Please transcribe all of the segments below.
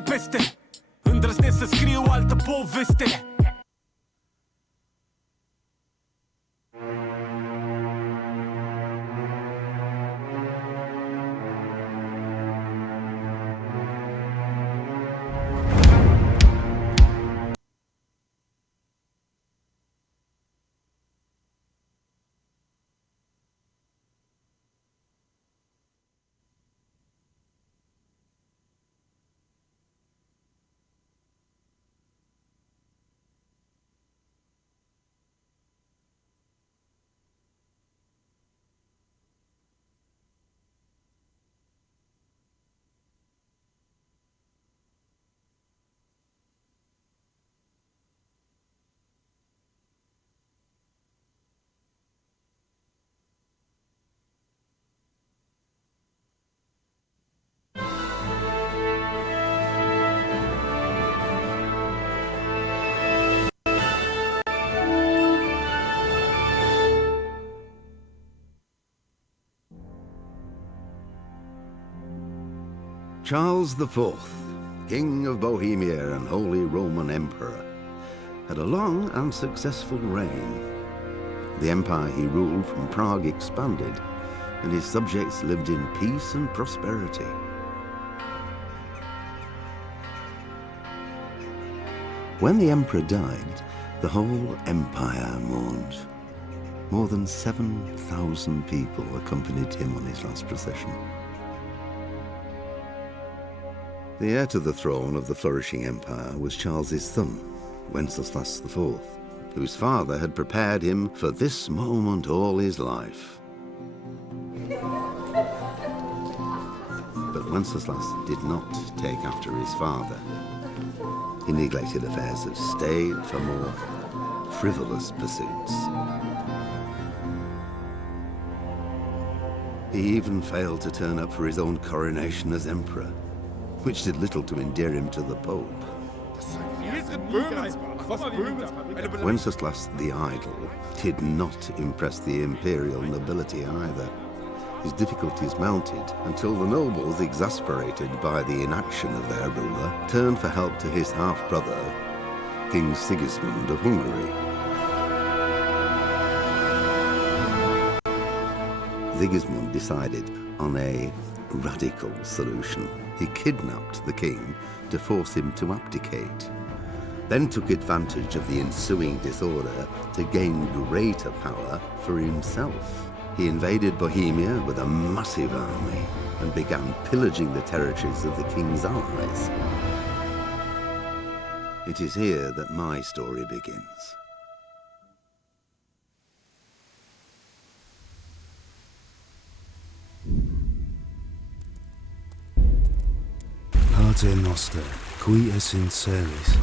sar peste. Îndrăznesc să scriu altă poveste. Charles IV, King of Bohemia and Holy Roman Emperor, had a long and successful reign. The empire he ruled from Prague expanded, and his subjects lived in peace and prosperity. When the emperor died, the whole empire mourned. More than 7,000 people accompanied him on his last procession. The heir to the throne of the flourishing empire was Charles's son, Wenceslas IV, whose father had prepared him for this moment all his life. But Wenceslas did not take after his father. He neglected affairs of state for more frivolous pursuits. He even failed to turn up for his own coronation as emperor, which did little to endear him to the Pope. Wenceslas the Idle did not impress the imperial nobility either. His difficulties mounted until the nobles, exasperated by the inaction of their ruler, turned for help to his half-brother, King Sigismund of Hungary. Sigismund decided on a radical solution. He kidnapped the king to force him to abdicate, then took advantage of the ensuing disorder to gain greater power for himself. He invaded Bohemia with a massive army and began pillaging the territories of the king's allies. It is here that my story begins. Pater Noster, qui es in celis.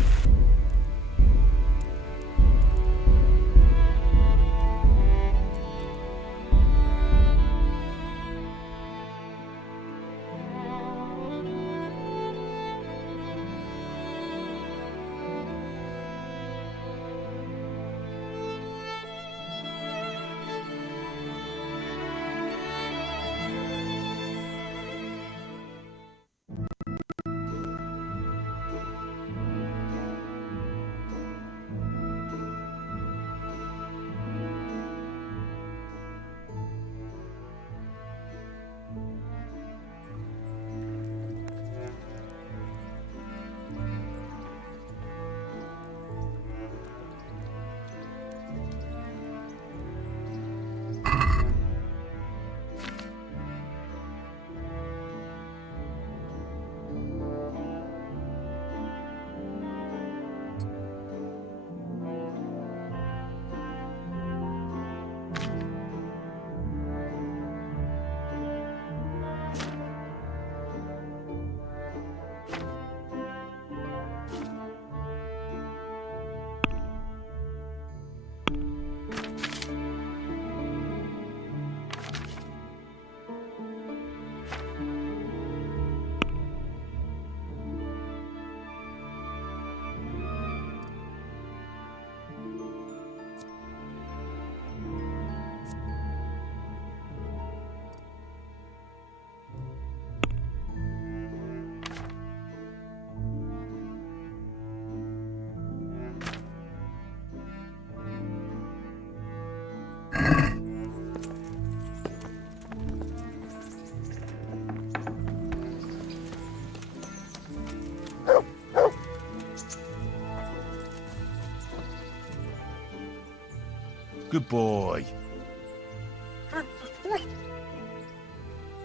Good boy.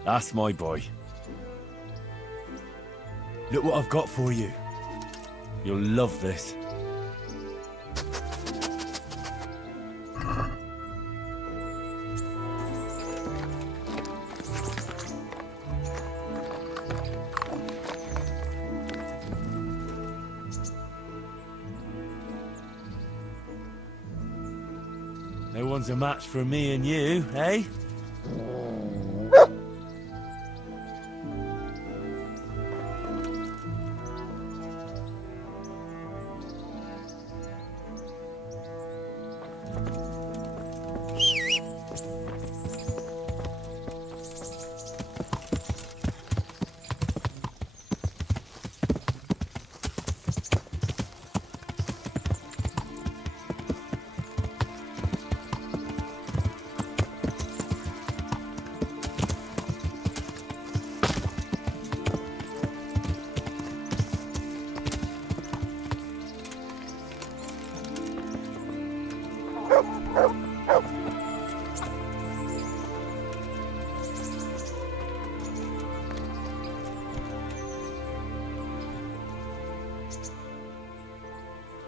That's my boy. Look what I've got for you. You'll love this. No one's a match for me and you, eh?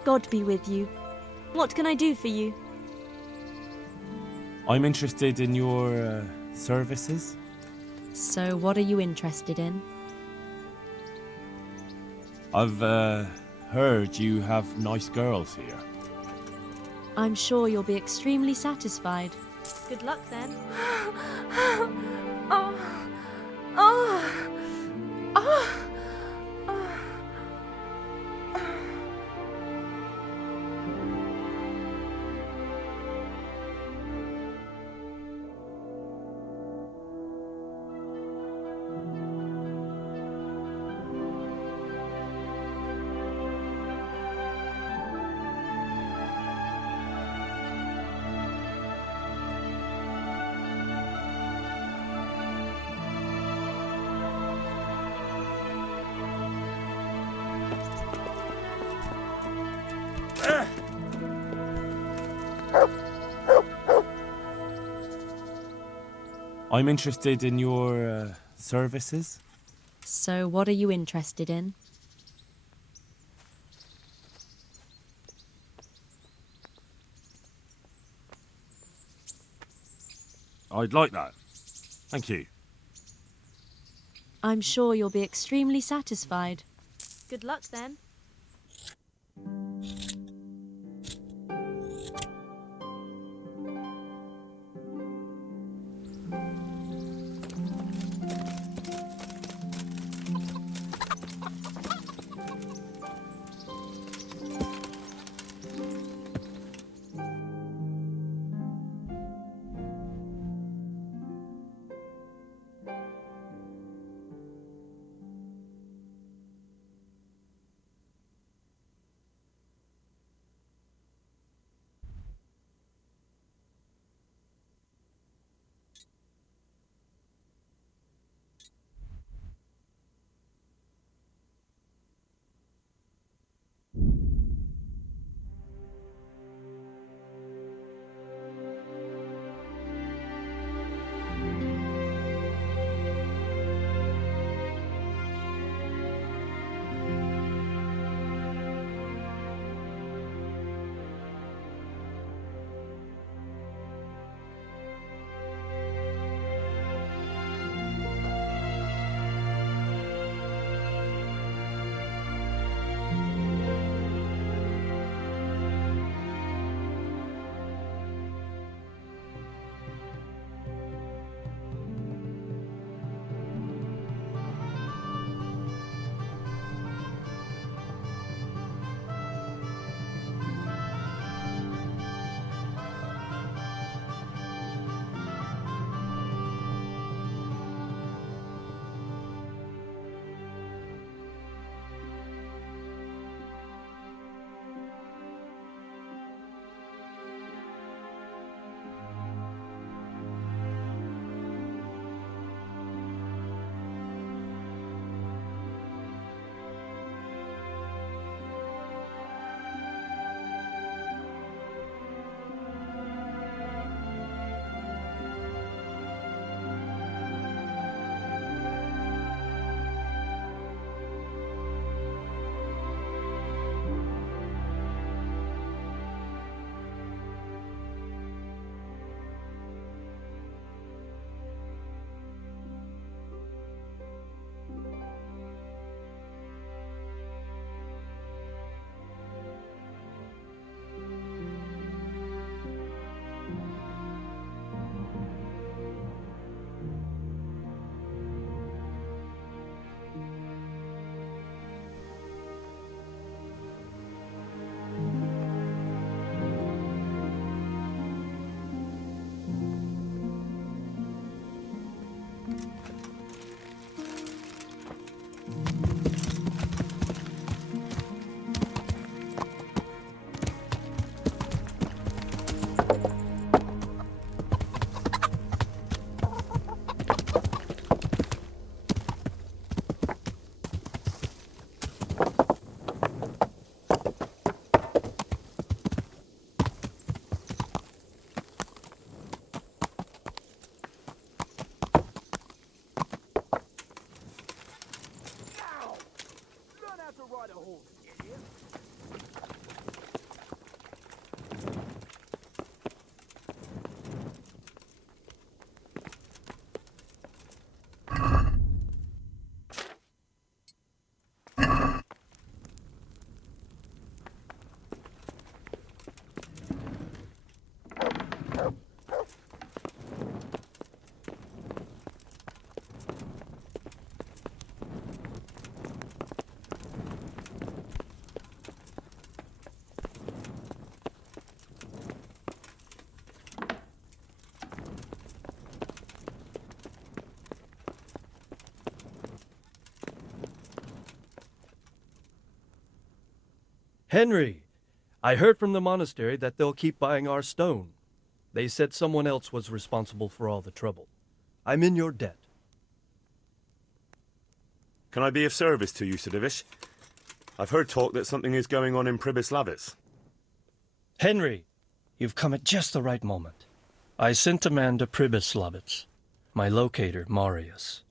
God be with you. What can I do for you? I'm interested in your services. So what are you interested in? I've heard you have nice girls here. I'm sure you'll be extremely satisfied. Good luck then. Oh, oh, oh. I'm interested in your services. So what are you interested in? I'd like that. Thank you. I'm sure you'll be extremely satisfied. Good luck then. Henry, I heard from the monastery that they'll keep buying our stone. They said someone else was responsible for all the trouble. I'm in your debt. Can I be of service to you, Sir Divish? I've heard talk that something is going on in Pribyslavitz. Henry, you've come at just the right moment. I sent a man to Pribyslavitz. My locator, Marius.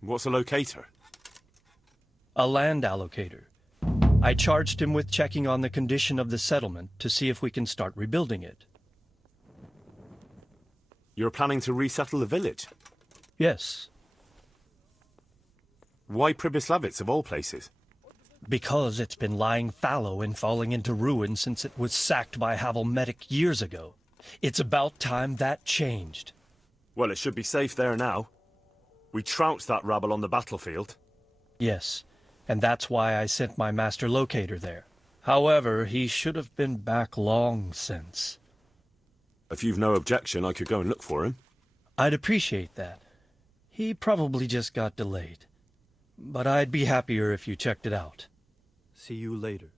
What's a locator? A land allocator. I charged him with checking on the condition of the settlement to see if we can start rebuilding it. You're planning to resettle the village? Yes, Why Pribyslavitz, of all places? because it's been lying fallow and falling into ruin since it was sacked by MaelRadec years ago. It's about time that changed. Well, it should be safe there now. We trounced that rabble on the battlefield. Yes, and that's why I sent my master locator there. However, he should have been back long since. If you've no objection, I could go and look for him. I'd appreciate that. He probably just got delayed. But I'd be happier if you checked it out. See you later.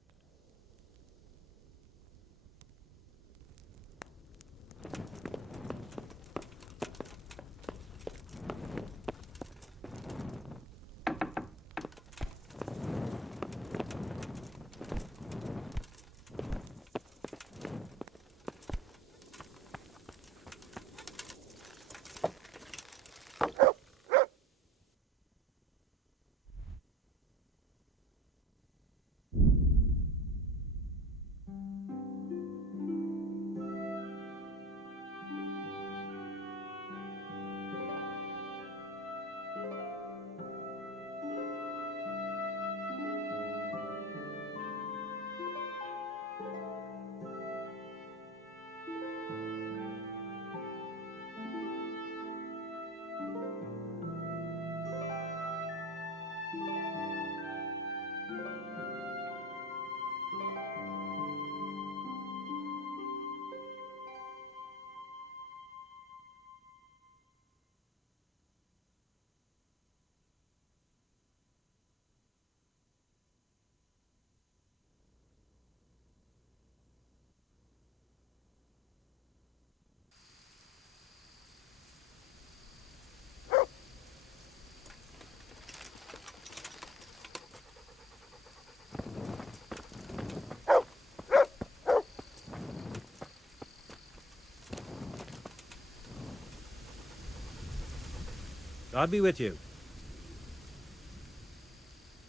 God be with you.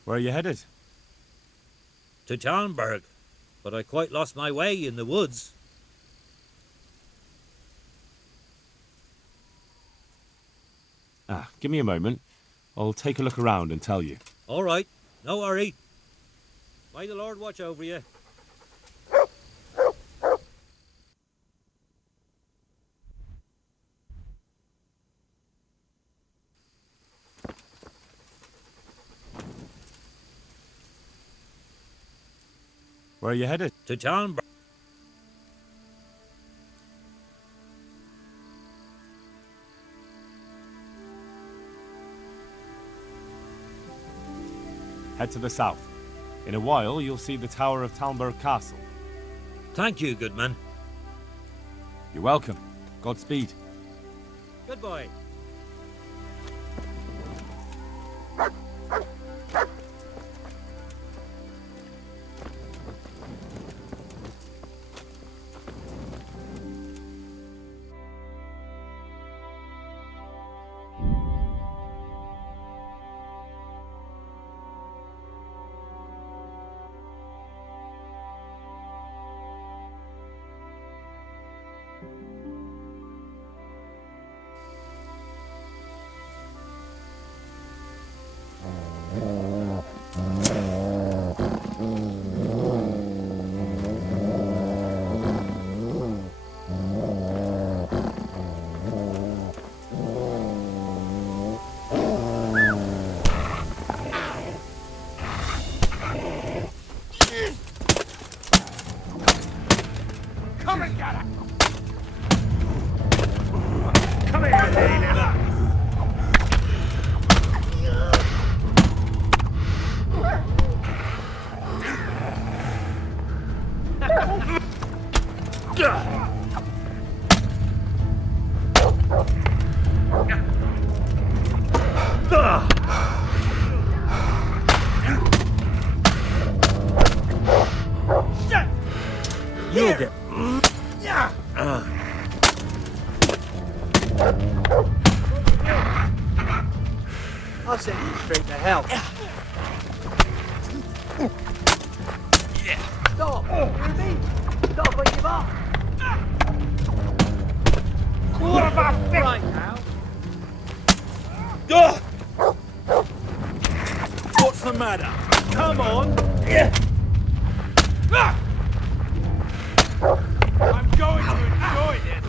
Where are you headed? To Tarnberg, but I quite lost my way in the woods. Give me a moment. I'll take a look around and tell you. All right, no worry. May the Lord watch over you. Where are you headed? To Tarnberg. Head to the south. In a while, you'll see the tower of Talmberg Castle. Thank you, good man. You're welcome. Godspeed. Good boy. Stop! You hear me? Stop or give up! Right now. What's the matter? Come on! I'm going to enjoy this!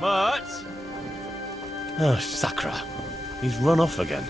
Mert? Oh, Sakra. He's run off again.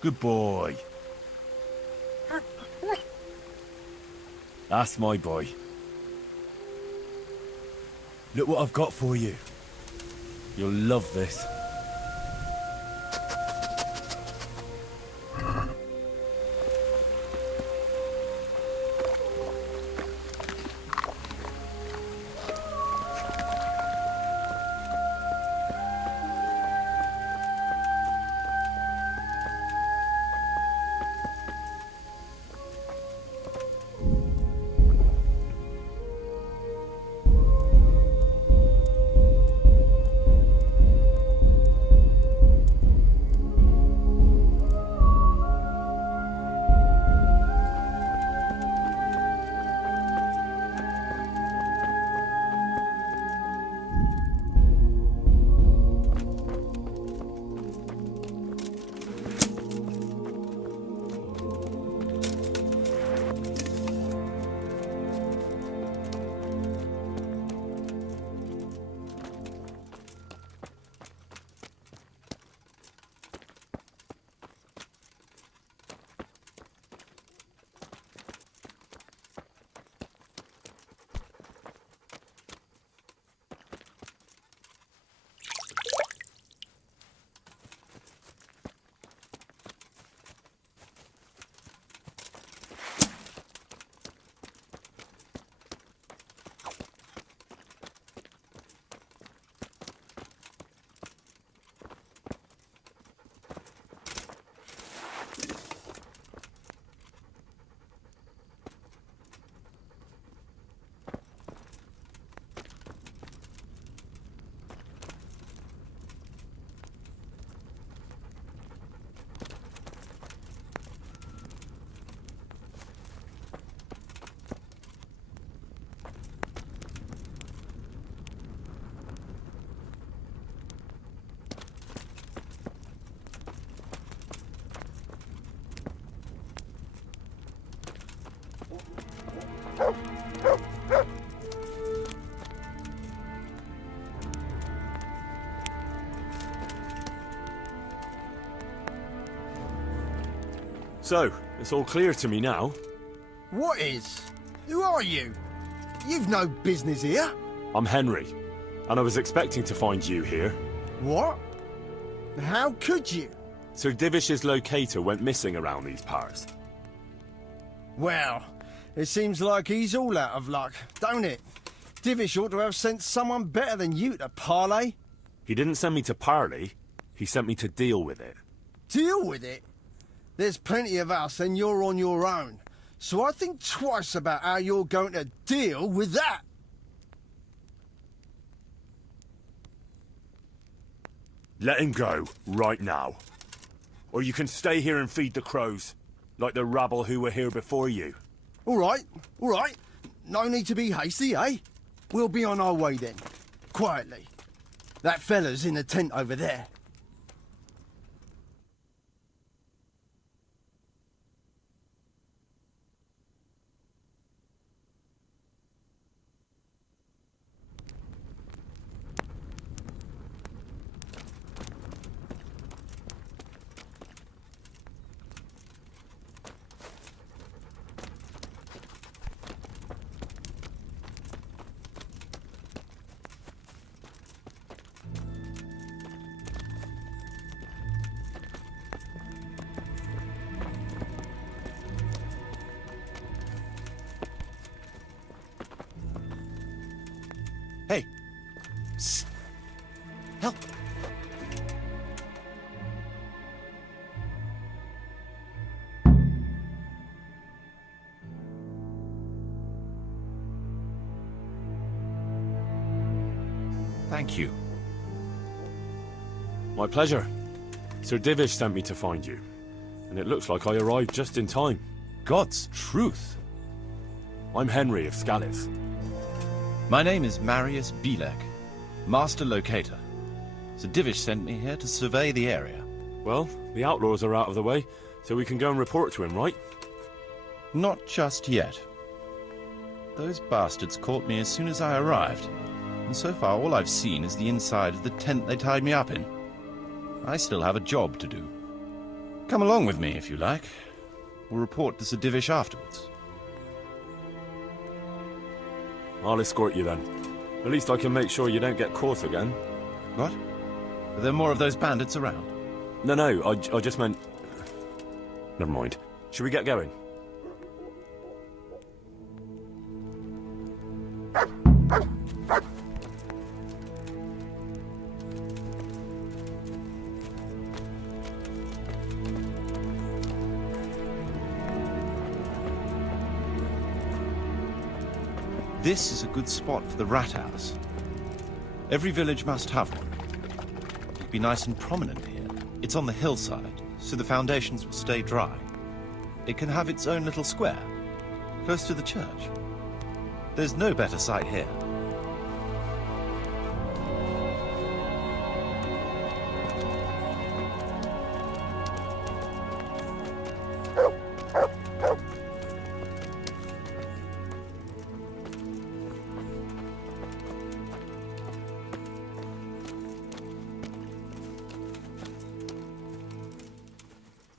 Good boy. That's my boy. Look what I've got for you. You'll love this. So, it's all clear to me now. What is? Who are you? You've no business here. I'm Henry, and I was expecting to find you here. What? How could you? Sir Divish's locator went missing around these parts. Well, it seems like he's all out of luck, don't it? Divish ought to have sent someone better than you to parley. He didn't send me to parley, he sent me to deal with it. Deal with it? There's plenty of us and you're on your own. So I think twice about how you're going to deal with that. Let him go, right now. Or you can stay here and feed the crows, like the rabble who were here before you. All right. No need to be hasty, eh? We'll be on our way then. Quietly. That fella's in the tent over there. Hey. Psst. Help. Thank you. My pleasure. Sir Divish sent me to find you, and it looks like I arrived just in time. God's truth. I'm Henry of Scallis. My name is Marius Belek, Master Locator. So Divish sent me here to survey the area. Well, the outlaws are out of the way, so we can go and report to him, right? Not just yet. Those bastards caught me as soon as I arrived, and so far all I've seen is the inside of the tent they tied me up in. I still have a job to do. Come along with me, if you like. We'll report to Sir Divish afterwards. I'll escort you then. At least I can make sure you don't get caught again. What? Are there more of those bandits around? No, I just meant... Never mind. Should we get going? This is a good spot for the rat house. Every village must have one. It'll be nice and prominent here. It's on the hillside, so the foundations will stay dry. It can have its own little square, close to the church. There's no better site here.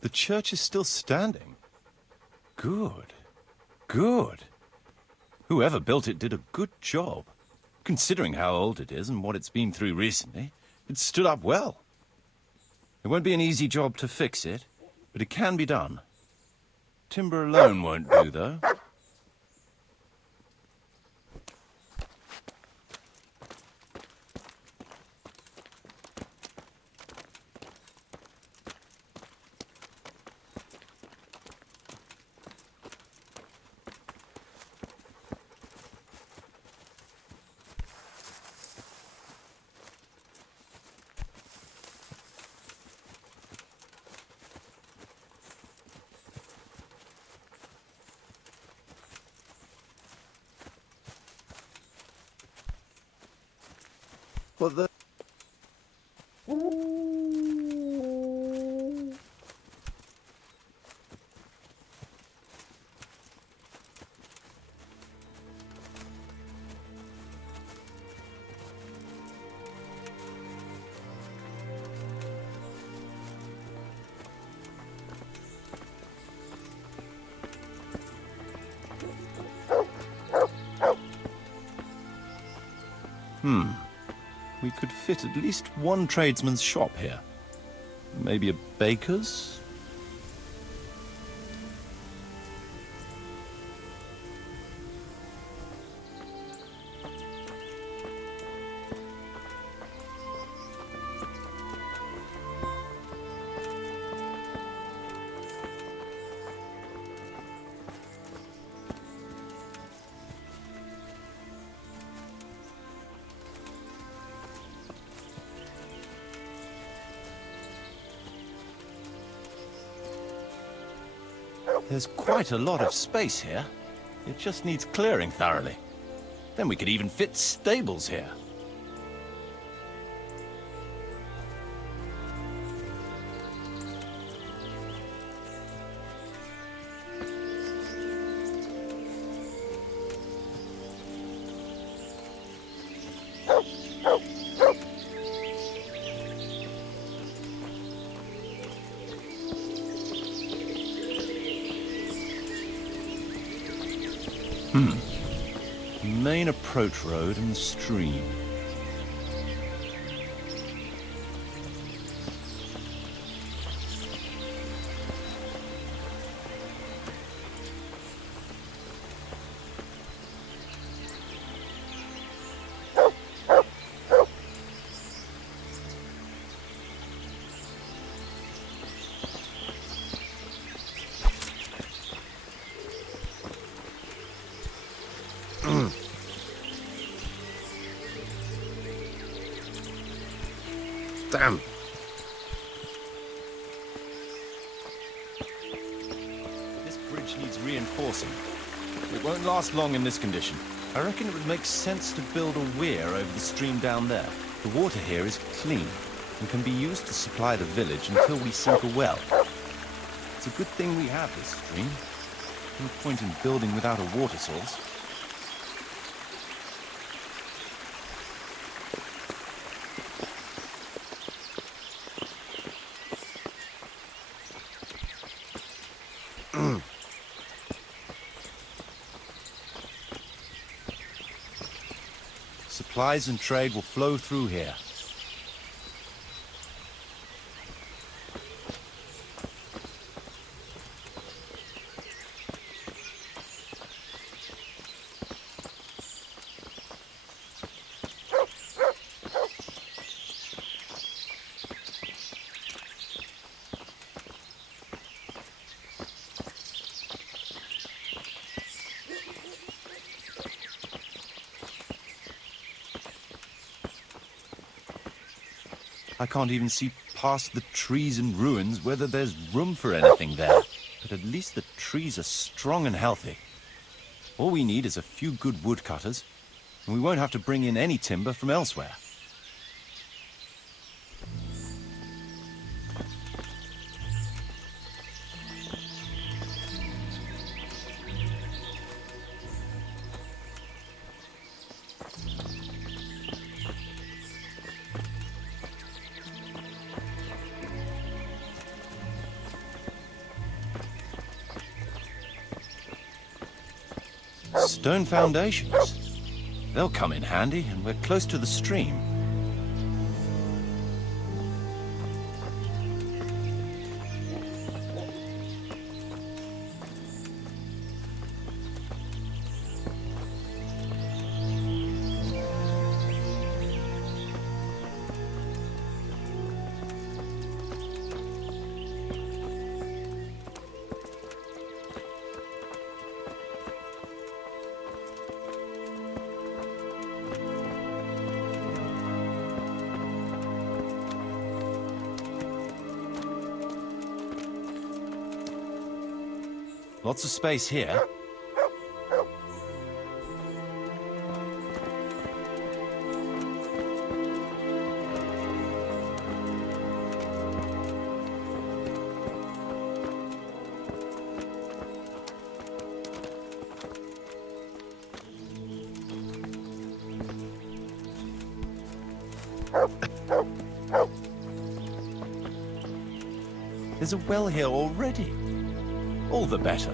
The church is still standing. Good. Good. Whoever built it did a good job. Considering how old it is and what it's been through recently, it stood up well. It won't be an easy job to fix it, but it can be done. Timber alone won't do, though. What the... We could fit at least one tradesman's shop here. Maybe a baker's? There's quite a lot of space here. It just needs clearing thoroughly. Then we could even fit stables here. Main approach road and the stream. Damn. This bridge needs reinforcing. It won't last long in this condition. I reckon it would make sense to build a weir over the stream down there. The water here is clean. and can be used to supply the village until we sink a well. It's a good thing we have this stream. No point in building without a water source. Supplies and trade will flow through here. I can't even see past the trees and ruins whether there's room for anything there. But at least the trees are strong and healthy. All we need is a few good woodcutters, and we won't have to bring in any timber from elsewhere. Stone foundations. They'll come in handy, and we're close to the stream. Lots of space here. There's a well here already. All the better.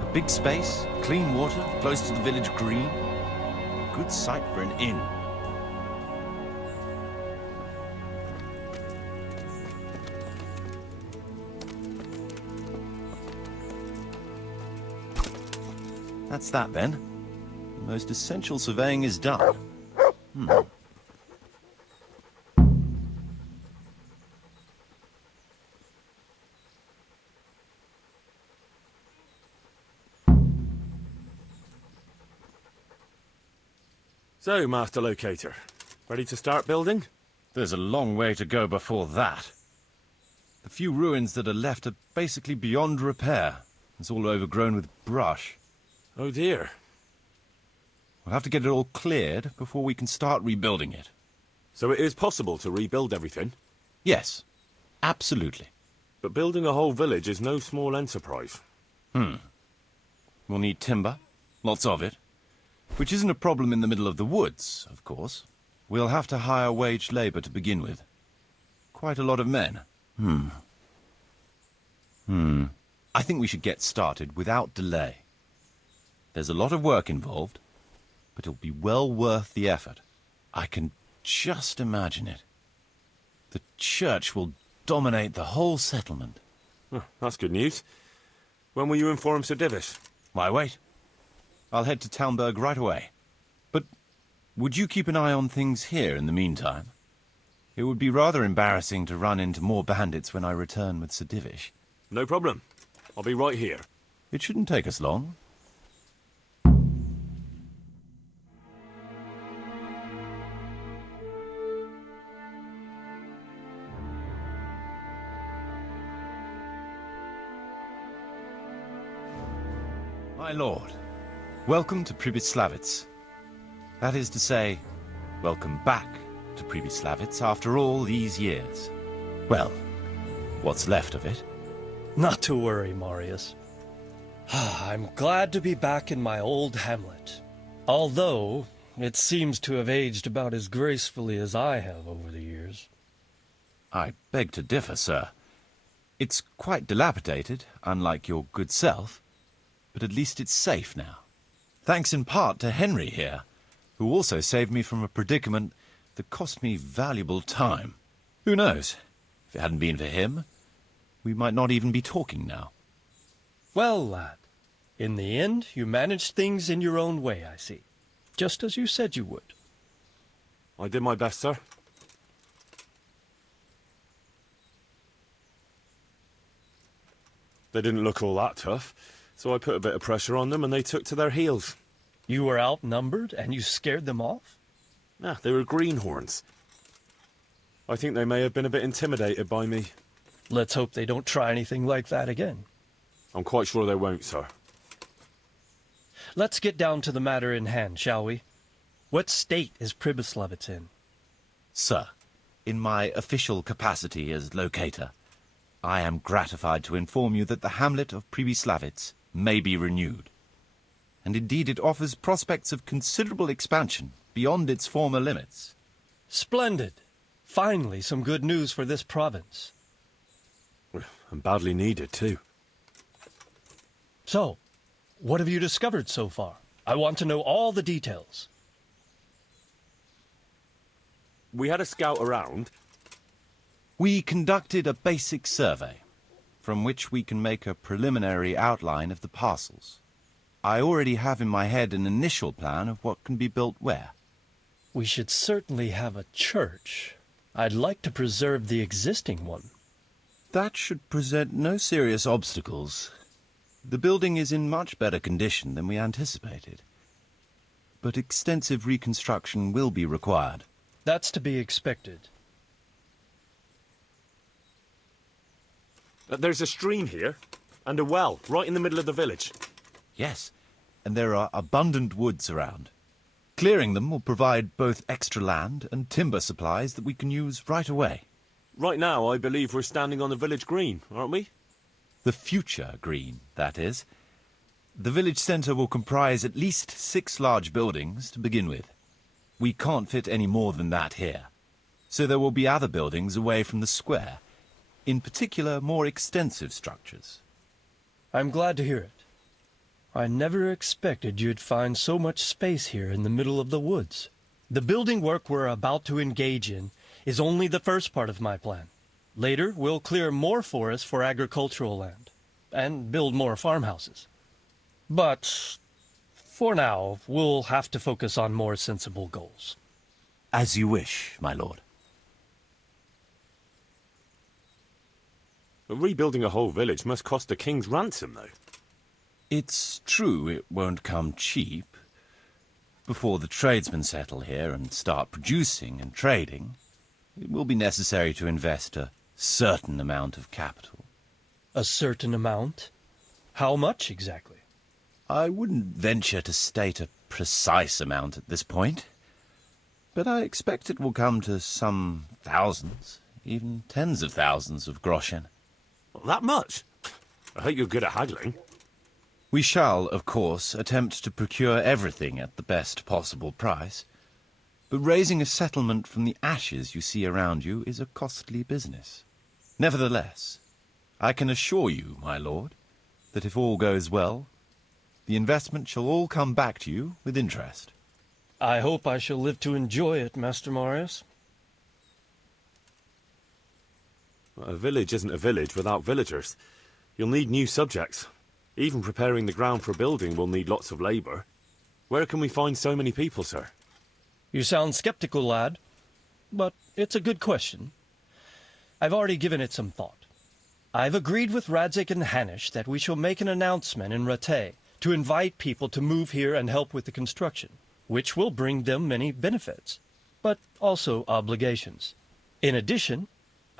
A big space, clean water, close to the village green. Good site for an inn. That's that, then. The most essential surveying is done. So, Master Locator, ready to start building? There's a long way to go before that. The few ruins that are left are basically beyond repair. It's all overgrown with brush. Oh dear. We'll have to get it all cleared before we can start rebuilding it. So it is possible to rebuild everything? Yes, absolutely. But building a whole village is no small enterprise. We'll need timber, lots of it, which isn't a problem in the middle of the woods, of course. We'll have to hire wage labor to begin with. Quite a lot of men. I think we should get started without delay. There's a lot of work involved, but it'll be well worth the effort. I can just imagine it. The church will dominate the whole settlement. Oh, that's good news. When will you inform Sir Divish? Why wait? I'll head to Talmberg right away. But would you keep an eye on things here in the meantime? It would be rather embarrassing to run into more bandits when I return with Sir Divish. No problem. I'll be right here. It shouldn't take us long. My lord, welcome to Pribyslavitz. That is to say, welcome back to Pribyslavitz after all these years. Well, what's left of it. Not to worry, Marius. I'm glad to be back in my old hamlet. Although, it seems to have aged about as gracefully as I have over the years. I beg to differ, sir. It's quite dilapidated, unlike your good self, but at least it's safe now. Thanks in part to Henry here, who also saved me from a predicament that cost me valuable time. Who knows? If it hadn't been for him, we might not even be talking now. Well, lad, in the end, you managed things in your own way, I see. Just as you said you would. I did my best, sir. They didn't look all that tough, so I put a bit of pressure on them and they took to their heels. You were outnumbered and you scared them off? Ah, they were greenhorns. I think they may have been a bit intimidated by me. Let's hope they don't try anything like that again. I'm quite sure they won't, sir. Let's get down to the matter in hand, shall we? What state is Pribyslavitz in? Sir, in my official capacity as locator, I am gratified to inform you that the hamlet of Pribyslavitz may be renewed. And indeed it offers prospects of considerable expansion beyond its former limits. Splendid. Finally, some good news for this province. And badly needed, too. So, what have you discovered so far? I want to know all the details. We had a scout around. We conducted a basic survey, from which we can make a preliminary outline of the parcels. I already have in my head an initial plan of what can be built where. We should certainly have a church. I'd like to preserve the existing one. That should present no serious obstacles. The building is in much better condition than we anticipated. But extensive reconstruction will be required. That's to be expected. There's a stream here, and a well, right in the middle of the village. Yes, and there are abundant woods around. Clearing them will provide both extra land and timber supplies that we can use right away. Right now, I believe we're standing on the village green, aren't we? The future green, that is. The village centre will comprise at least 6 large buildings to begin with. We can't fit any more than that here. So there will be other buildings away from the square. In particular, more extensive structures. I'm glad to hear it. I never expected you'd find so much space here in the middle of the woods. The building work we're about to engage in is only the first part of my plan. Later, we'll clear more forest for agricultural land, and build more farmhouses. But, for now, we'll have to focus on more sensible goals. As you wish, my lord. Rebuilding a whole village must cost a king's ransom, though. It's true it won't come cheap. Before the tradesmen settle here and start producing and trading, it will be necessary to invest a certain amount of capital. A certain amount? How much exactly? I wouldn't venture to state a precise amount at this point, but I expect it will come to some thousands, even tens of thousands of groschen. That much? I hope you're good at haggling. We shall, of course, attempt to procure everything at the best possible price, but raising a settlement from the ashes you see around you is a costly business. Nevertheless, I can assure you, my lord, that if all goes well, the investment shall all come back to you with interest. I hope I shall live to enjoy it, Master Marius. A village isn't a village without villagers. You'll need new subjects. Even preparing the ground for building will need lots of labour. Where can we find so many people, sir? You sound skeptical, lad, but it's a good question. I've already given it some thought. I've agreed with Radec and Hanish that we shall make an announcement in Rattay to invite people to move here and help with the construction, which will bring them many benefits, but also obligations. In addition,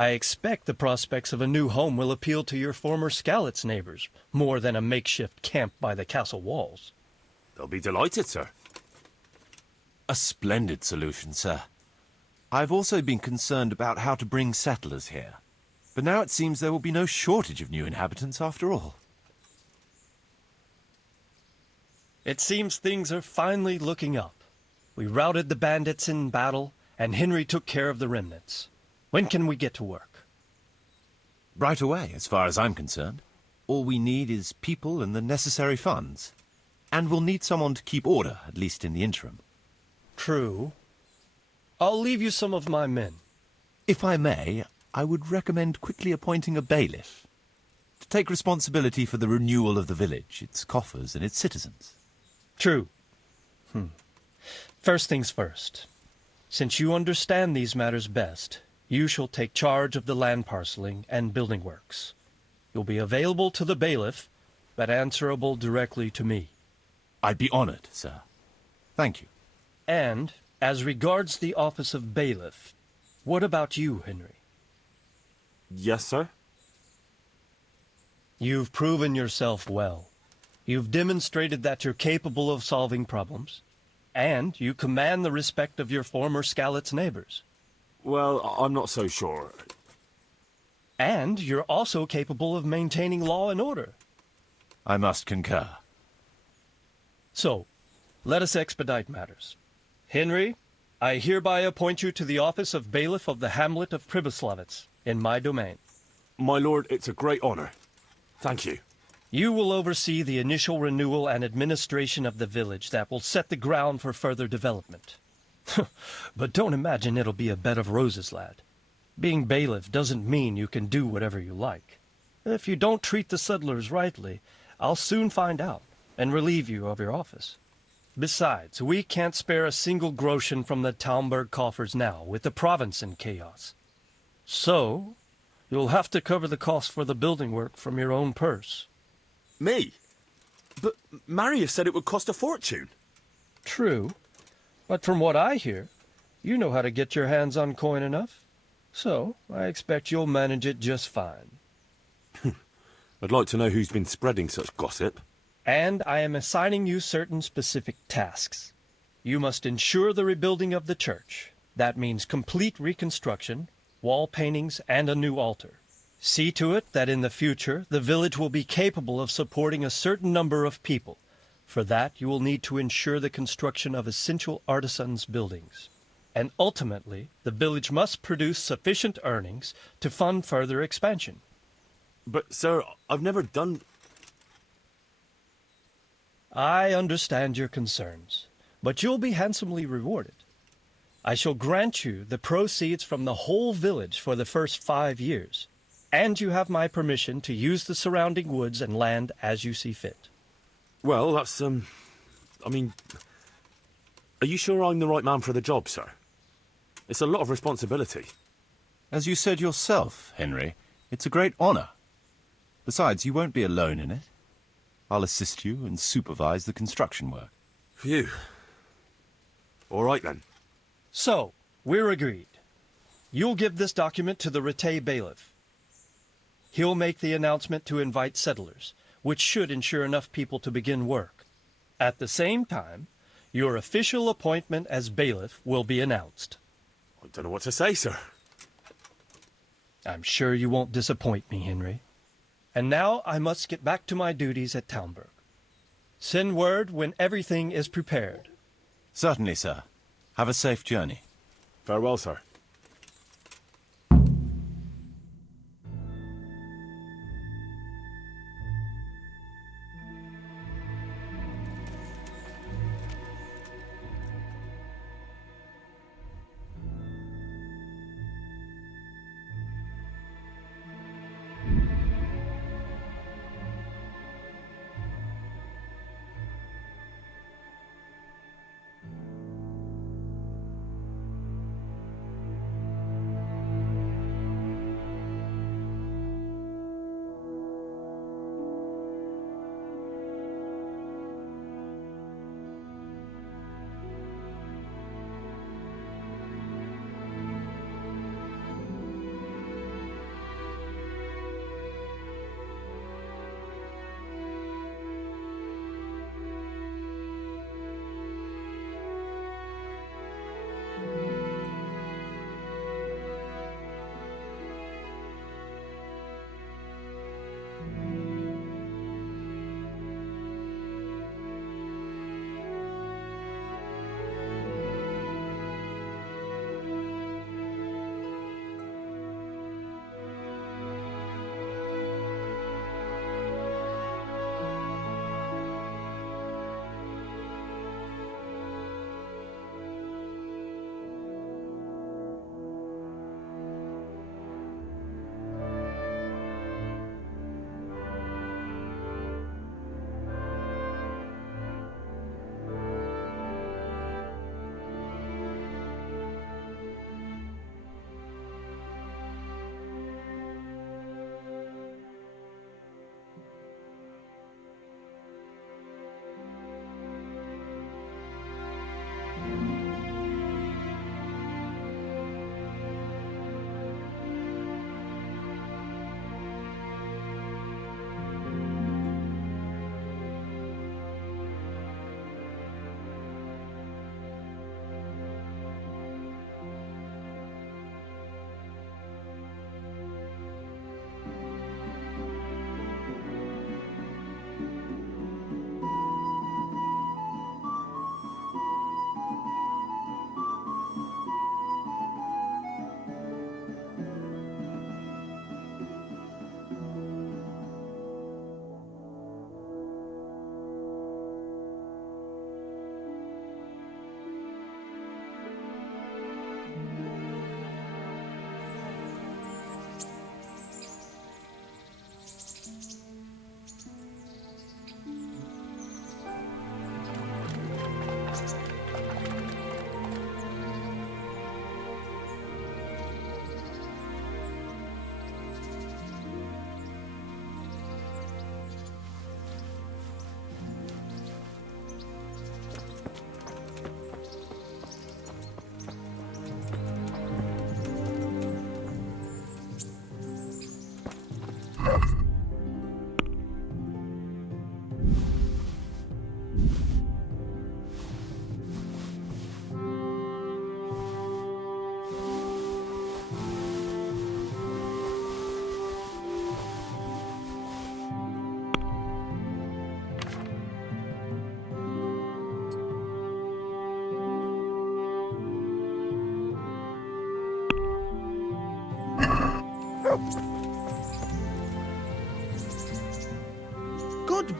I expect the prospects of a new home will appeal to your former Skalitz neighbors, more than a makeshift camp by the castle walls. They'll be delighted, sir. A splendid solution, sir. I've also been concerned about how to bring settlers here. But now it seems there will be no shortage of new inhabitants after all. It seems things are finally looking up. We routed the bandits in battle, and Henry took care of the remnants. When can we get to work? Right away, as far as I'm concerned. All we need is people and the necessary funds. And we'll need someone to keep order, at least in the interim. True. I'll leave you some of my men. If I may, I would recommend quickly appointing a bailiff to take responsibility for the renewal of the village, its coffers and its citizens. True. First things first. Since you understand these matters best, you shall take charge of the land parceling and building works. You'll be available to the bailiff, but answerable directly to me. I'd be honored, sir. Thank you. And, as regards the office of bailiff, what about you, Henry? Yes, sir? You've proven yourself well. You've demonstrated that you're capable of solving problems, and you command the respect of your former Skalitz neighbors. Well, I'm not so sure. And you're also capable of maintaining law and order. I must concur. So, let us expedite matters. Henry, I hereby appoint you to the office of bailiff of the hamlet of Pribyslavitz, in my domain. My lord, it's a great honor. Thank you. You will oversee the initial renewal and administration of the village that will set the ground for further development. But don't imagine it'll be a bed of roses, lad. Being bailiff doesn't mean you can do whatever you like. If you don't treat the settlers rightly, I'll soon find out and relieve you of your office. Besides, we can't spare a single groschen from the Talmberg coffers now, with the province in chaos. So, you'll have to cover the cost for the building work from your own purse. Me? But Marius said it would cost a fortune. True, but from what I hear, you know how to get your hands on coin enough. So, I expect you'll manage it just fine. I'd like to know who's been spreading such gossip. And I am assigning you certain specific tasks. You must ensure the rebuilding of the church. That means complete reconstruction, wall paintings, and a new altar. See to it that in the future, the village will be capable of supporting a certain number of people. For that, you will need to ensure the construction of essential artisans' buildings. And ultimately, the village must produce sufficient earnings to fund further expansion. But, sir, I've never done... I understand your concerns, but you'll be handsomely rewarded. I shall grant you the proceeds from the whole village for the first 5 years, and you have my permission to use the surrounding woods and land as you see fit. Well, that's, I mean... Are you sure I'm the right man for the job, sir? It's a lot of responsibility. As you said yourself, Henry, it's a great honor. Besides, you won't be alone in it. I'll assist you and supervise the construction work. Phew. All right, then. So, we're agreed. You'll give this document to the Rete bailiff. He'll make the announcement to invite settlers, which should ensure enough people to begin work. At the same time, your official appointment as bailiff will be announced. I don't know what to say, sir. I'm sure you won't disappoint me, Henry. And now I must get back to my duties at Talmberg. Send word when everything is prepared. Certainly, sir. Have a safe journey. Farewell, sir.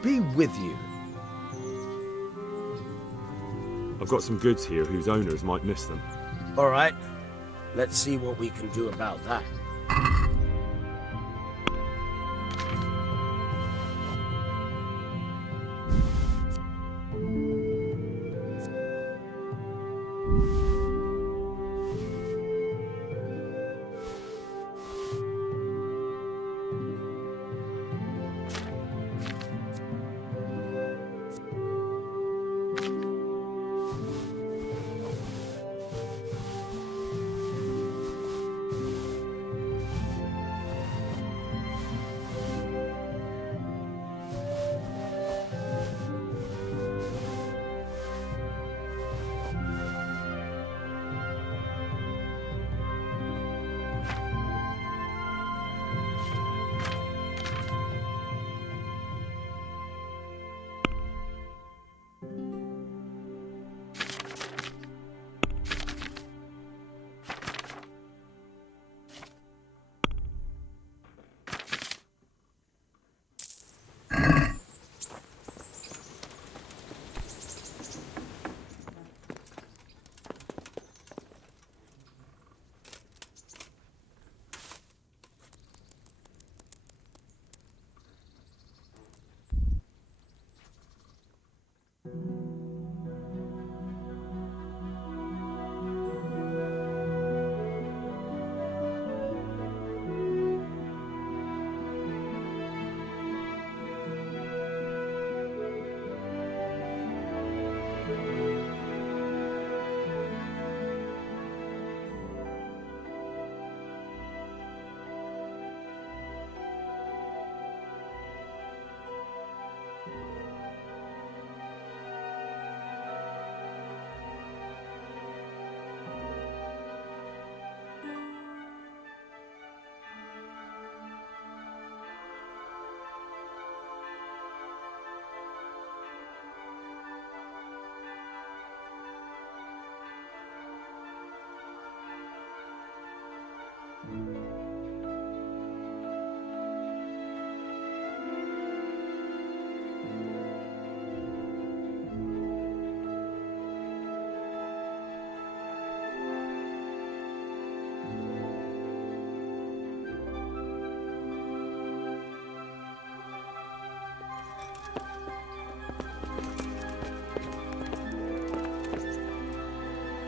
be with you. I've got some goods here whose owners might miss them. All right. Let's see what we can do about that.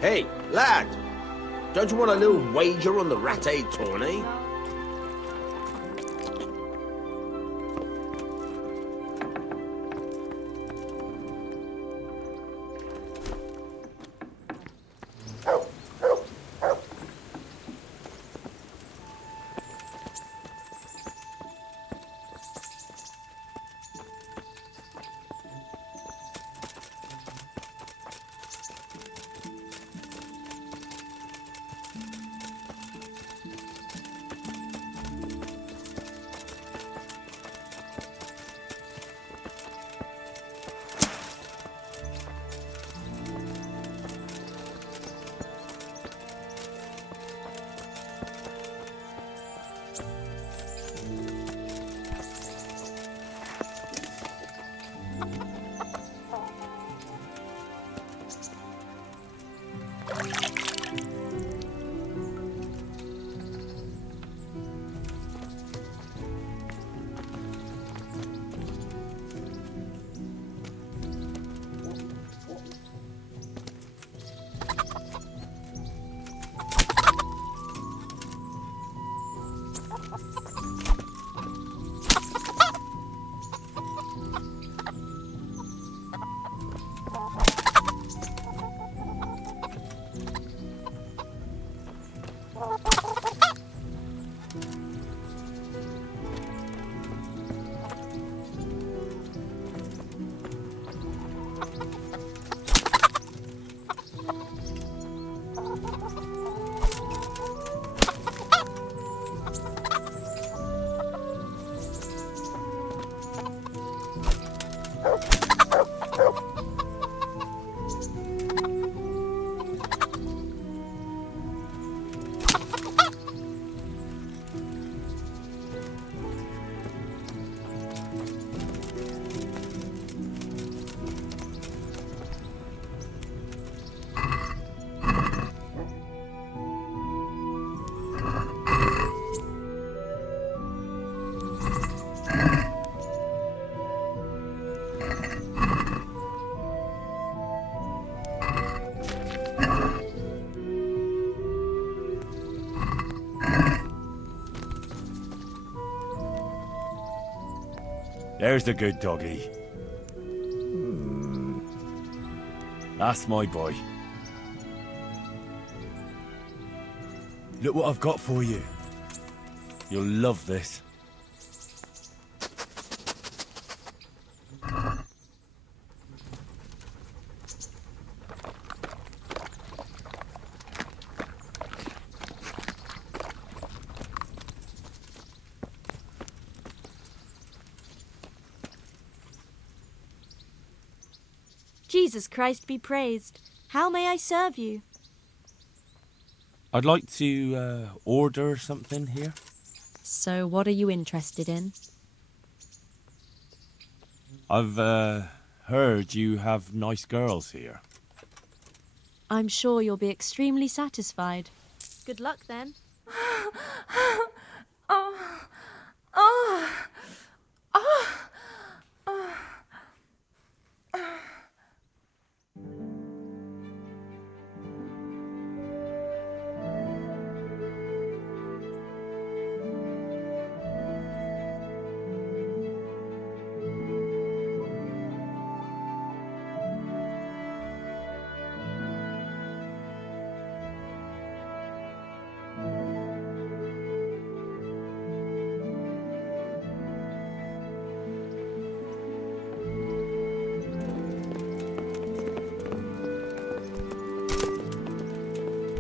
Hey, lad! Don't you want a little wager on the Rat-Aid tourney? There's the good doggy. That's my boy. Look what I've got for you. You'll love this. Jesus Christ be praised. How may I serve you? I'd like to order something here. So what are you interested in? I've heard you have nice girls here. I'm sure you'll be extremely satisfied. Good luck then.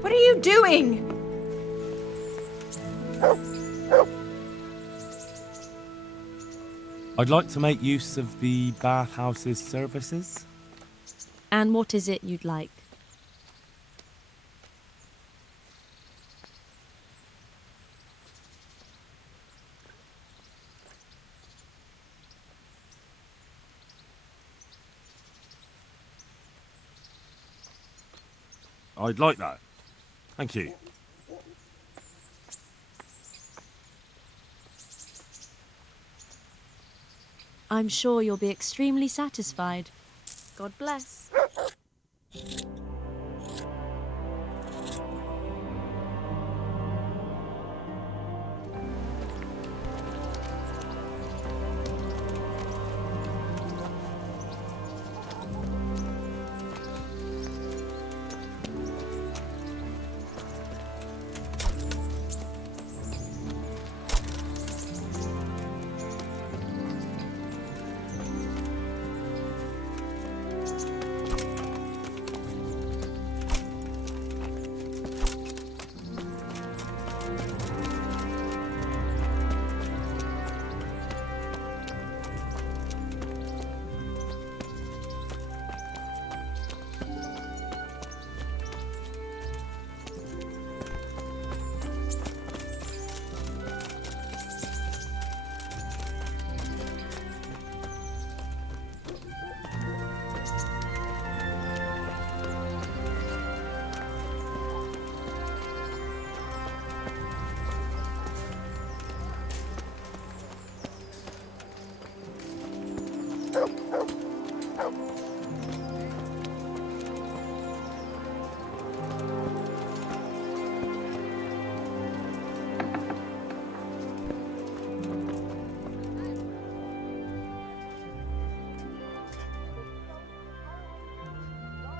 What are you doing? I'd like to make use of the bathhouse's services. And what is it you'd like? I'd like that. Thank you. I'm sure you'll be extremely satisfied. God bless.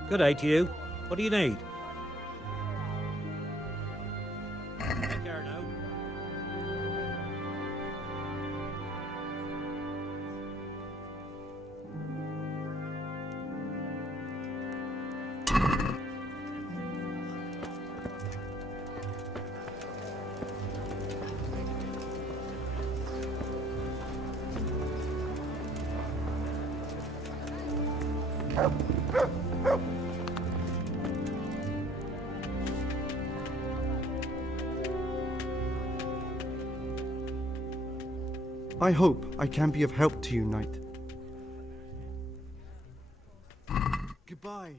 Good day to you. What do you need? Take care now. I hope I can be of help to you, knight. Goodbye.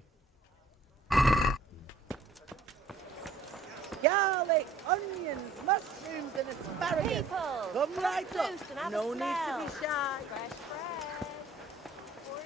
Garlic, onions, mushrooms, and asparagus. People, Come right loose up. and have No a need to smell. be shy. Fresh bread.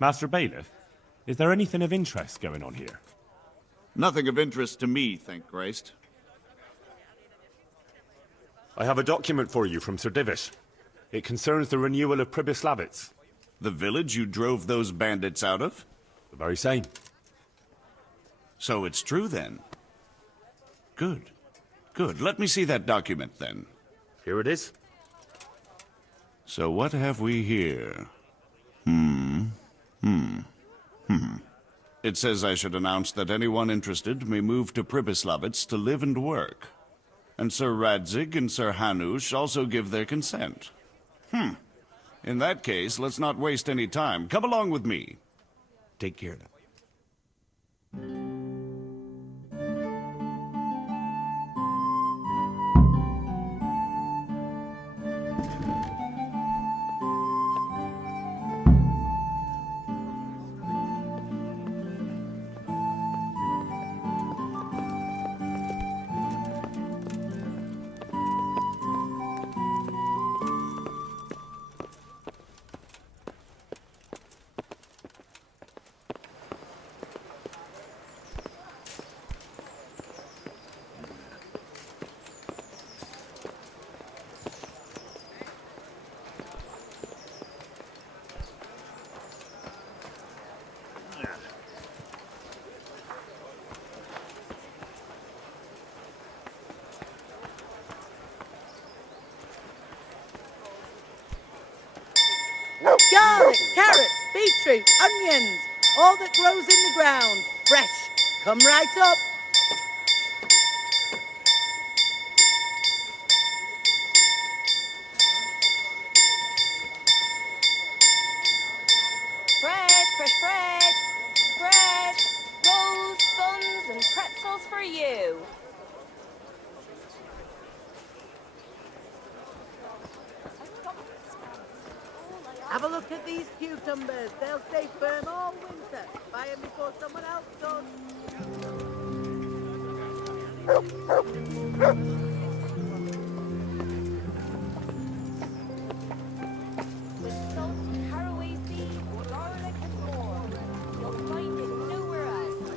Master Bailiff, is there anything of interest going on here? Nothing of interest to me, thank Christ. I have a document for you from Sir Divish. It concerns the renewal of Pribyslavitz. The village you drove those bandits out of? The very same. So it's true, then? Good. Good. Let me see that document, then. Here it is. So what have we here? It says I should announce that anyone interested may move to Pribyslavitz to live and work. And Sir Radzig and Sir Hanush also give their consent. In that case, let's not waste any time. Come along with me. Take care of that. Garlic, carrots, beetroot, onions, all that grows in the ground, fresh. Come right up. Bread, fresh bread. Bread, rolls, buns, and pretzels for you. Have a look at these cucumbers. They'll stay firm all winter. Buy them before someone else does. With salt, caraway seeds, garlic, and more. You'll find it nowhere else.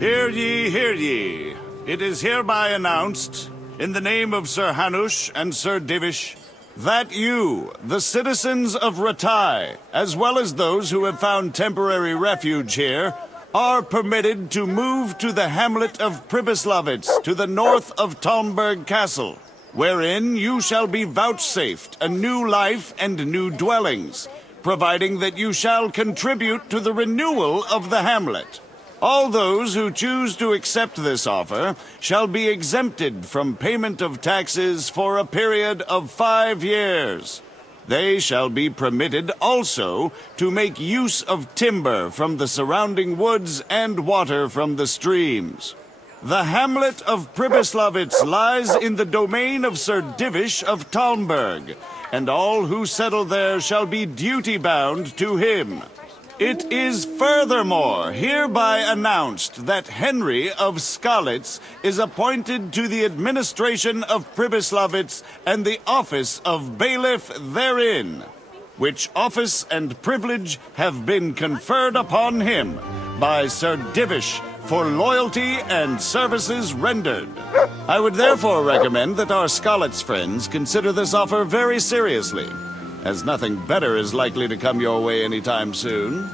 Hear ye, hear ye. It is hereby announced, in the name of Sir Hanush and Sir Divish, that you, the citizens of Ratai, as well as those who have found temporary refuge here, are permitted to move to the hamlet of Pribyslavitz to the north of Talmberg Castle, wherein you shall be vouchsafed a new life and new dwellings, providing that you shall contribute to the renewal of the hamlet. All those who choose to accept this offer shall be exempted from payment of taxes for a period of 5 years. They shall be permitted also to make use of timber from the surrounding woods and water from the streams. The hamlet of Pribyslavitz lies in the domain of Sir Divish of Talmberg, and all who settle there shall be duty-bound to him. It is furthermore hereby announced that Henry of Skalitz is appointed to the administration of Pribyslavitz and the office of bailiff therein, which office and privilege have been conferred upon him by Sir Divish for loyalty and services rendered. I would therefore recommend that our Skalitz friends consider this offer very seriously, as nothing better is likely to come your way anytime soon.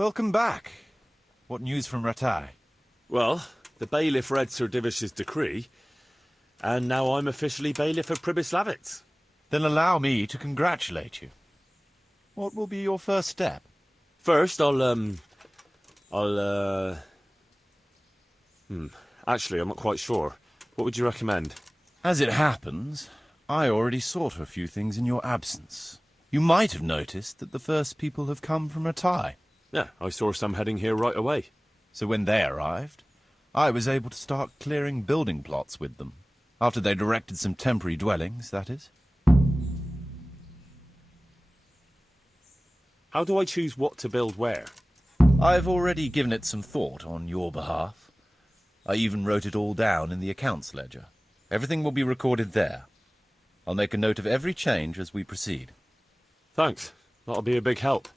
Welcome back. What news from Rattay? Well, the bailiff read Sir Divish's decree, and now I'm officially bailiff of Pribyslavitz. Then allow me to congratulate you. What will be your first step? First, actually, I'm not quite sure. What would you recommend? As it happens, I already saw to a few things in your absence. You might have noticed that the first people have come from Rattay. Yeah, I saw some heading here right away. So when they arrived, I was able to start clearing building plots with them. After they'd erected some temporary dwellings, that is. How do I choose what to build where? I've already given it some thought on your behalf. I even wrote it all down in the accounts ledger. Everything will be recorded there. I'll make a note of every change as we proceed. Thanks. That'll be a big help.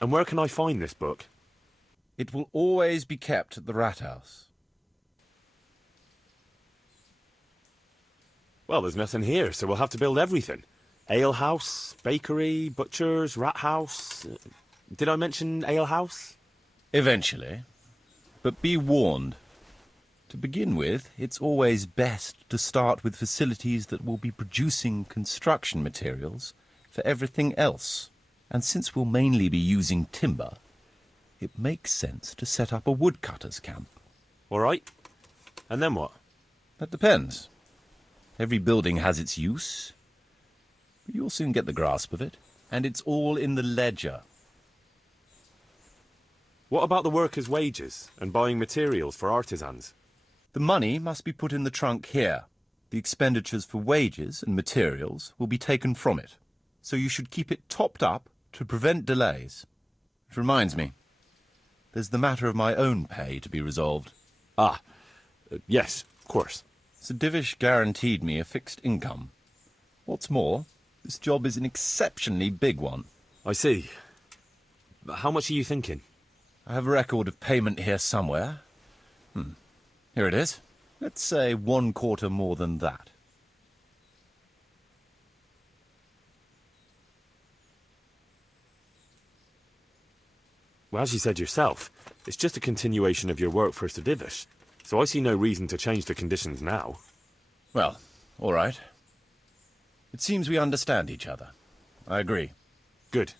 And where can I find this book? It will always be kept at the Rat House. Well, there's nothing here, so we'll have to build everything. Ale house, bakery, butchers, rat house. Did I mention ale house? Eventually. But be warned. To begin with, it's always best to start with facilities that will be producing construction materials for everything else. And since we'll mainly be using timber, it makes sense to set up a woodcutter's camp. All right. And then what? That depends. Every building has its use, but you'll soon get the grasp of it, and it's all in the ledger. What about the workers' wages and buying materials for artisans? The money must be put in the trunk here. The expenditures for wages and materials will be taken from it, so you should keep it topped up to prevent delays. Which reminds me, there's the matter of my own pay to be resolved. Yes, of course. Sir Divish guaranteed me a fixed income. What's more, this job is an exceptionally big one. I see. But how much are you thinking? I have a record of payment here somewhere. Here it is. Let's say 1/4 more than that. Well, as you said yourself, it's just a continuation of your work for Sir Divish, so I see no reason to change the conditions now. Well, all right. It seems we understand each other. I agree. Good.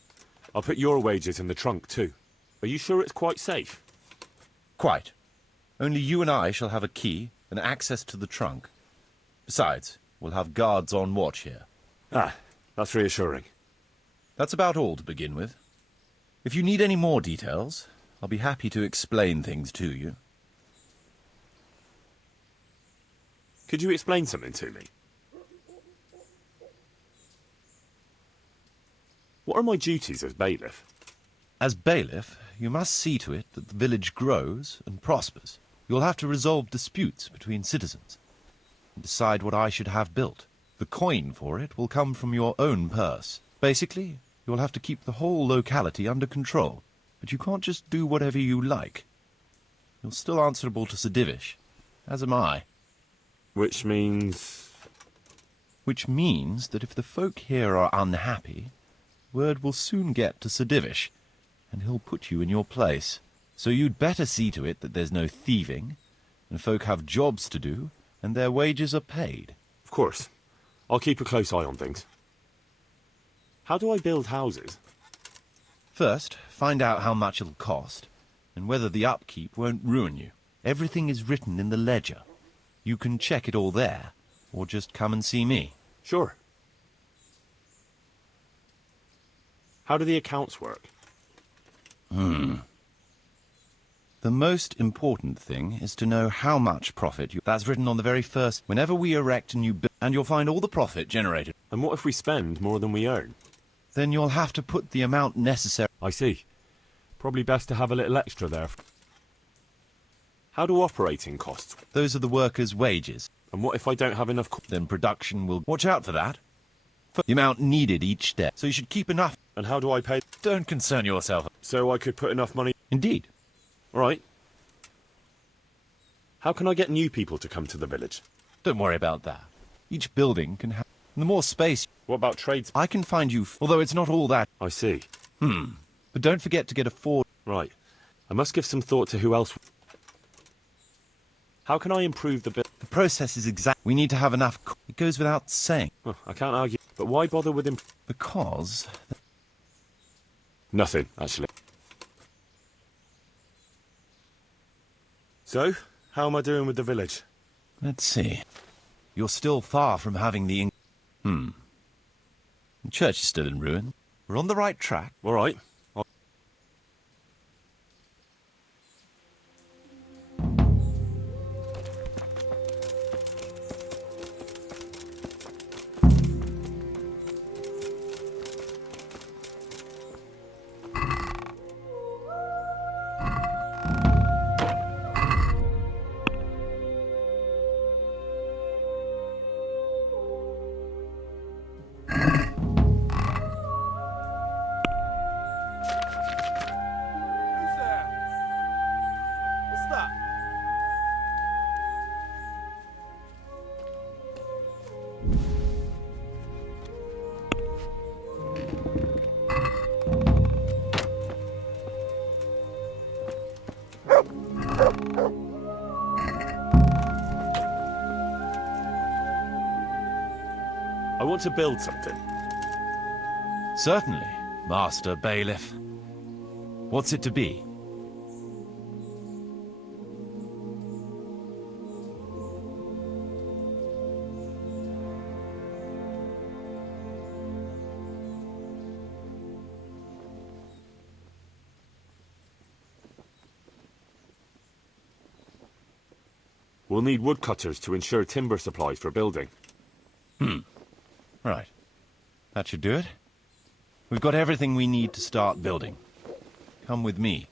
I'll put your wages in the trunk too. Are you sure it's quite safe? Quite. Only you and I shall have a key and access to the trunk. Besides, we'll have guards on watch here. That's reassuring. That's about all to begin with. If you need any more details, I'll be happy to explain things to you. Could you explain something to me? What are my duties as bailiff? As bailiff, you must see to it that the village grows and prospers. You'll have to resolve disputes between citizens and decide what I should have built. The coin for it will come from your own purse. Basically, you'll have to keep the whole locality under control, but you can't just do whatever you like. You're still answerable to Sir Divish, as am I. Which means... Which means that if the folk here are unhappy, word will soon get to Sir Divish, and he'll put you in your place. So you'd better see to it that there's no thieving, and folk have jobs to do, and their wages are paid. Of course. I'll keep a close eye on things. How do I build houses? First, find out how much it'll cost, and whether the upkeep won't ruin you. Everything is written in the ledger. You can check it all there, or just come and see me. Sure. How do the accounts work? The most important thing is to know how much profit that's written on the very first. Whenever we erect a new and you'll find all the profit generated. And what if we spend more than we earn? Then you'll have to put the amount necessary. I see. Probably best to have a little extra there. How do operating costs? Those are the workers' wages. And what if I don't have enough? Then production will... Watch out for that. For the amount needed each day. So you should keep enough. And how do I pay? Don't concern yourself. So I could put enough money... Indeed. All right. How can I get new people to come to the village? Don't worry about that. Each building can have... The more space... What about trades? I can find you... Although it's not all that... I see. But don't forget to get a forge. Right. I must give some thought to who else... How can I improve the build? The process is exact. We need to have enough. It goes without saying. Well, I can't argue. But why bother with him? Because... Nothing, actually. So, how am I doing with the village? Let's see. You're still far from having the... The church is still in ruin. We're on the right track. All right. I want to build something. Certainly, Master Bailiff. What's it to be? We'll need woodcutters to ensure timber supplies for building. Right. That should do it. We've got everything we need to start building. Come with me.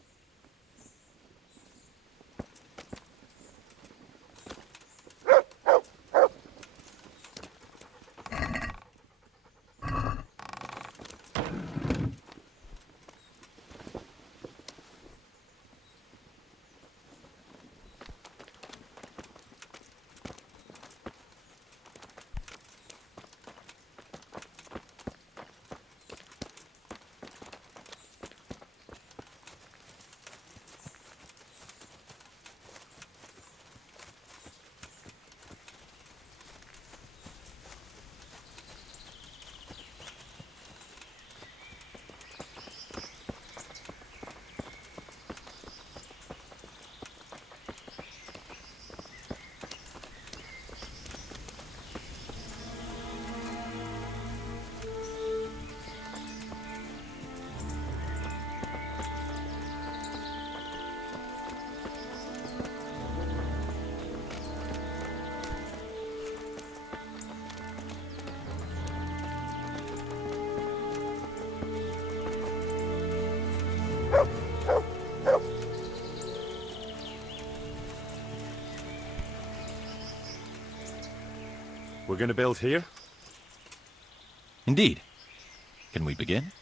We're going to build here? Indeed. Can we begin?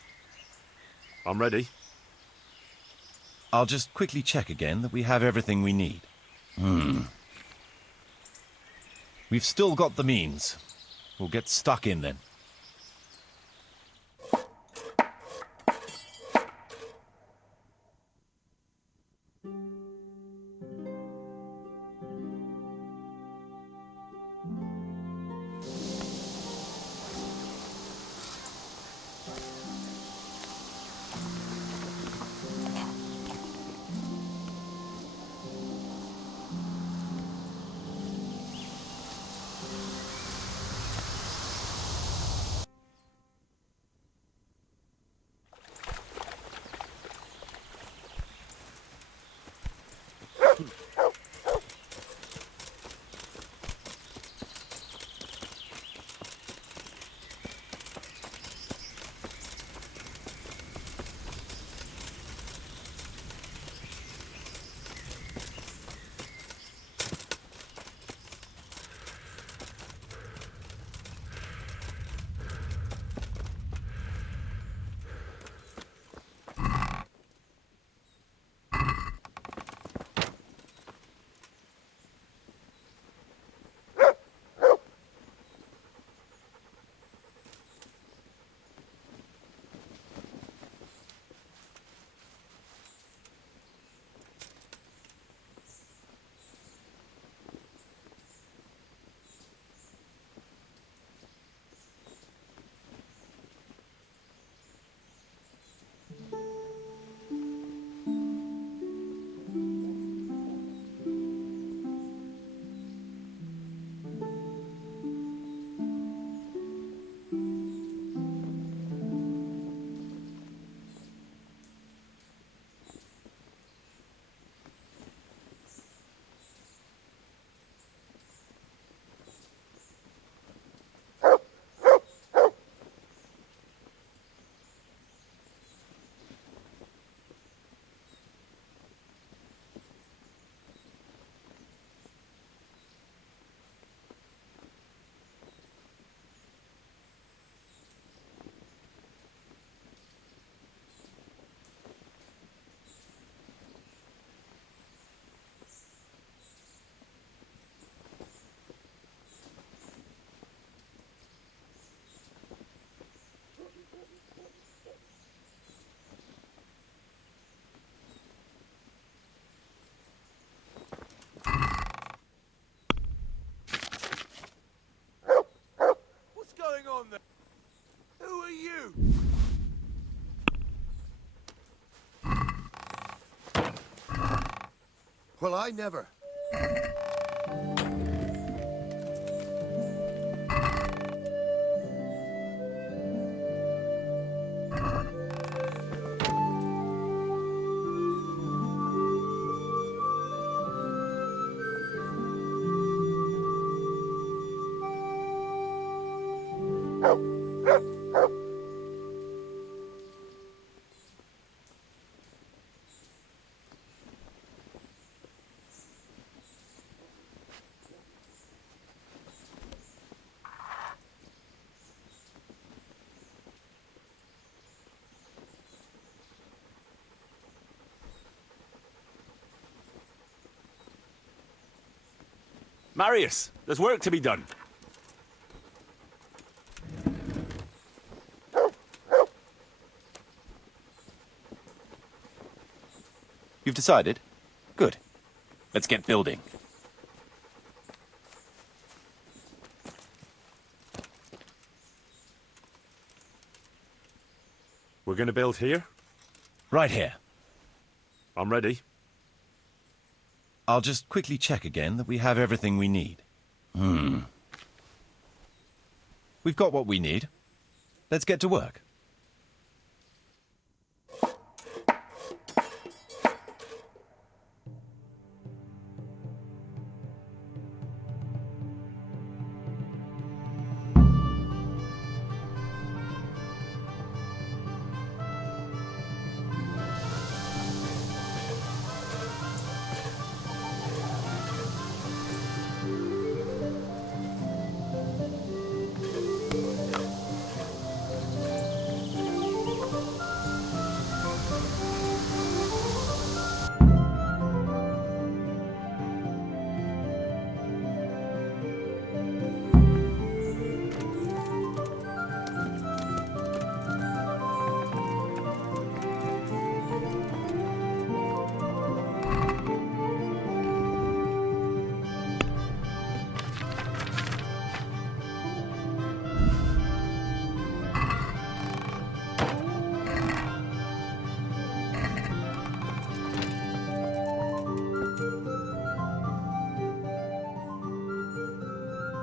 I'm ready. I'll just quickly check again that we have everything we need. We've still got the means. We'll get stuck in then. Well, I never. Marius, there's work to be done. You've decided? Good. Let's get building. We're going to build here? Right here. I'm ready. I'll just quickly check again that we have everything we need. We've got what we need. Let's get to work.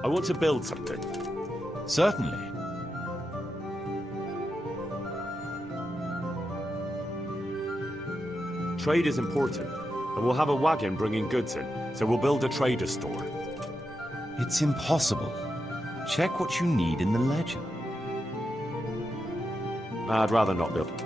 I want to build something. Certainly. Trade is important, and we'll have a wagon bringing goods in, so we'll build a trader's store. It's impossible. Check what you need in the ledger. I'd rather not build.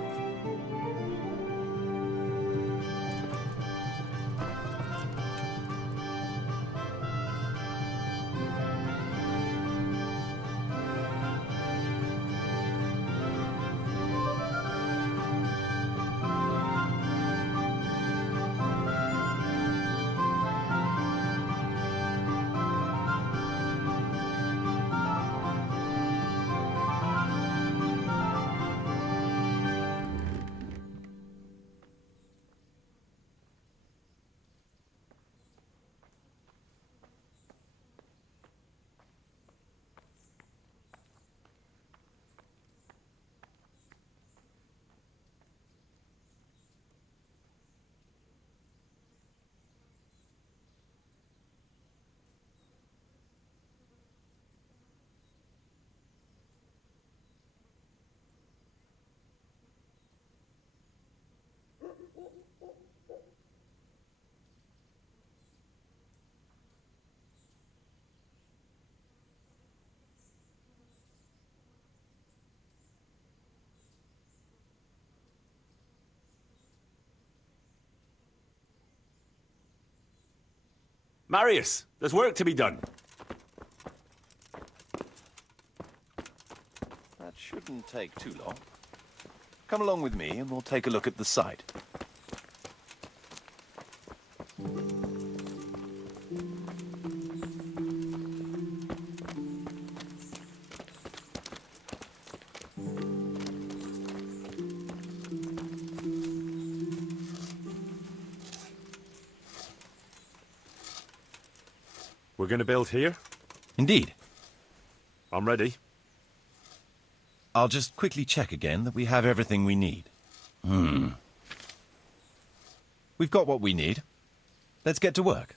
Marius, there's work to be done. That shouldn't take too long. Come along with me and we'll take a look at the site. We're going to build here? Indeed. I'm ready. I'll just quickly check again that we have everything we need. We've got what we need. Let's get to work.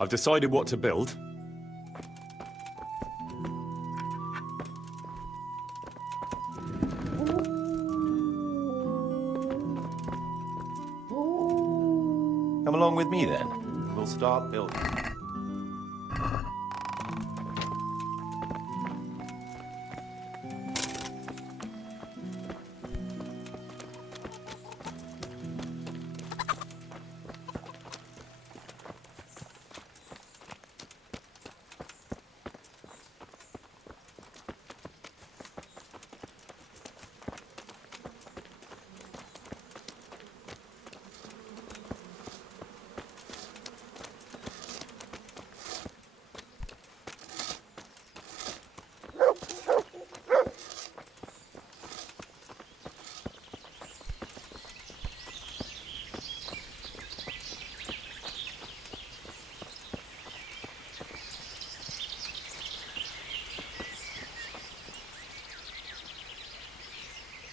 I've decided what to build. Come along with me then. We'll start building.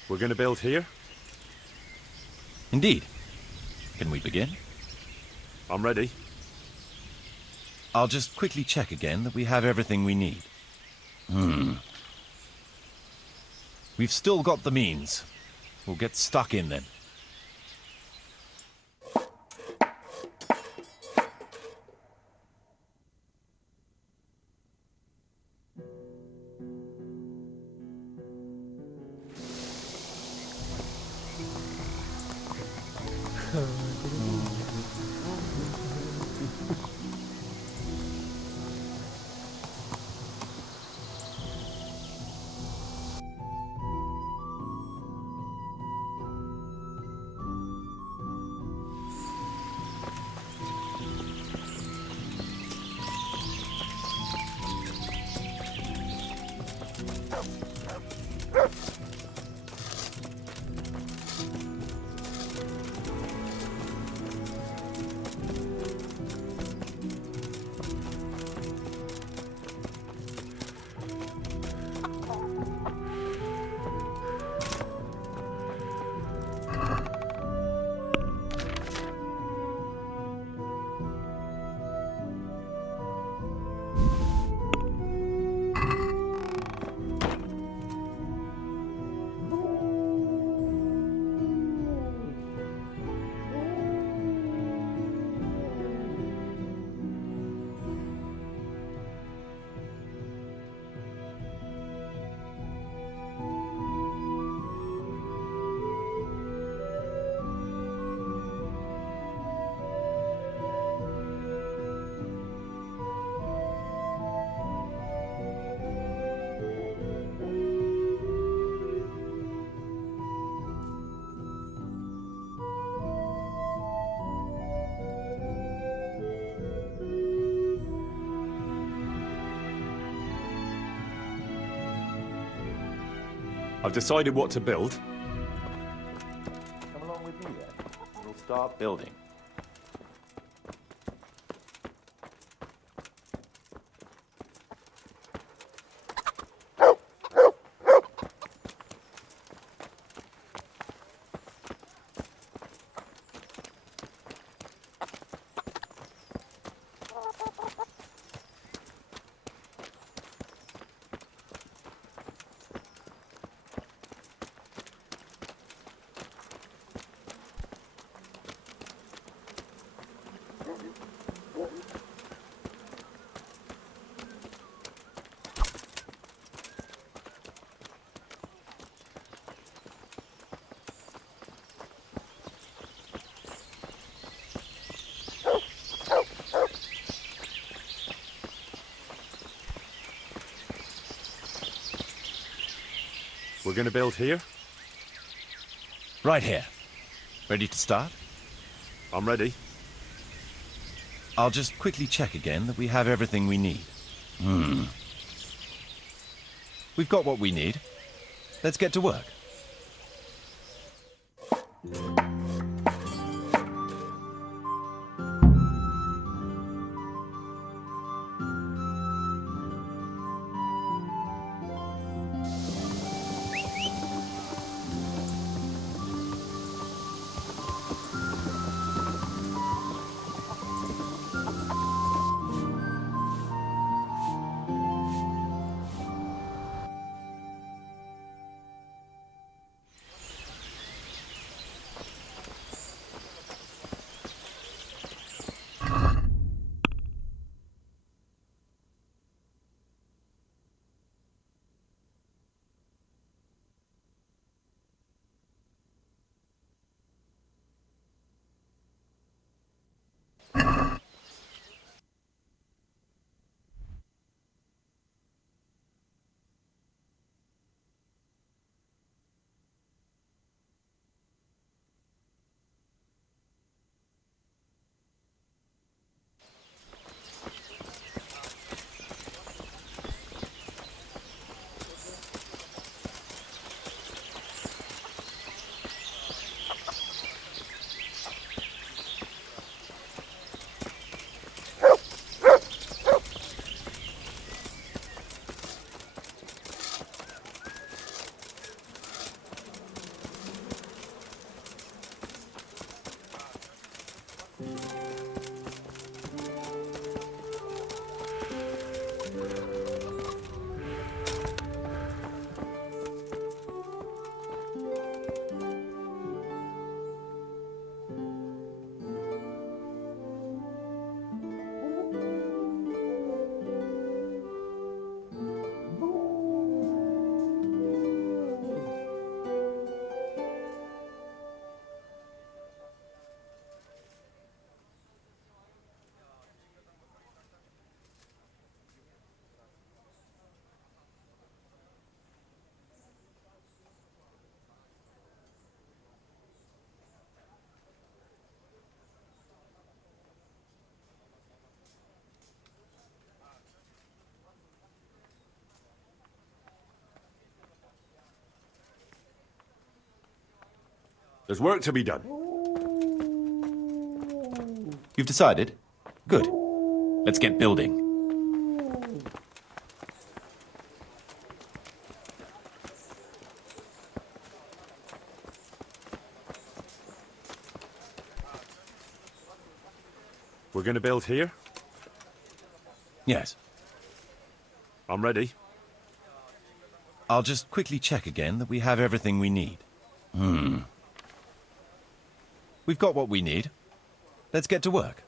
We're going to build here? Indeed. Can we begin? I'm ready. I'll just quickly check again that we have everything we need. We've still got the means. We'll get stuck in then. I've decided what to build. Come along with me then. We'll start building. We're going to build here? Right here. Ready to start? I'm ready. I'll just quickly check again that we have everything we need. We've got what we need. Let's get to work. There's work to be done. You've decided? Good. Let's get building. We're going to build here? Yes. I'm ready. I'll just quickly check again that we have everything we need. We've got what we need. Let's get to work.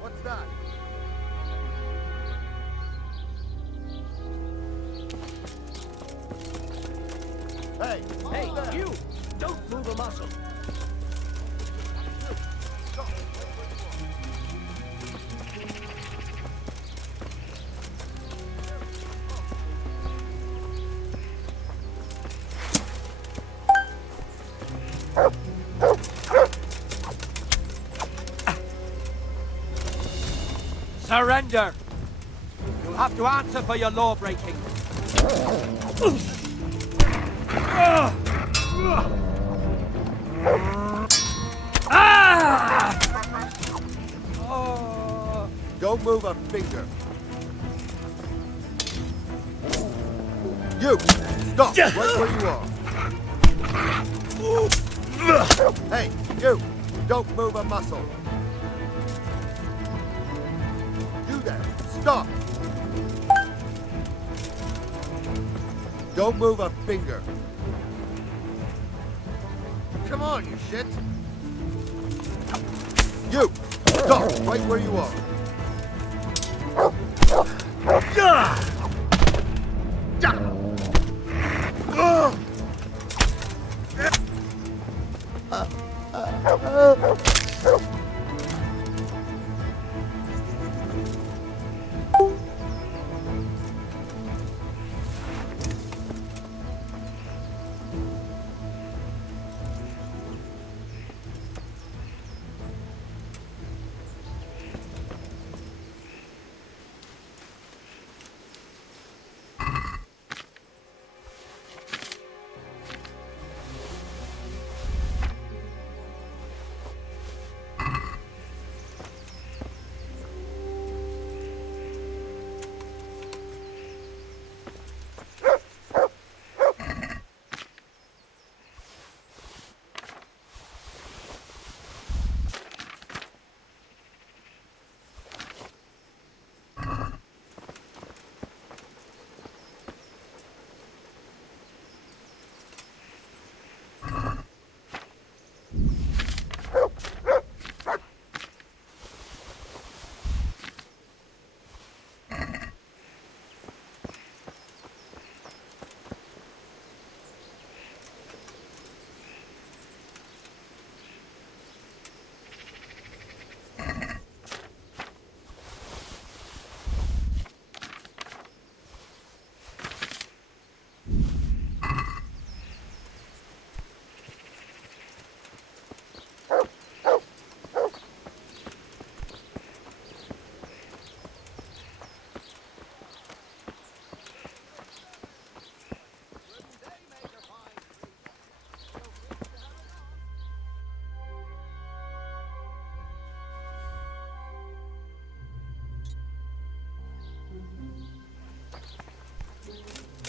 What's that? Hey! Hey, you! Don't move a muscle. Surrender! You'll have to answer for your law breaking. Don't move a finger. You! Stop! Right where you are. Hey, you! Don't move a muscle. You there! Stop! Don't move a finger. Come on, you shit! You! Stop! Right where you are.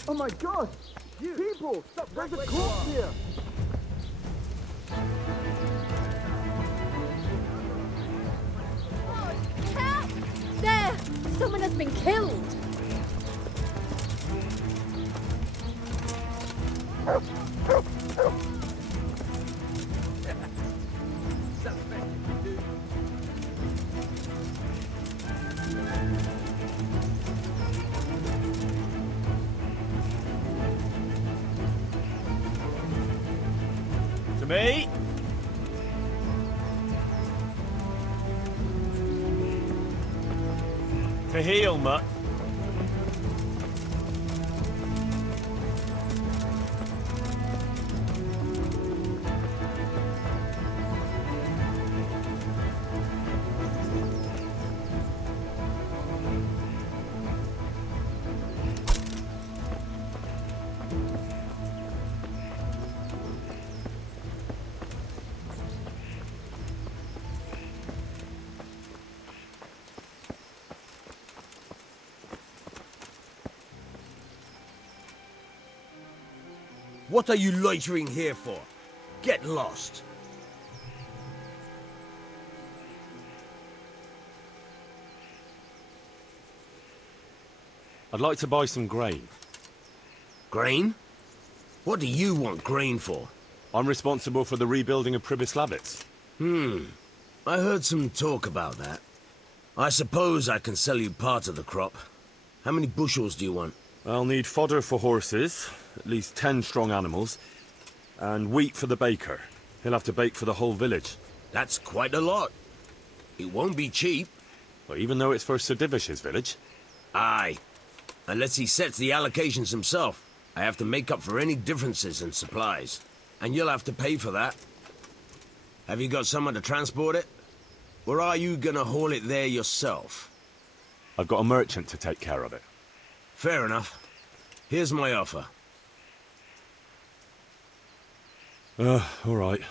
Oh my god! People! There's a corpse here! Help! There! Someone has been killed! To me. To heal, mutt. What are you loitering here for? Get lost. I'd like to buy some grain. Grain? What do you want grain for? I'm responsible for the rebuilding of Pribyslavitz. I heard some talk about that. I suppose I can sell you part of the crop. How many bushels do you want? I'll need fodder for horses, at least 10 strong animals, and wheat for the baker. He'll have to bake for the whole village. That's quite a lot. It won't be cheap. Well, even though it's for Sir Divish's village. Aye. Unless he sets the allocations himself. I have to make up for any differences in supplies. And you'll have to pay for that. Have you got someone to transport it? Or are you gonna haul it there yourself? I've got a merchant to take care of it. Fair enough. Here's my offer. All right.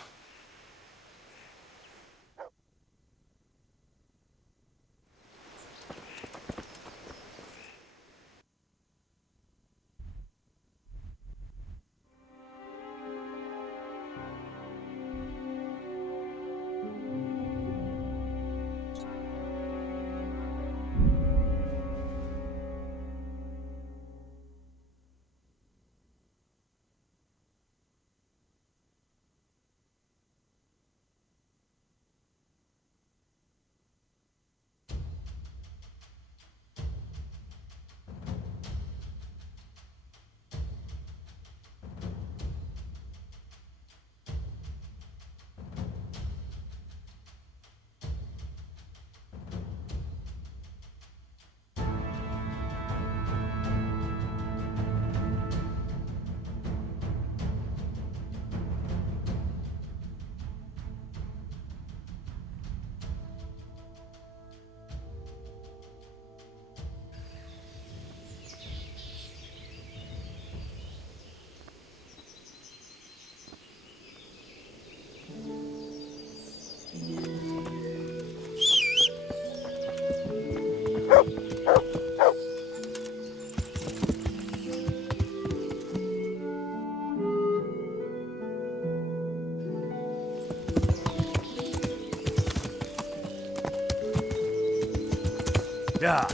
Yeah.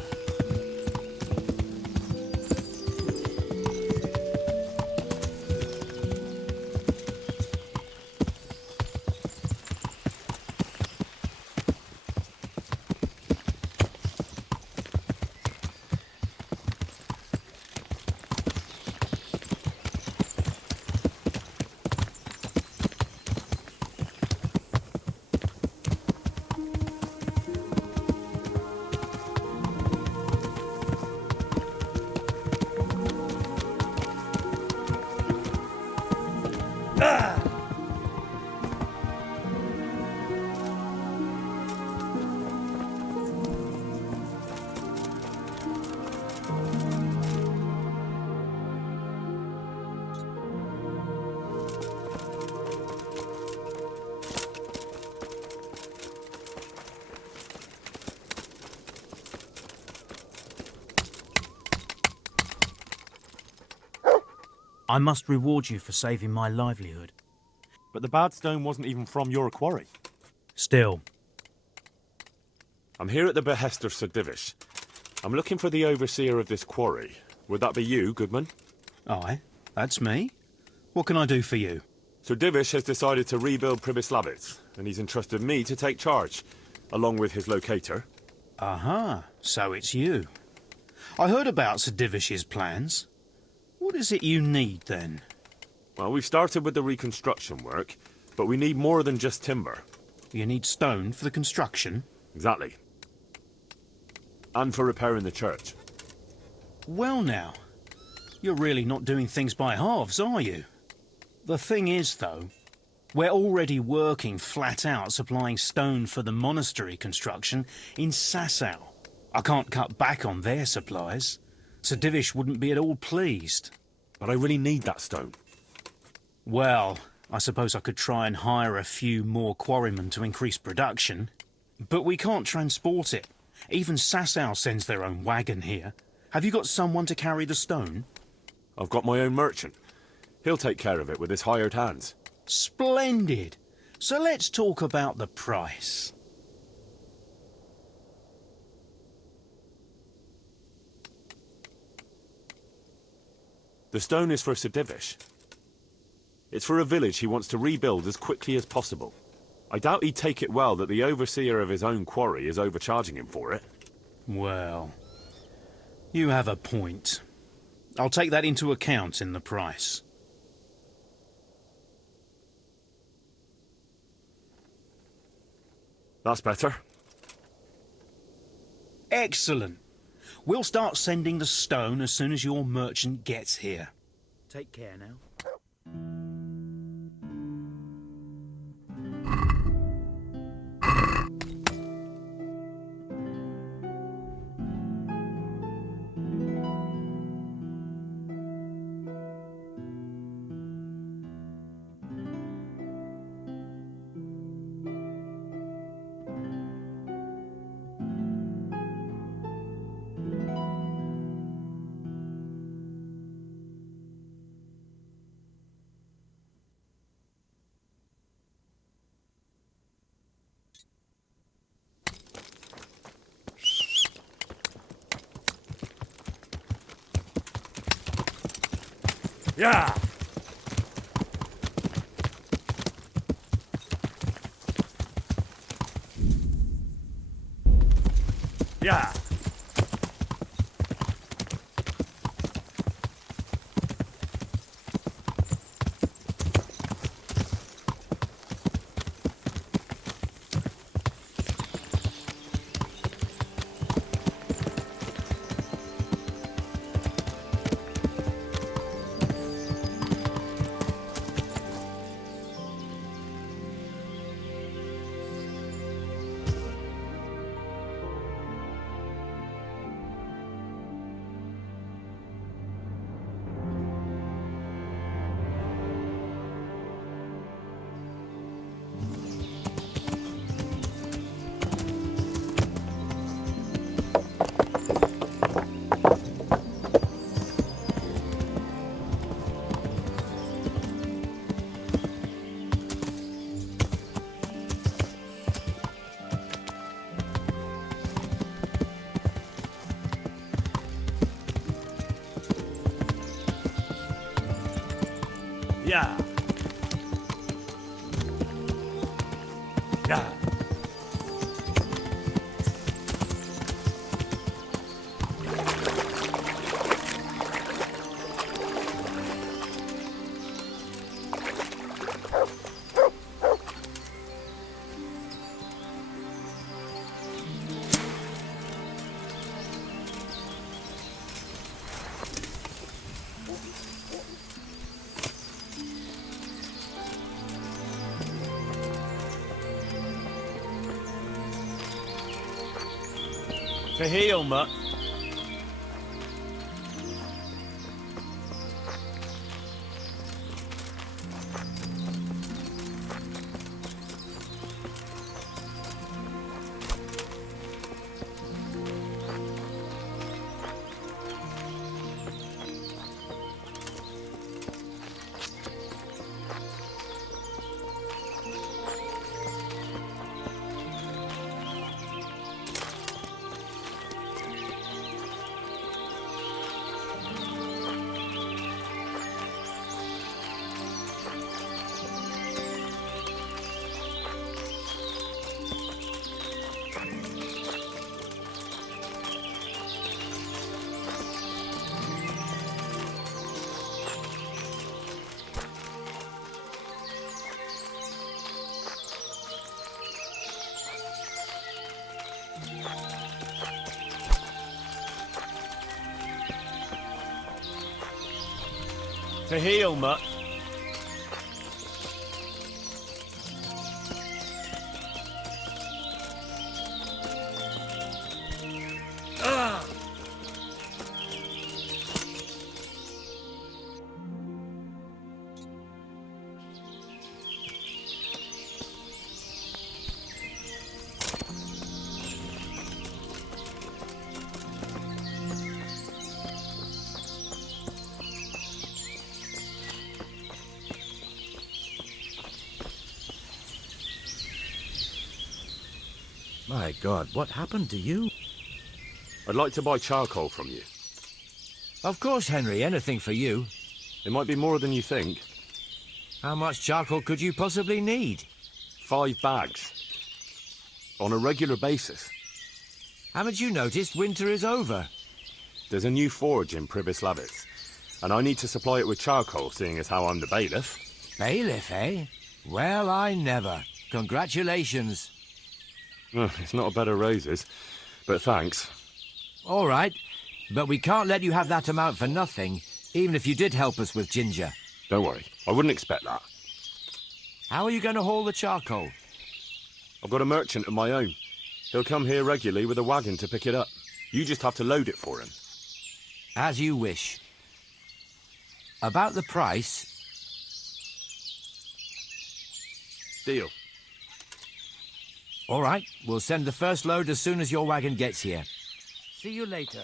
I must reward you for saving my livelihood. But the bad stone wasn't even from your quarry. Still. I'm here at the behest of Sir Divish. I'm looking for the overseer of this quarry. Would that be you, Goodman? Aye, that's me. What can I do for you? Sir Divish has decided to rebuild Pribyslavitz, and he's entrusted me to take charge, along with his locator. Aha, so it's you. I heard about Sir Divish's plans. What is it you need, then? Well, we've started with the reconstruction work, but we need more than just timber. You need stone for the construction? Exactly. And for repairing the church. Well now, you're really not doing things by halves, are you? The thing is, though, we're already working flat out supplying stone for the monastery construction in Sasau. I can't cut back on their supplies. Sir Divish wouldn't be at all pleased. But I really need that stone. Well, I suppose I could try and hire a few more quarrymen to increase production. But we can't transport it. Even Sasau sends their own wagon here. Have you got someone to carry the stone? I've got my own merchant. He'll take care of it with his hired hands. Splendid. So let's talk about the price. The stone is for Sir Divish. It's for a village he wants to rebuild as quickly as possible. I doubt he'd take it well that the overseer of his own quarry is overcharging him for it. Well, you have a point. I'll take that into account in the price. That's better. Excellent. We'll start sending the stone as soon as your merchant gets here. Take care now. Yeah! Yeah! Yeah. Yeah. To heal, mutt. to heal, Mutt. My God, what happened to you? I'd like to buy charcoal from you. Of course, Henry, anything for you. It might be more than you think. How much charcoal could you possibly need? 5 bags. On a regular basis. Haven't you noticed winter is over? There's a new forge in Pribyslavitz, and I need to supply it with charcoal, seeing as how I'm the bailiff. Bailiff, eh? Well, I never. Congratulations. It's not a bed of roses, but thanks. All right, but we can't let you have that amount for nothing, even if you did help us with ginger. Don't worry, I wouldn't expect that. How are you going to haul the charcoal? I've got a merchant of my own. He'll come here regularly with a wagon to pick it up. You just have to load it for him. As you wish. About the price... Deal. All right, we'll send the first load as soon as your wagon gets here. See you later.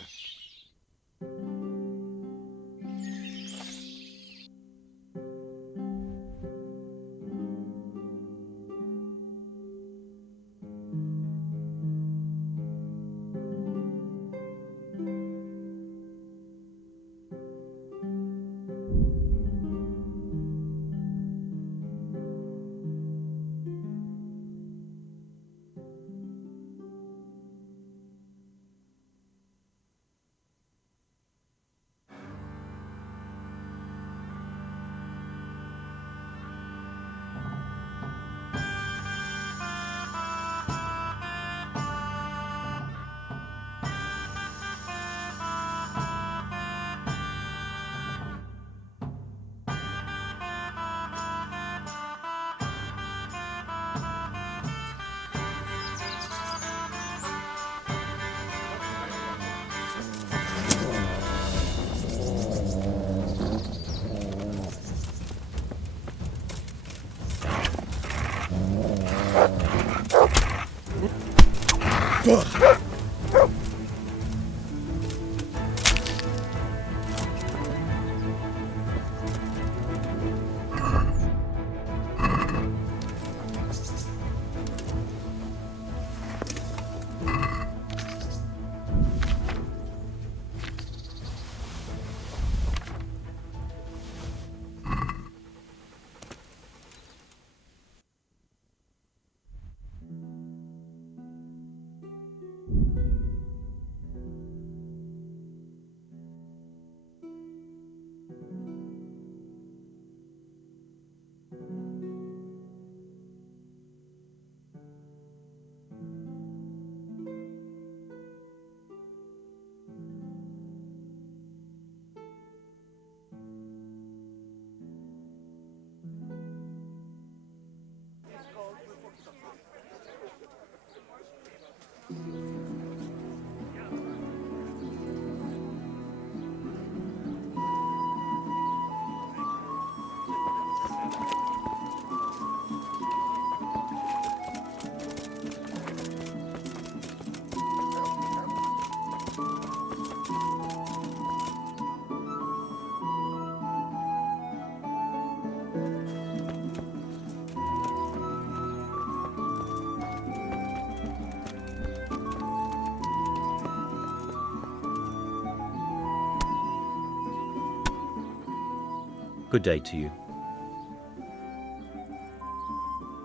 Good day to you.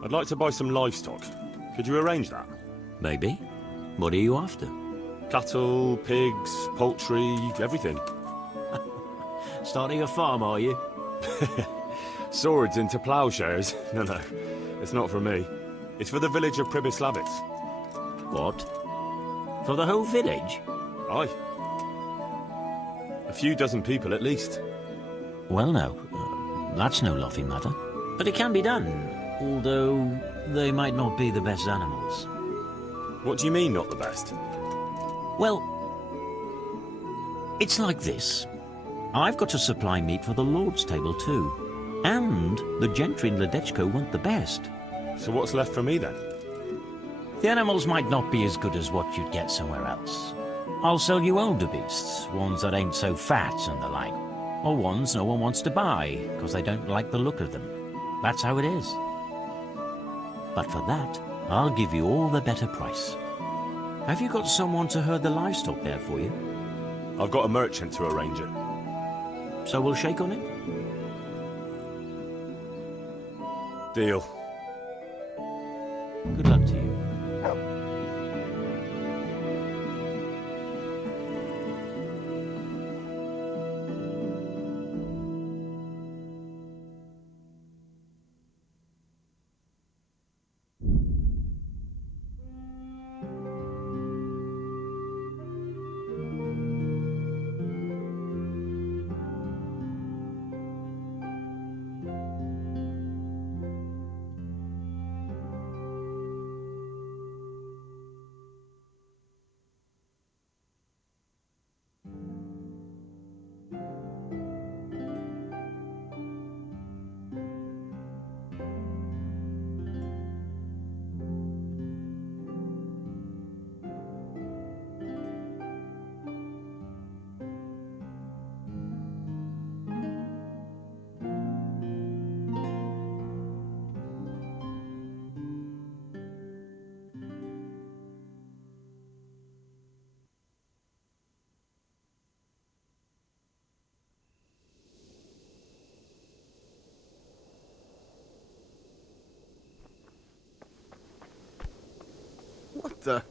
I'd like to buy some livestock. Could you arrange that? Maybe. What are you after? Cattle, pigs, poultry, everything. Starting a farm, are you? Swords into plowshares. No, it's not for me. It's for the village of Pribyslavitz. What? For the whole village? Aye. A few dozen people at least. Well now, That's no lofty matter. But it can be done, although they might not be the best animals. What do you mean, not the best? Well, it's like this. I've got to supply meat for the Lord's table too. And the gentry in Ledechko want the best. So what's left for me then? The animals might not be as good as what you'd get somewhere else. I'll sell you older beasts, ones that ain't so fat and the like. Or ones no one wants to buy, because they don't like the look of them. That's how it is. But for that, I'll give you all the better price. Have you got someone to herd the livestock there for you? I've got a merchant to arrange it. So we'll shake on it? Deal. Good luck to you. What the?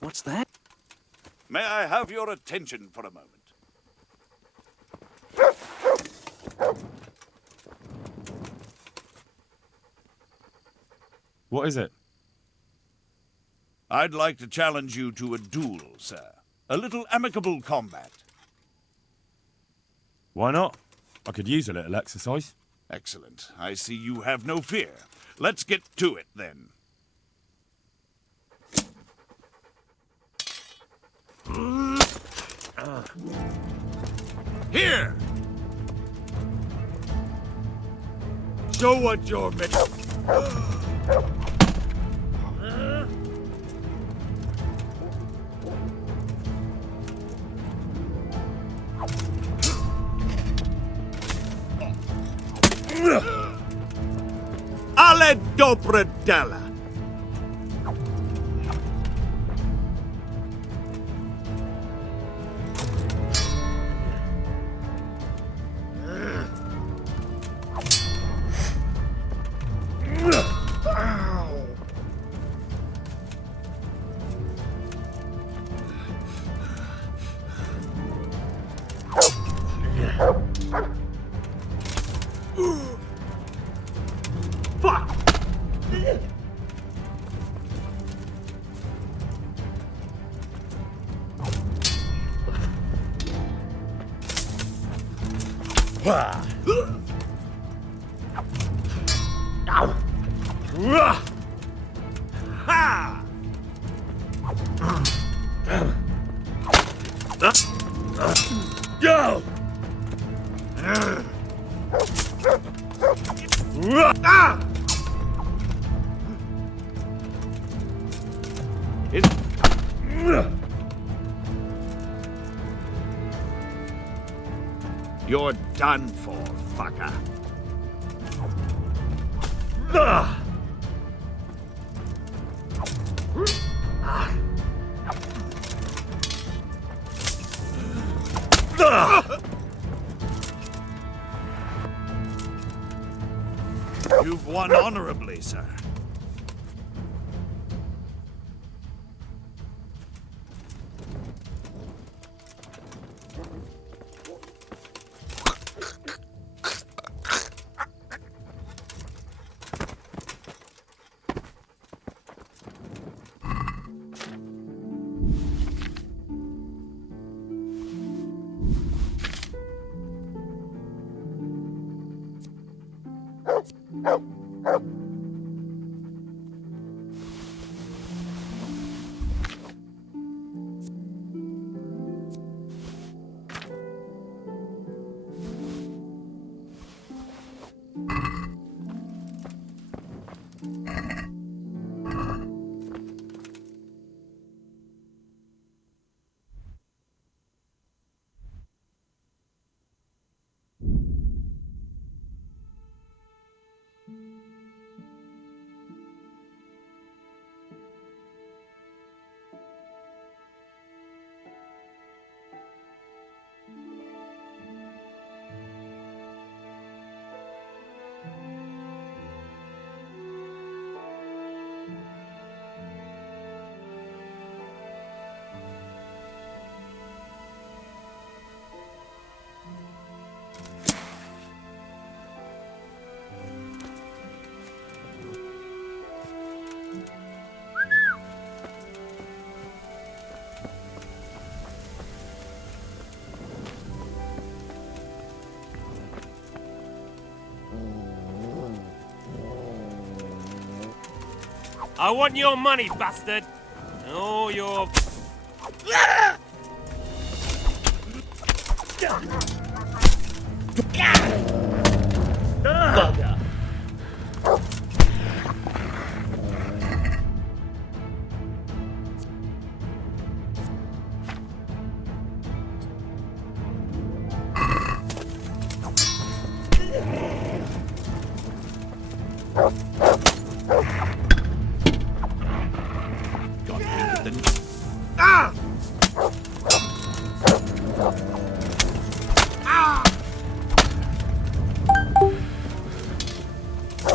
What's that? May I have your attention for a moment? What is it? I'd like to challenge you to a duel, sir. A little amicable combat. Why not? I could use a little exercise. Excellent. I see you have no fear. Let's get to it, then. Here! Show what you're made of. Ale dobre dela! Go! You're done for, fucker. You've won honorably, sir. I want your money, bastard! Oh, your... Bugger!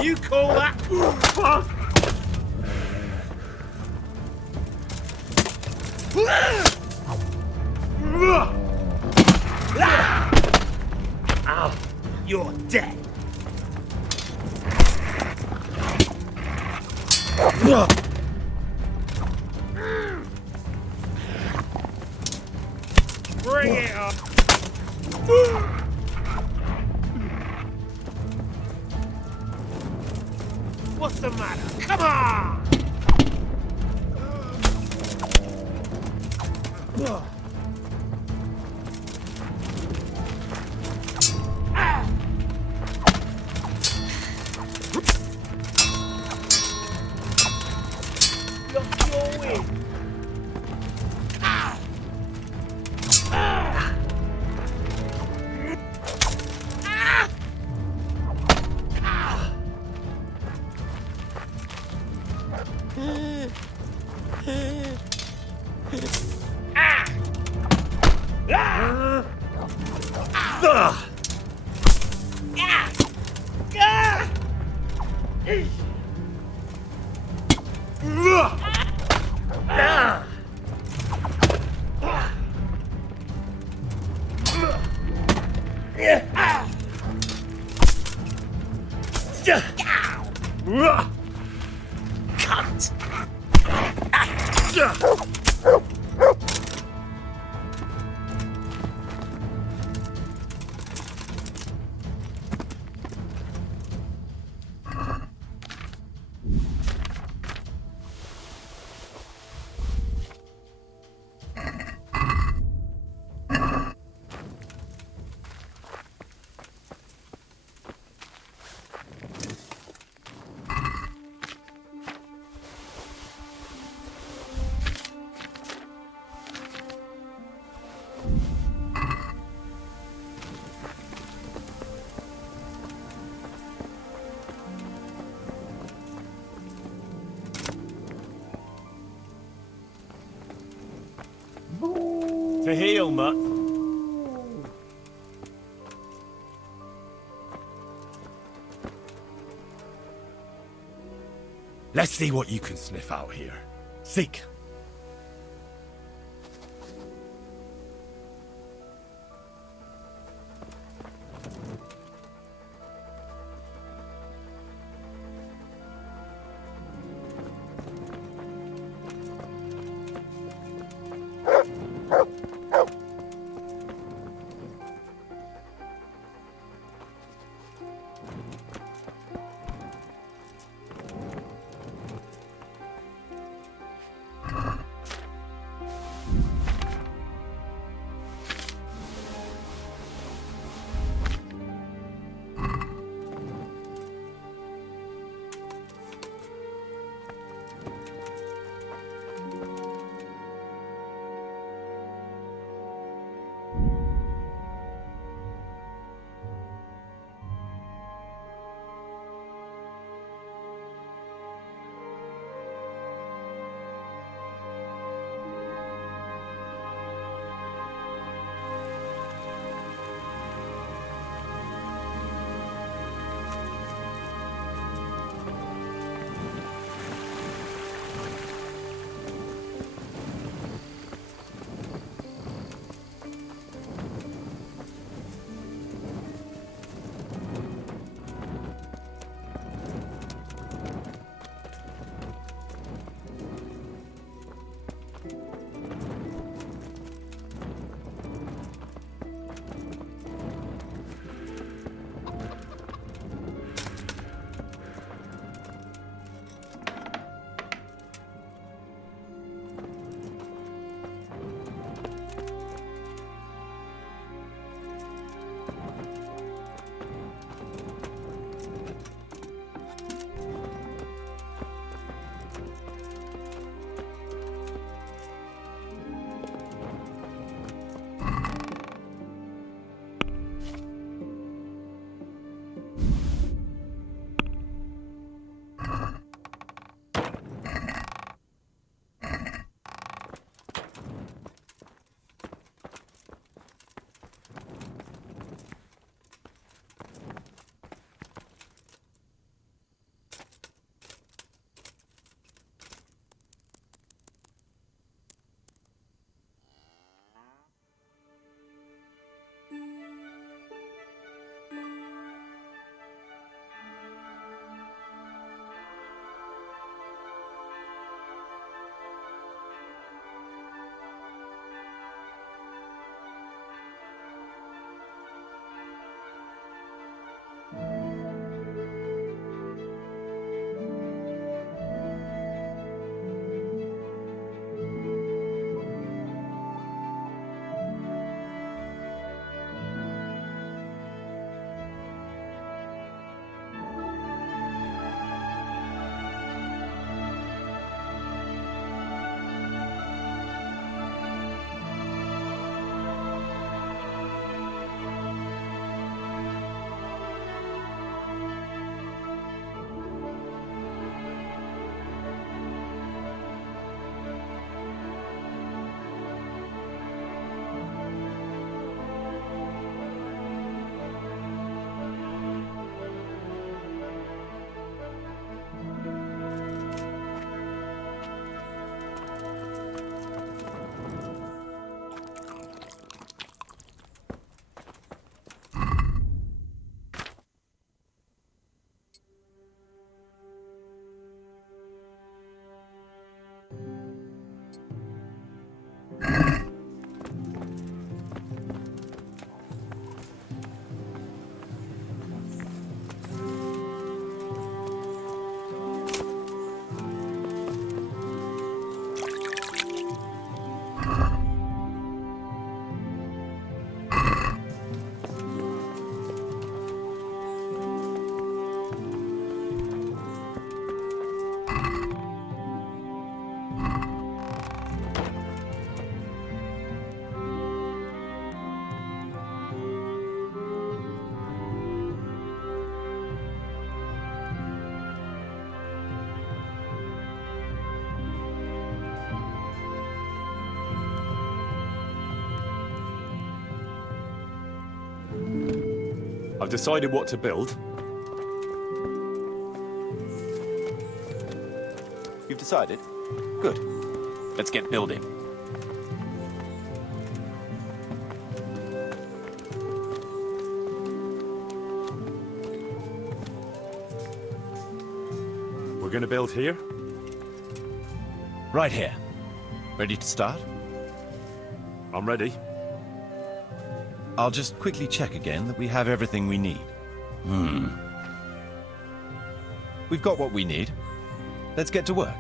You call that fuck? Ow, you're dead. Bring it up. What's the matter? Come on! Look your way. Cunt! To heel, Mutt. Let's see what you can sniff out here. Seek. I've decided what to build. You've decided? Good. Let's get building. We're going to build here? Right here. Ready to start? I'm ready. I'll just quickly check again that we have everything we need. We've got what we need. Let's get to work.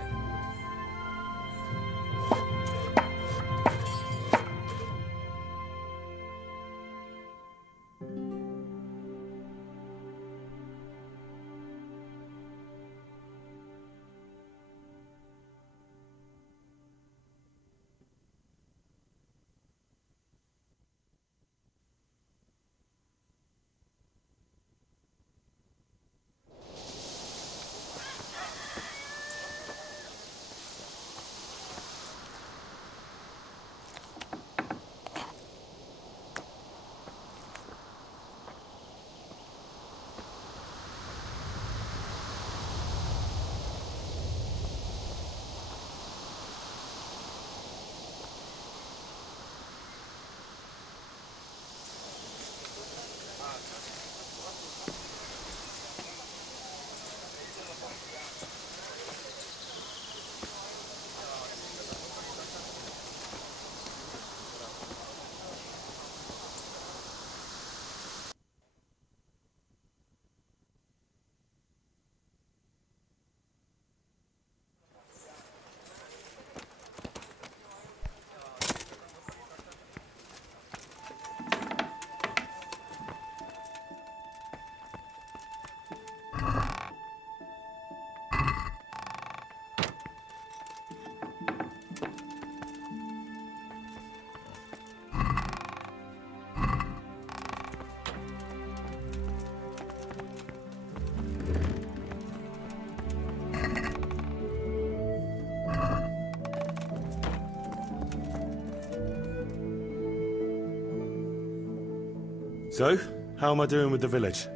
So, how am I doing with the village?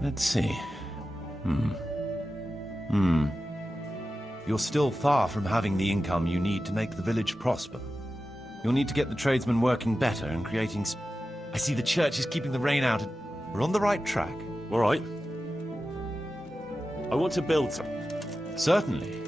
Let's see. You're still far from having the income you need to make the village prosper. You'll need to get the tradesmen working better and creating I see the church is keeping the rain out. We're on the right track. All right. I want to build some. Certainly.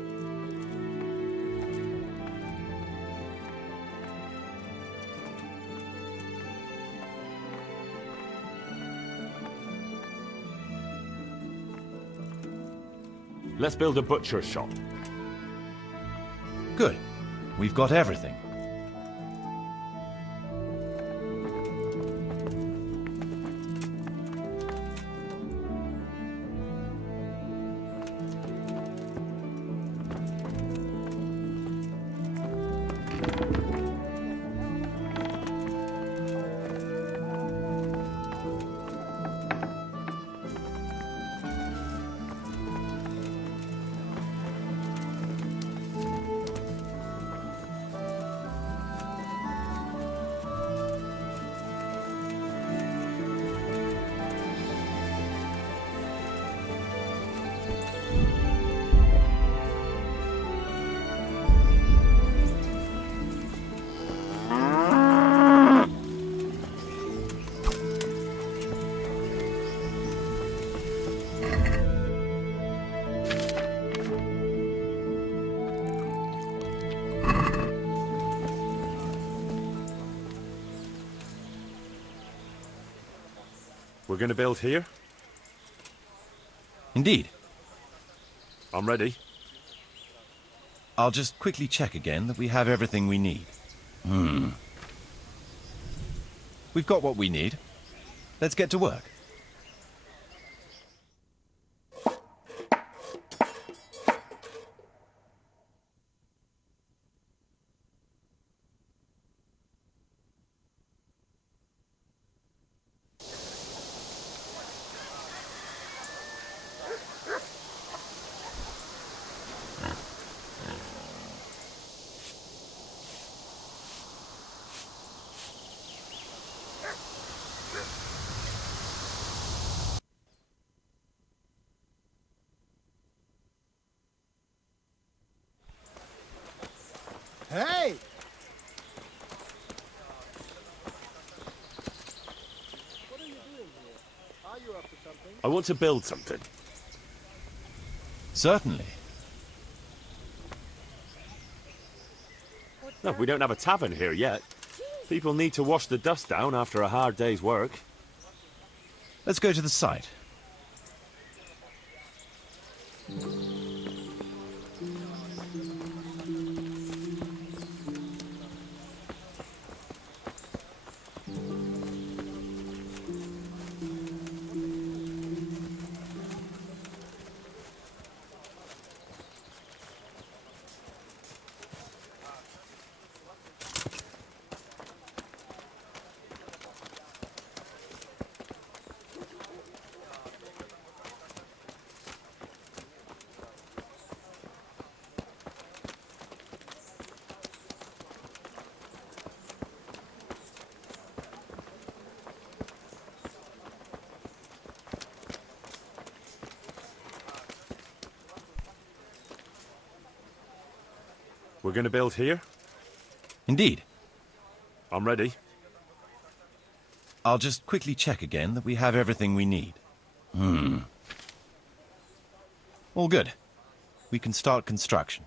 Let's build a butcher's shop. Good. We've got everything. We're going to build here? Indeed. I'm ready. I'll just quickly check again that we have everything we need. We've got what we need. Let's get to work. Hey! I want to build something. Certainly. No, we don't have a tavern here yet. People need to wash the dust down after a hard day's work. Let's go to the site. We're going to build here? Indeed. I'm ready. I'll just quickly check again that we have everything we need. All good. We can start construction.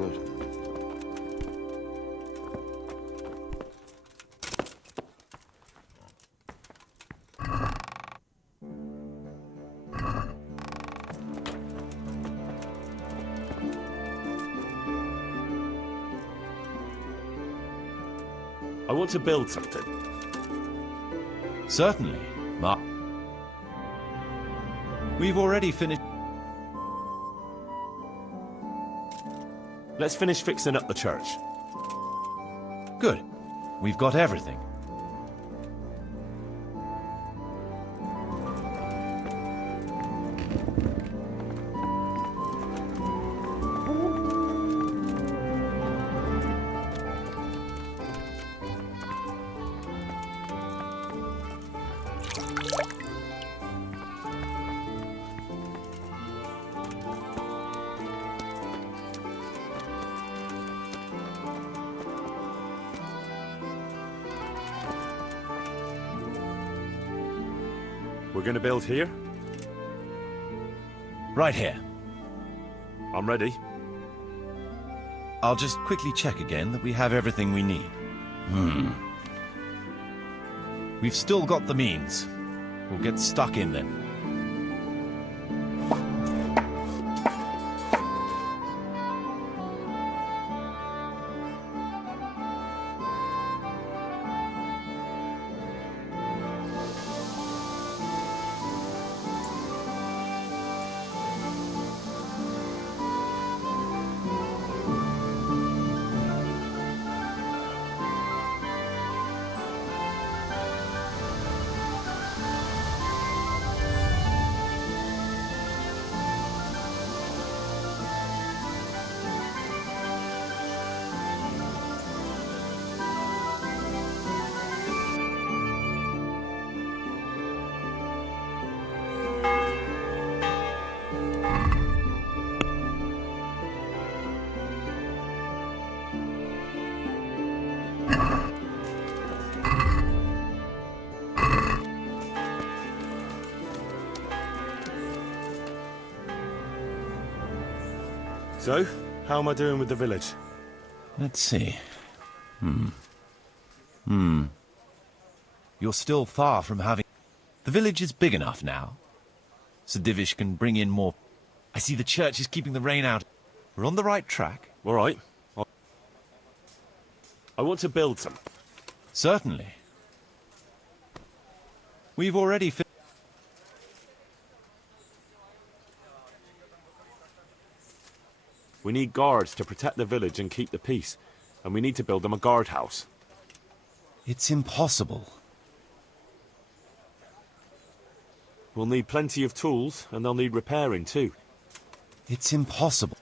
Good. I want to build something. Certainly, Mark. We've already finished. Let's finish fixing up the church. Good. We've got everything. We're gonna build here? Right here. I'm ready. I'll just quickly check again that we have everything we need. We've still got the means. We'll get stuck in then. So, how am I doing with the village? Let's see. You're still far from having... The village is big enough now. Sir Divish can bring in more... I see the church is keeping the rain out. We're on the right track. All right. I want to build some. Certainly. We've already... We need guards to protect the village and keep the peace. And we need to build them a guardhouse. It's impossible. We'll need plenty of tools, and they'll need repairing too. It's impossible.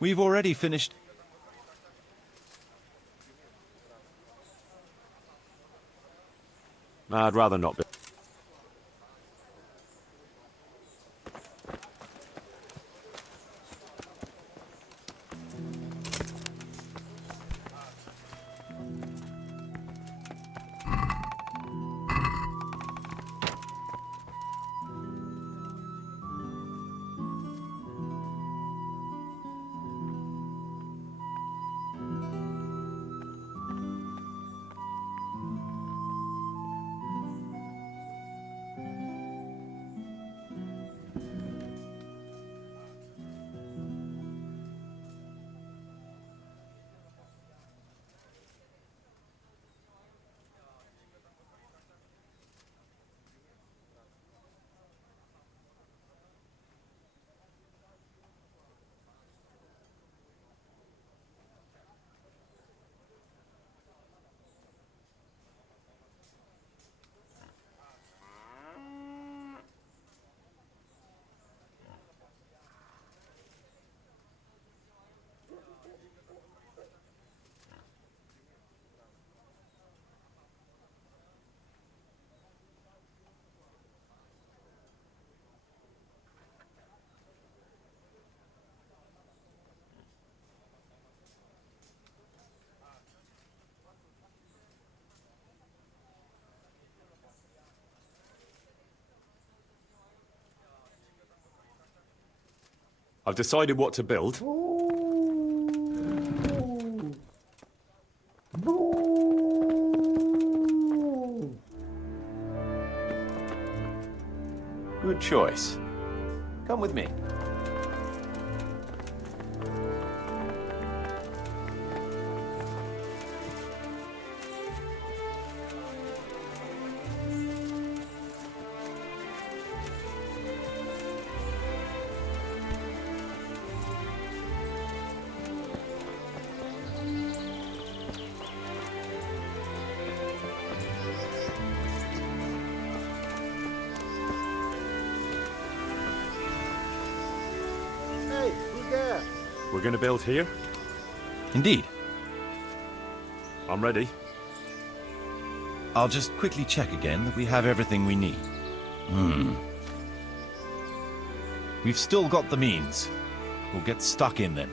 We've already finished... I'd rather not be. I've decided what to build. Good choice. Come with me. We're going to build here? Indeed. I'm ready. I'll just quickly check again that we have everything we need. We've still got the means. We'll get stuck in then.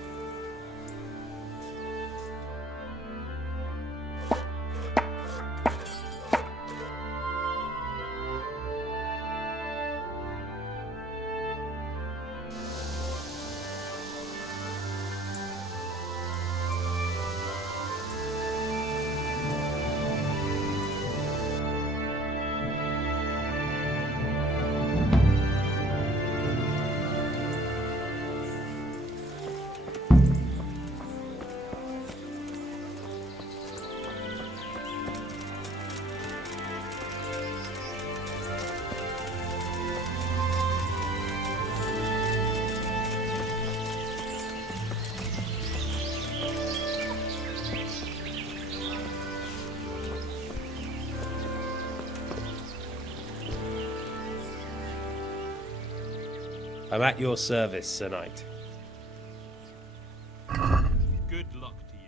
I'm at your service, Sir Knight. Good luck to you.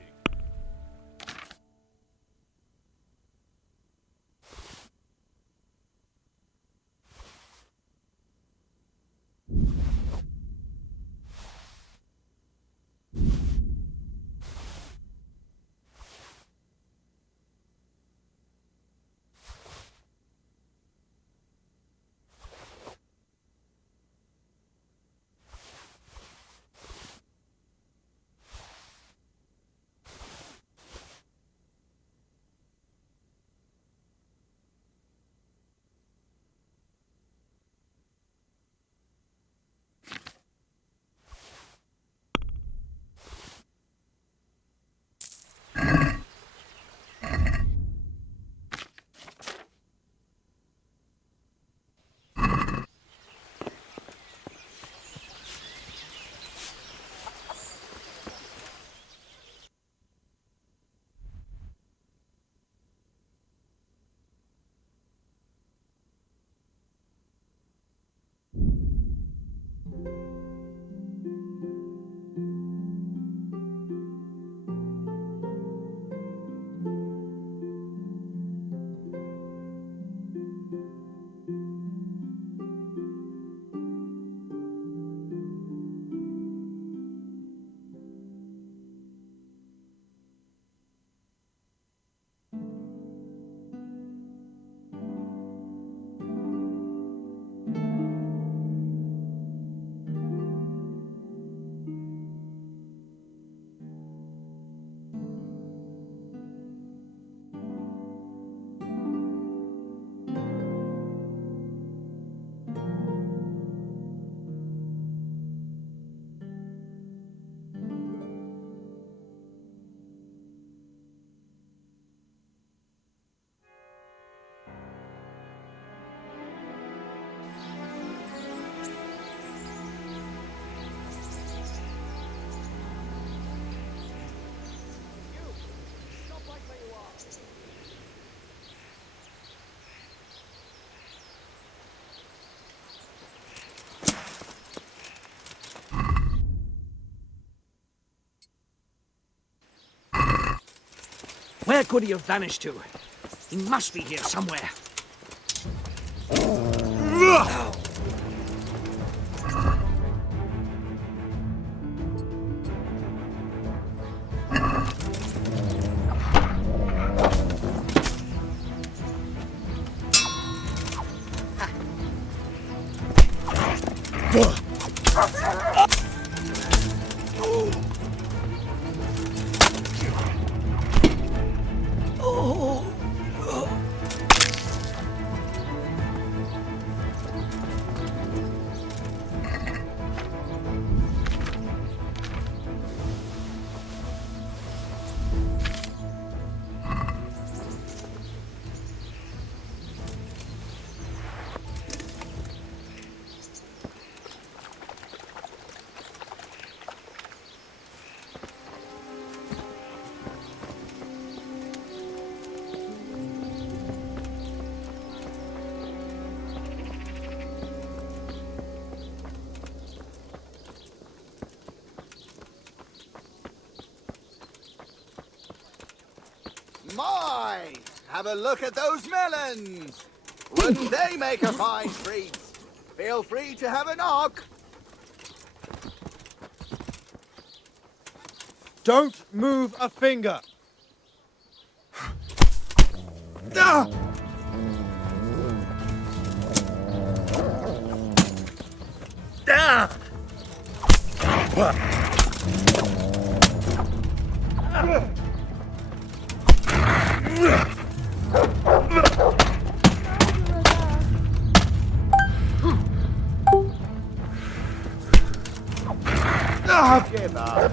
Where could he have vanished to? He must be here somewhere. boys, have a look at those melons. Wouldn't they make a fine treat? Feel free to have a knock. Don't move a finger. Ah! Ah! Give up.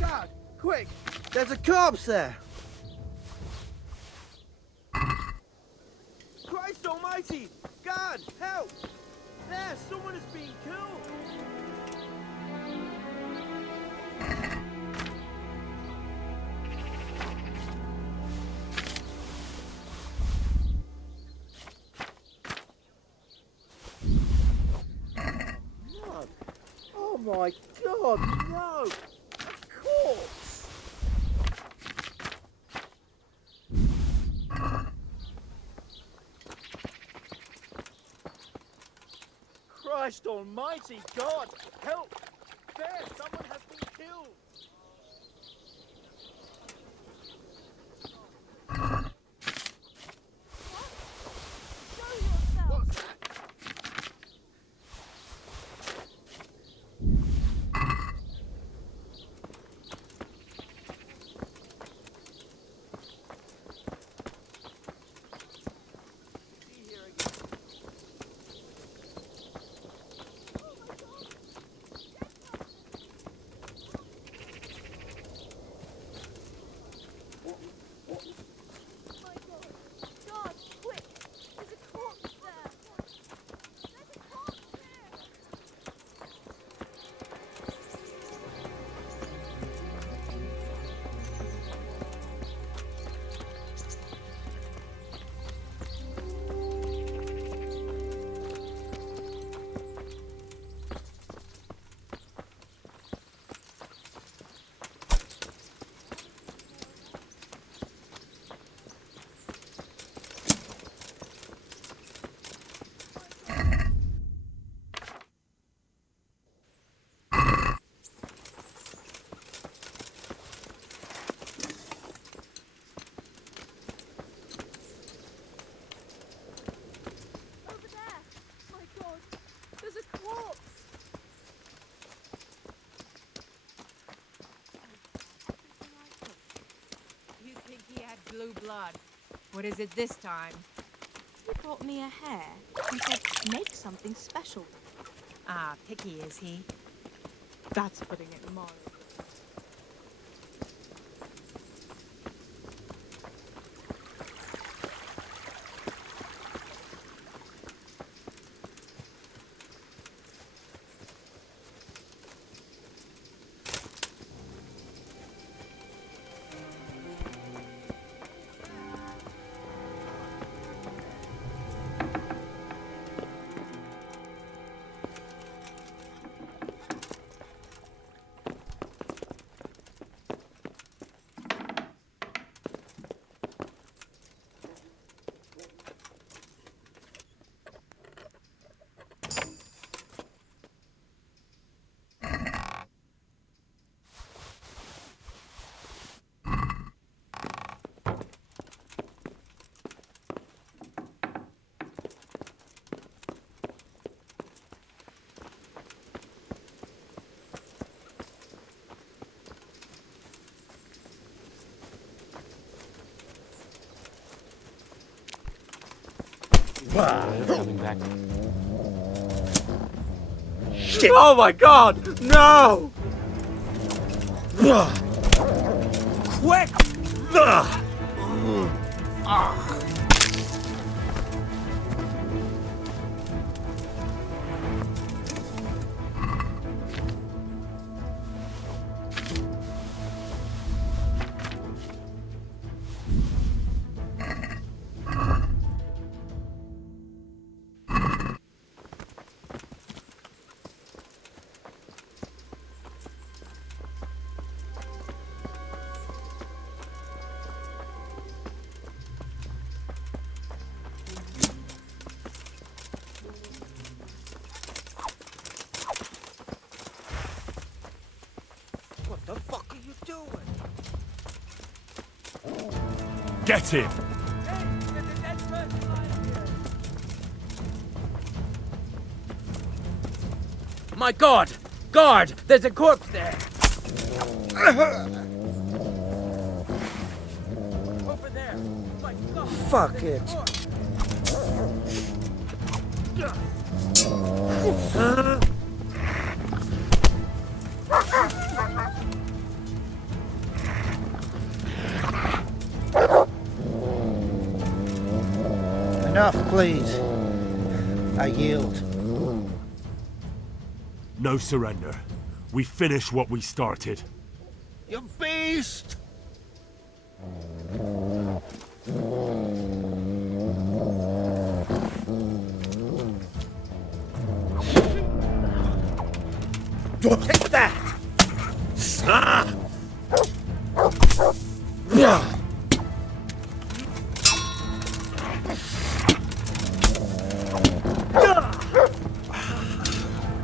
God, quick! There's a corpse there! Christ almighty! God, help! There, someone is being killed! No! Oh my God, no! A corpse! Christ almighty, God, help! There, someone has been killed! What's that? God, quick! There's a corpse there! There's a corpse there! Over there! My God, there's a corpse! You think he had blue blood? What is it this time? He brought me a hair and said, make something special. Ah, picky is he? That's putting it mildly. Coming back. Shit! Oh my god! No! Quick! What the fuck are you doing? Get him! My god! Guard! There's a corpse there! Over there! My god! Fuck it! Enough, please. I yield. No surrender. We finish what we started. You beast! Take that!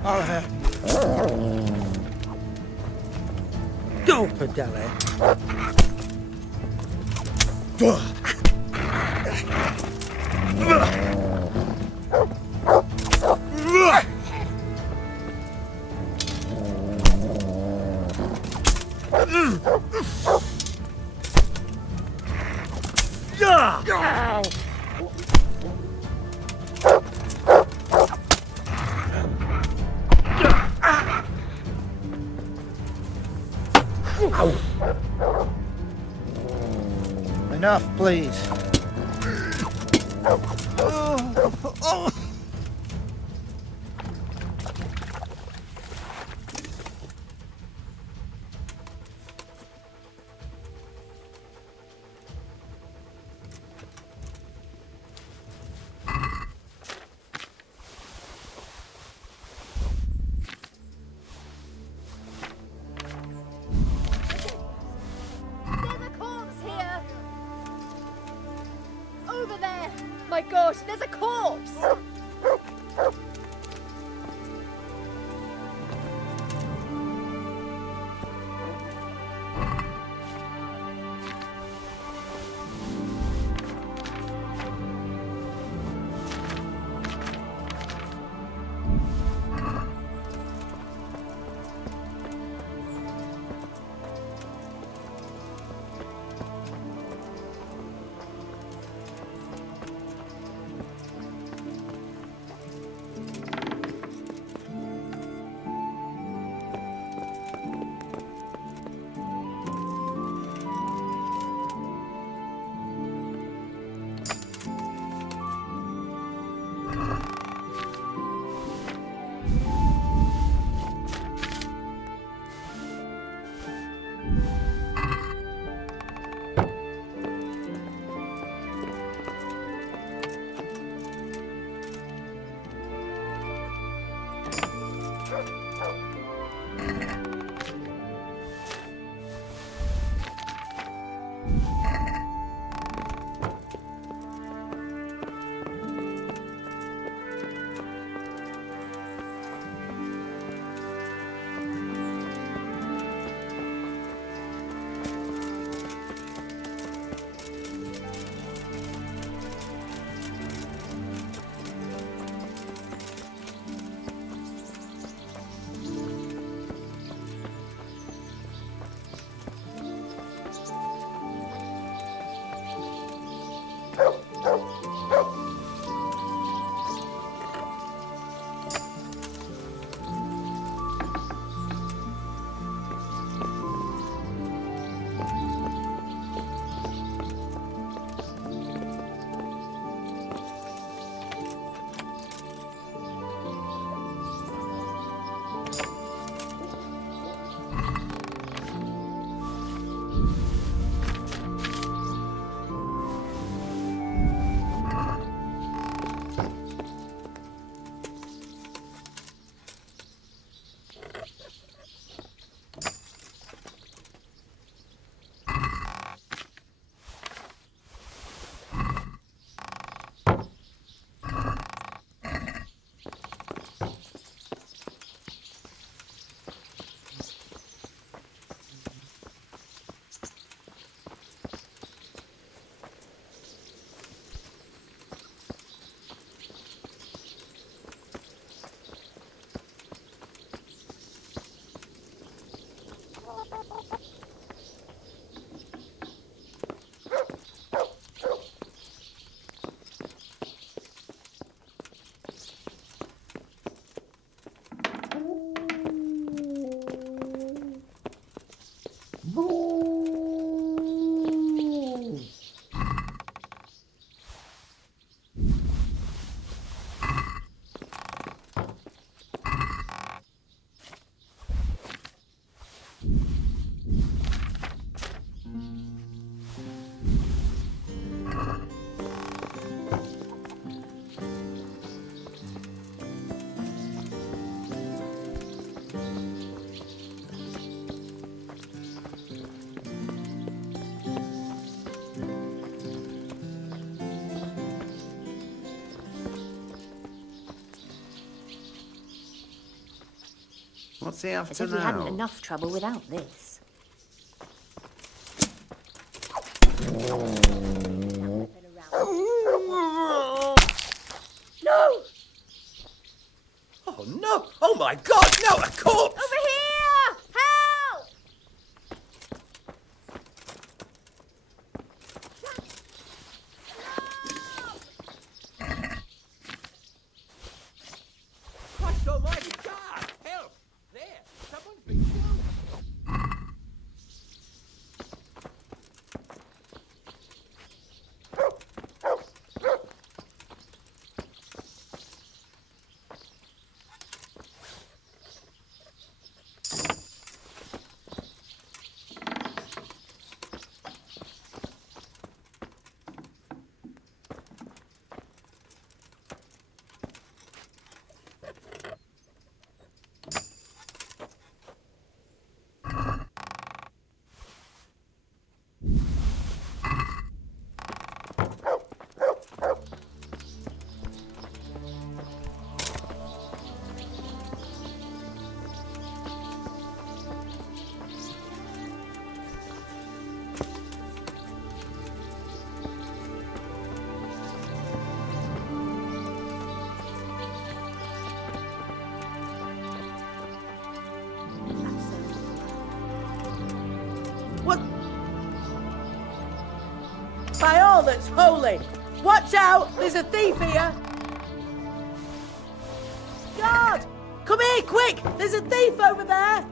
I'll have Go, Padella! Enough, please. There's a corpse here! Over there! My gosh, there's a corpse! What's he after As if we now? hadn't enough trouble without this. No! Oh no! Oh my God! No, a corpse! Over here! Help! Christ almighty, God! Help! There! Someone's been killed! What? By all that's holy! Watch out! There's a thief here! Guard! Come here, quick! There's a thief over there!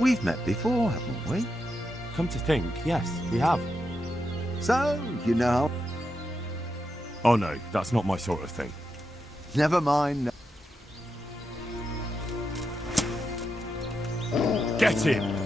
We've met before, haven't we? Come to think, yes, we have. So, you know... Oh no, that's not my sort of thing. Never mind. Get him!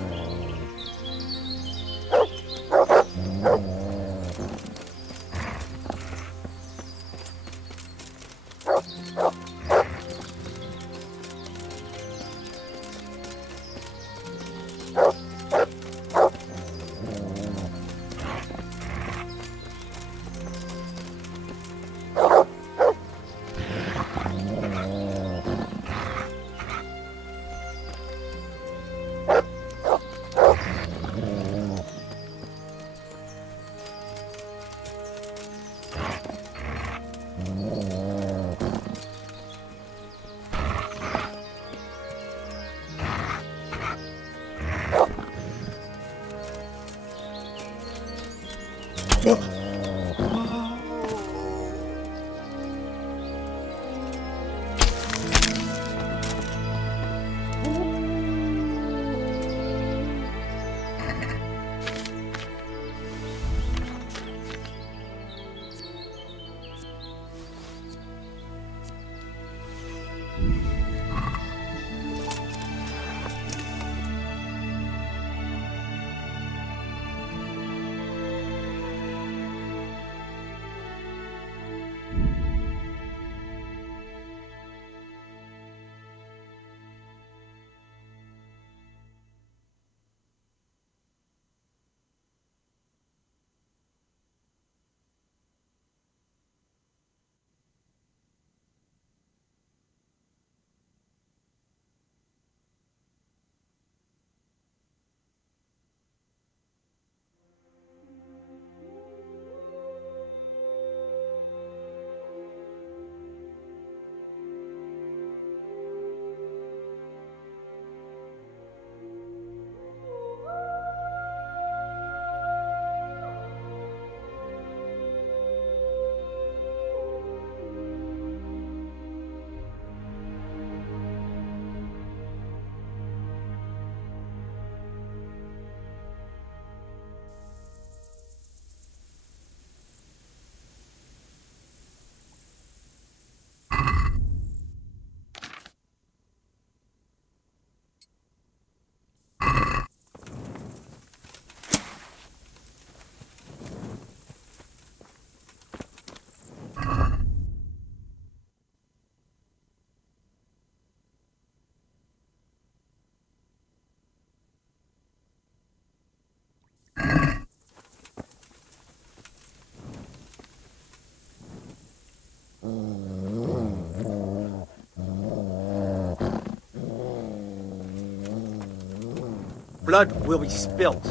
Blood will be spilt.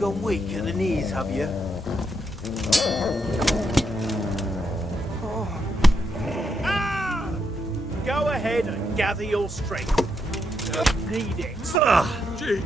Gone weak at the knees, have you? Go ahead and gather your strength. Need it. Gee.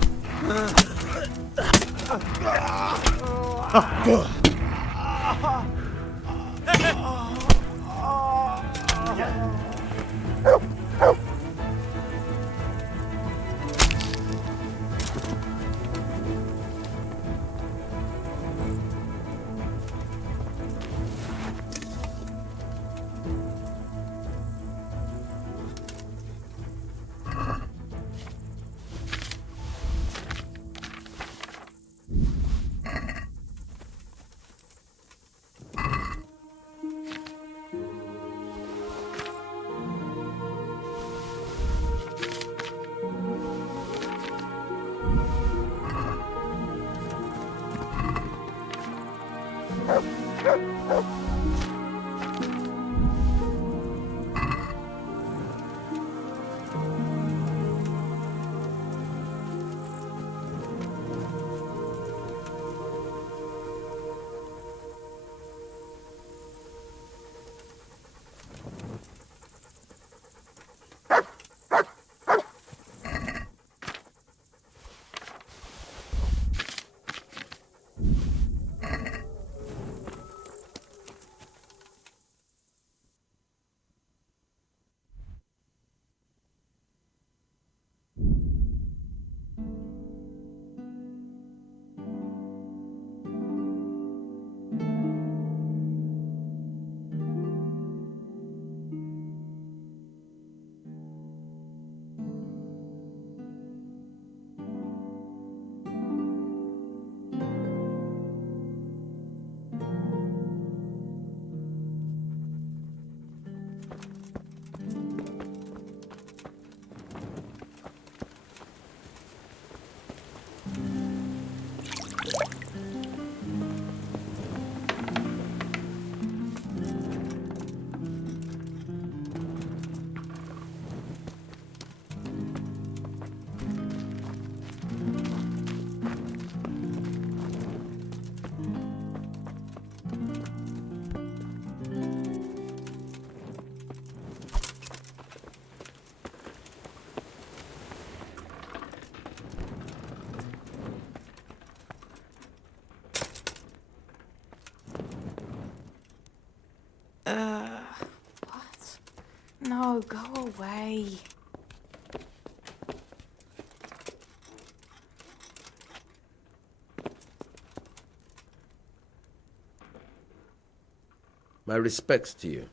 No, go away. My respects to you.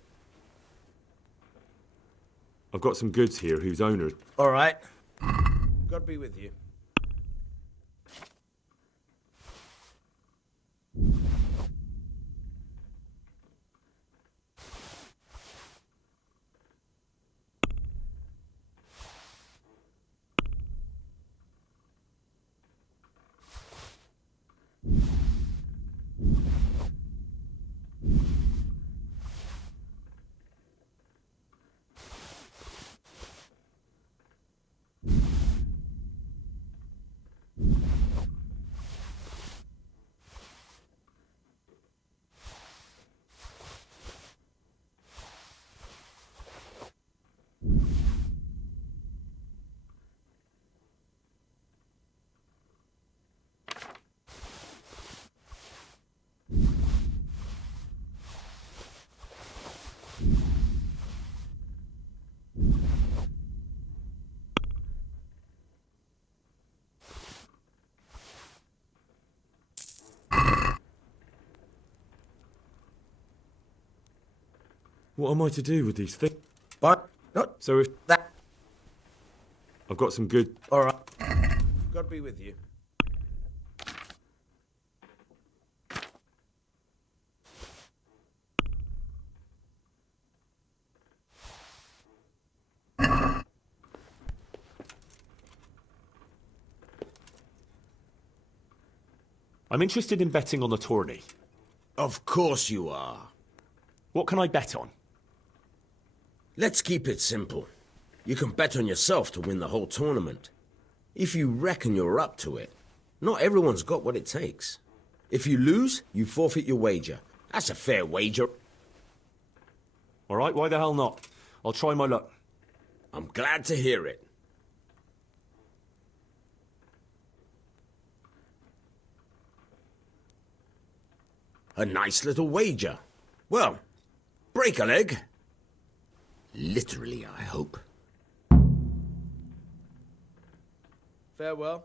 I've got some goods here whose owner... All right. God be with you. What am I to do with these things? But not So if... that. I've got some good... All right. God be with you. I'm interested in betting on the tourney. Of course you are. What can I bet on? Let's keep it simple. You can bet on yourself to win the whole tournament. If you reckon you're up to it. Not everyone's got what it takes. If you lose, you forfeit your wager. That's a fair wager. All right, why the hell not? I'll try my luck. I'm glad to hear it. A nice little wager. Well, break a leg. Literally, I hope. Farewell.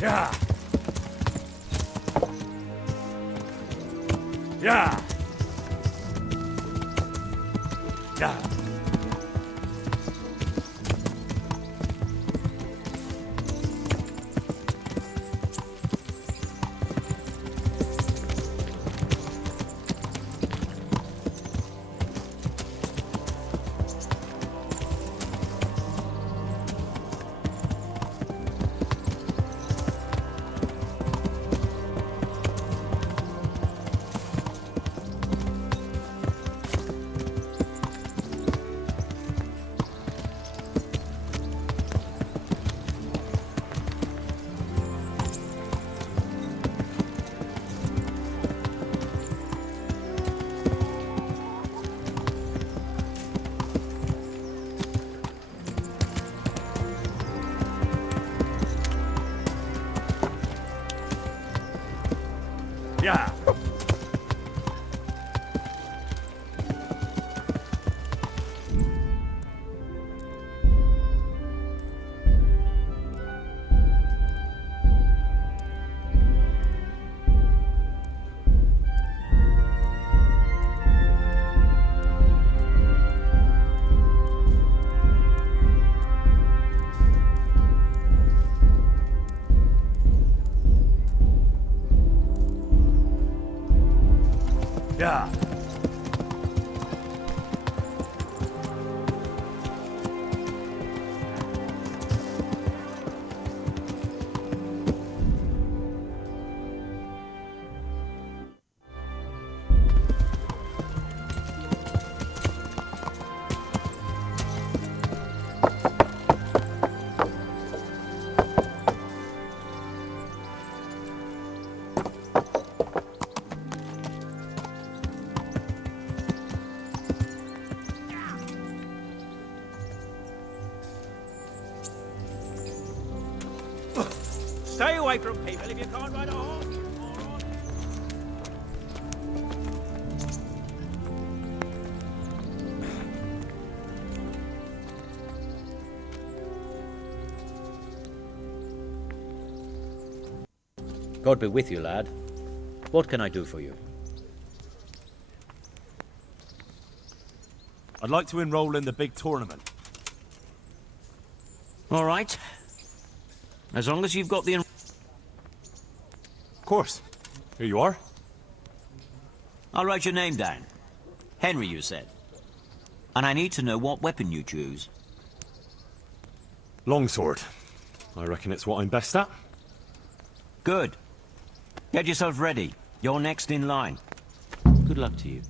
Yeah. Yeah. Yeah. Yeah. Stay away from people if you can't ride a horse. God be with you, lad. What can I do for you? I'd like to enroll in the big tournament. All right. As long as you've got the... Of course. Here you are. I'll write your name down. Henry, you said. And I need to know what weapon you choose. Longsword. I reckon it's what I'm best at. Good. Get yourself ready. You're next in line. Good luck to you.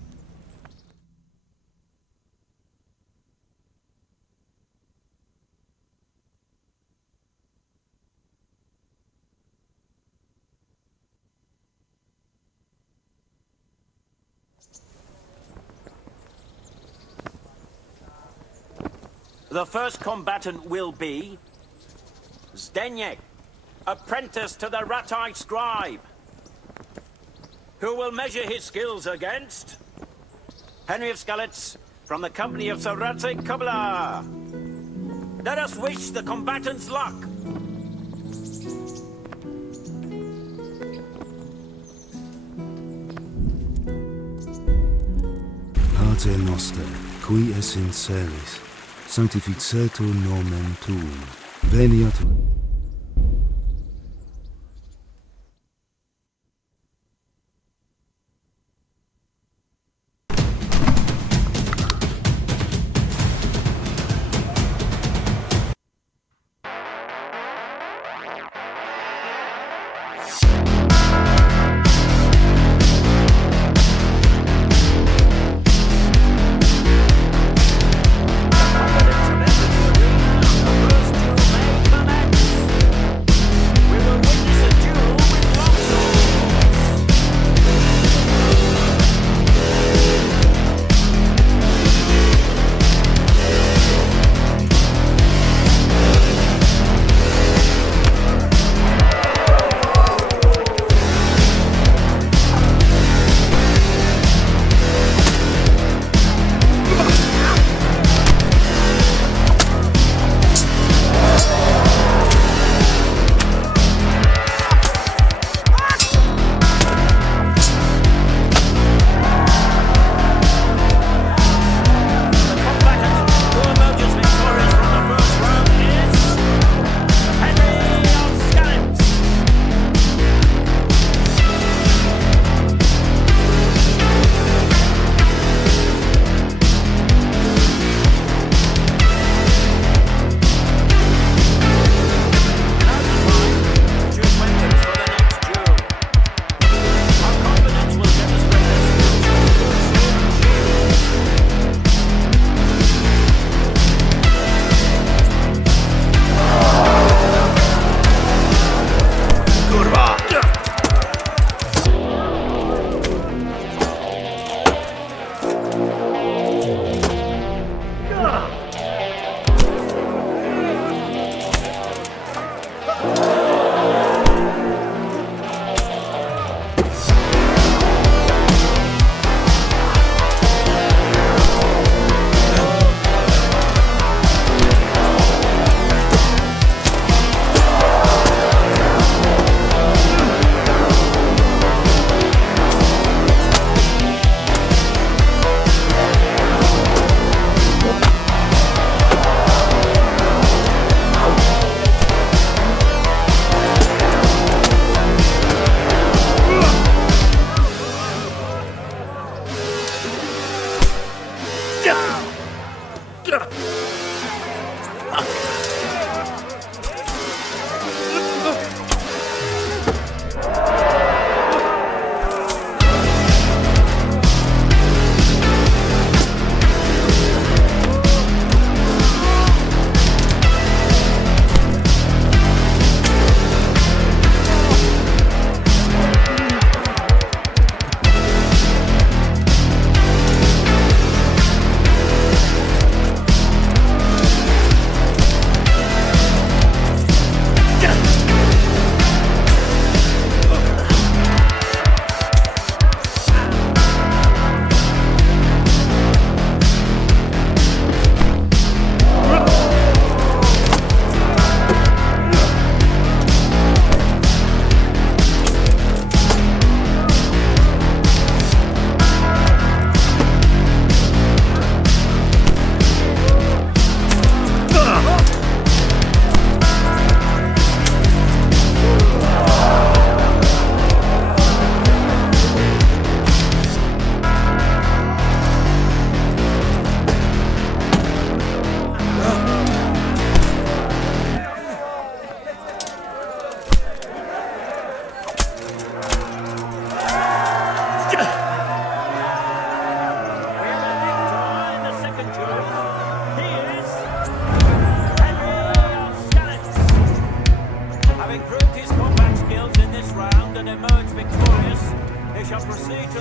The first combatant will be Zdeněk, apprentice to the Ratai scribe, who will measure his skills against Henry of Skalitz from the company of Sir Radek Kubla. Let us wish the combatants luck. Pater noster, qui es in celis, sanctificetur nomen tuum, veniat First to make commence.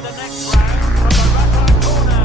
the next round from the right corner.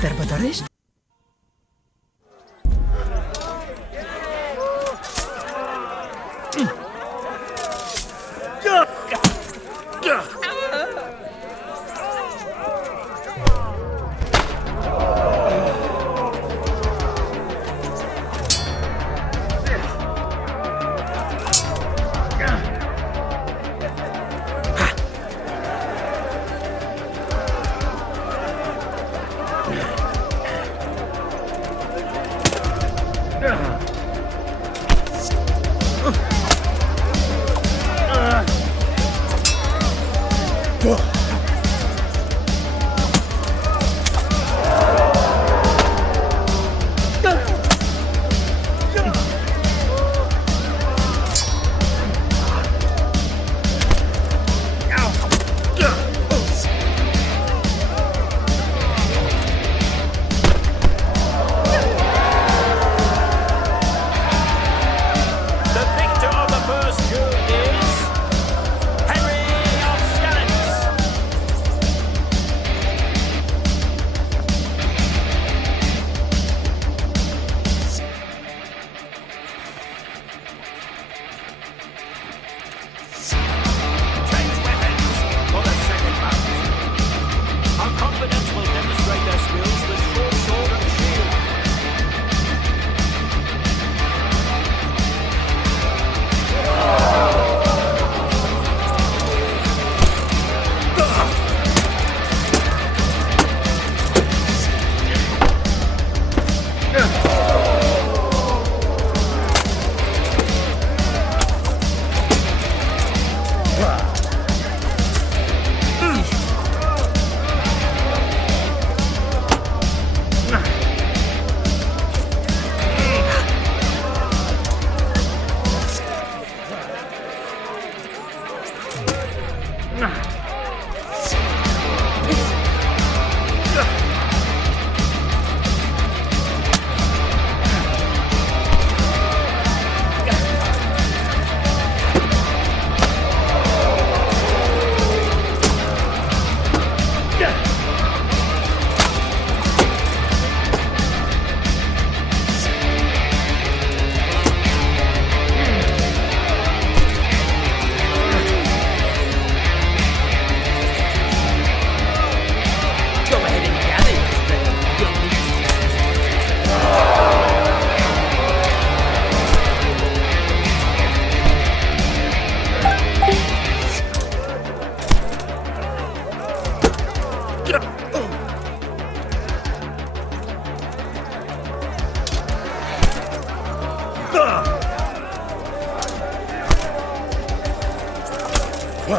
Sărbătorești? The victor of the first duel is Henry of Scallops. We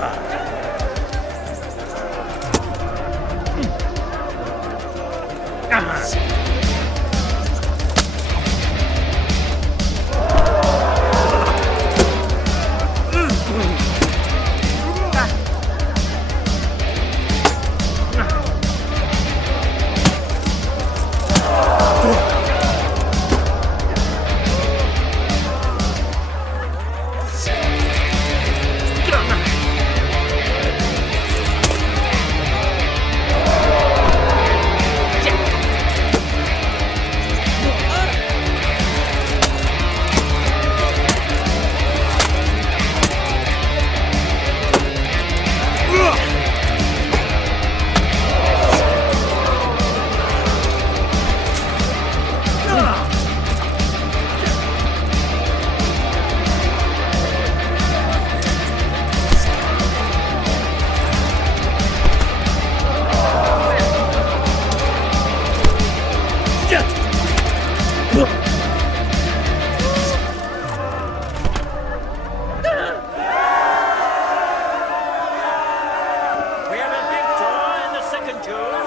have a victor in the second duel.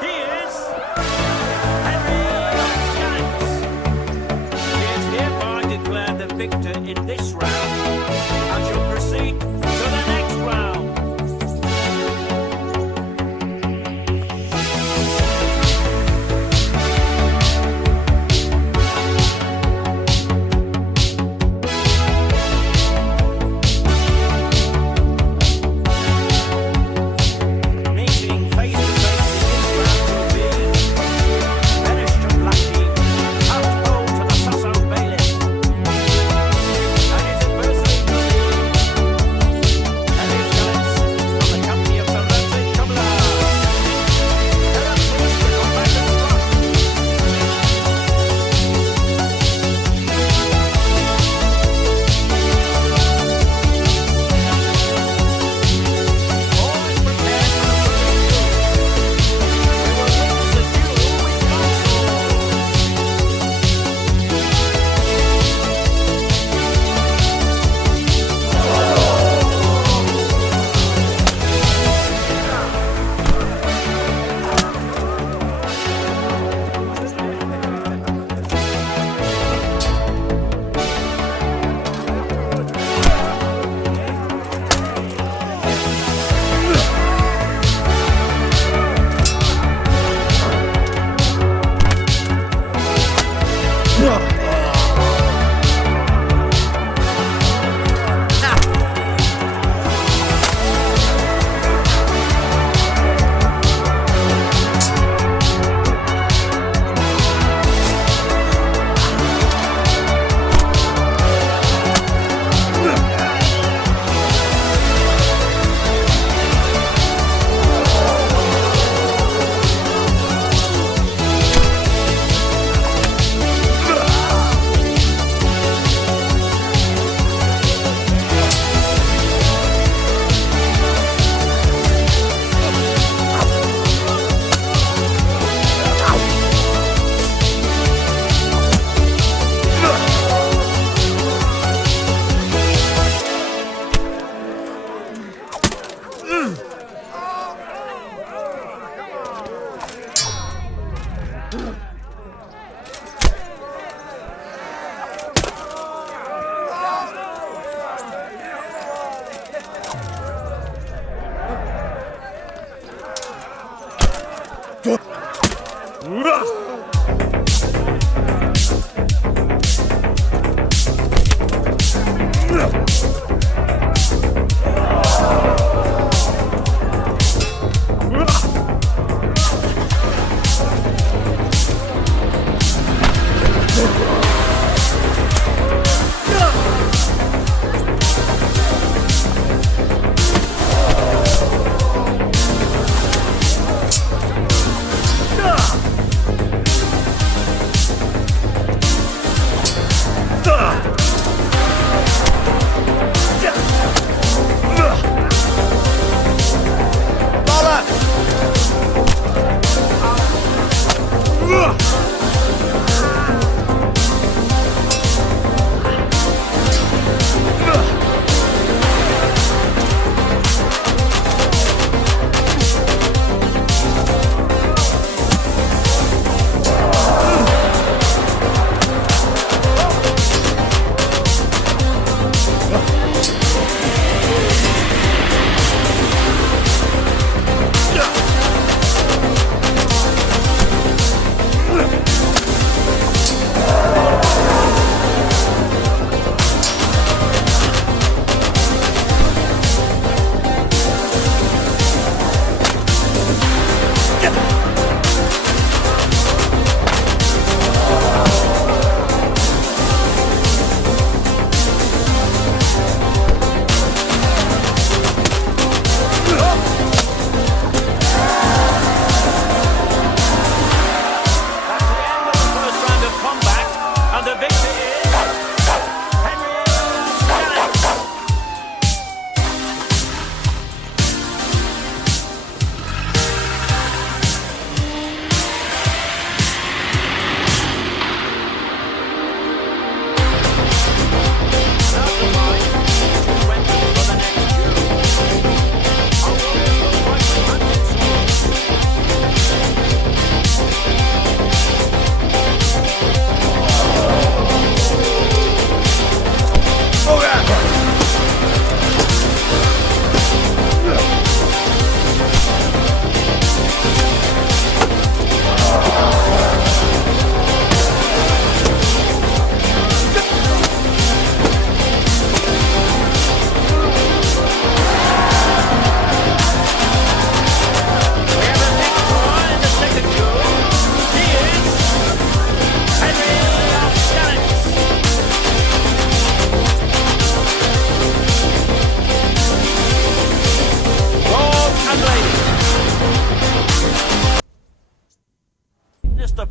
He is Henry Shanks. He is hereby declared the victor in this round and shall proceed to the next round. Meeting face to face in this round will be Ennish to Blackie, Housebold to the Sasso Bailiff, and his adversary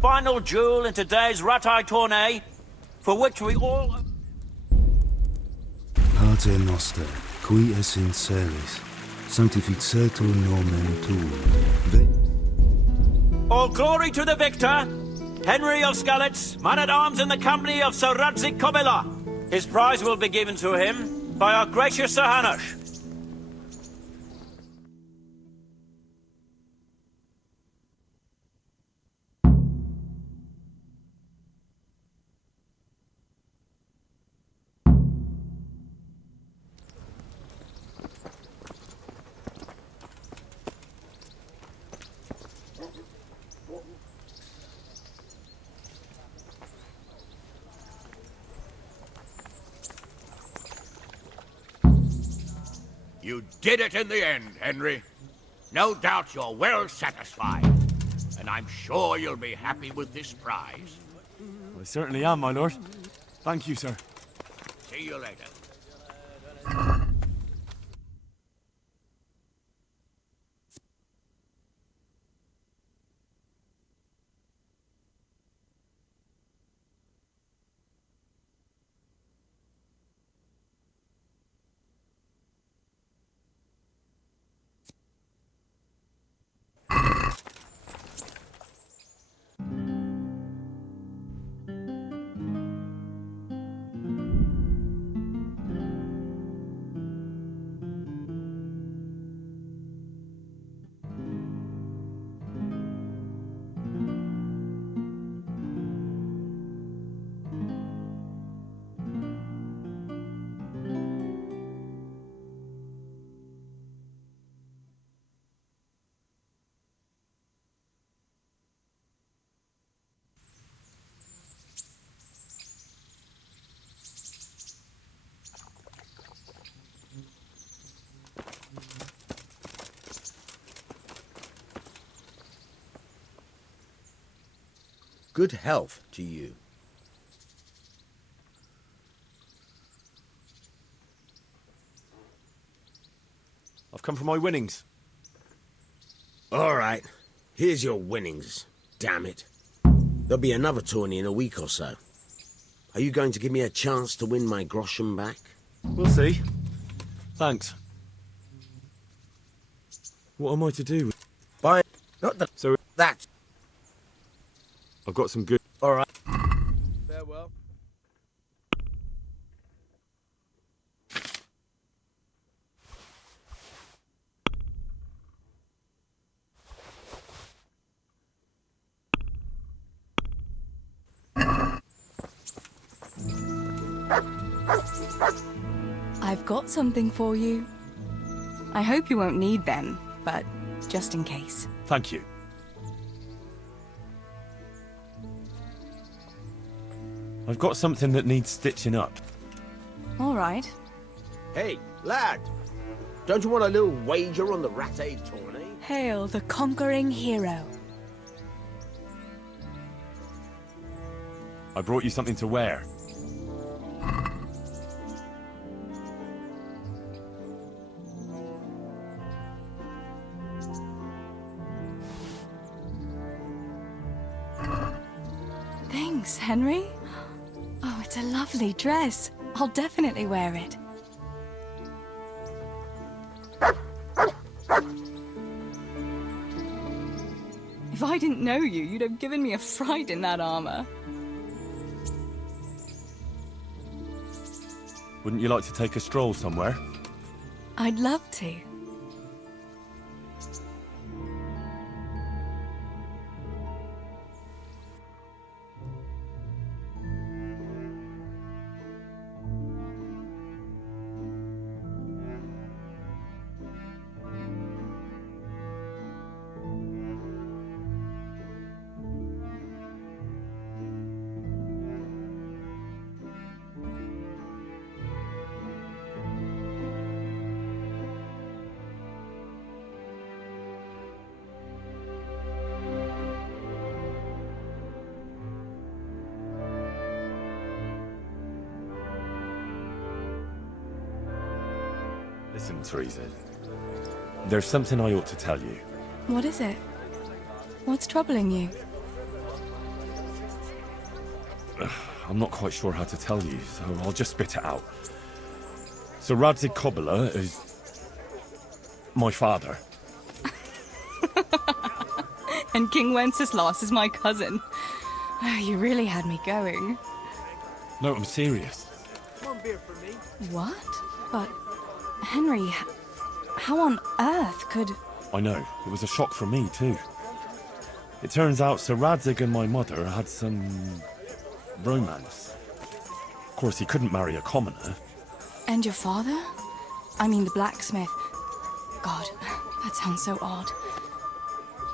final duel in today's Ratai tourney, for which we all... Pater Noster, qui es in celis, sanctificetur nomen tuum. All glory to the victor, Henry of Skalitz, man-at-arms in the company of Sir Radzik Kobila. His prize will be given to him by our gracious Sir Hanush. You did it in the end, Henry. No doubt you're well satisfied. And I'm sure you'll be happy with this prize. I certainly am, my lord. Thank you, sir. See you later. Good health to you. I've come for my winnings. All right. Here's your winnings. Damn it. There'll be another tourney in a week or so. Are you going to give me a chance to win my groschen back? We'll see. Thanks. What am I to do? Buy... Not the... So... That... I've got some good... All right. Farewell. I've got something for you. I hope you won't need them, but just in case. Thank you. I've got something that needs stitching up. All right. Hey, lad. Don't you want a little wager on the Ratai tourney? Hail the conquering hero. I brought you something to wear. Thanks, Henry. Oh, it's a lovely dress. I'll definitely wear it. If I didn't know you, you'd have given me a fright in that armor. Wouldn't you like to take a stroll somewhere? I'd love to. Listen, Teresa. There's something I ought to tell you. What is it? What's troubling you? I'm not quite sure how to tell you, so I'll just spit it out. Sir Radzig Kobyla is... my father. And King Wenceslas is my cousin. You really had me going. No, I'm serious. One beer for me. What? But, Henry, how on earth could... I know, it was a shock for me too. It turns out Sir Radzig and my mother had some... romance. Of course, he couldn't marry a commoner. And your father? I mean the blacksmith. God, that sounds so odd.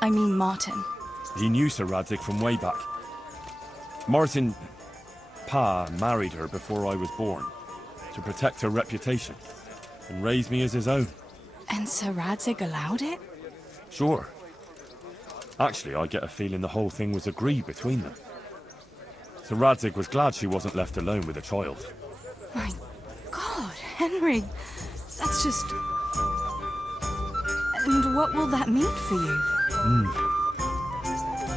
I mean Martin. He knew Sir Radzig from way back. Martin... Pa married her before I was born, to protect her reputation, and raise me as his own. And Sir Radzig allowed it? Sure. Actually, I get a feeling the whole thing was agreed between them. Sir Radzig was glad she wasn't left alone with a child. My God, Henry, that's just... And what will that mean for you?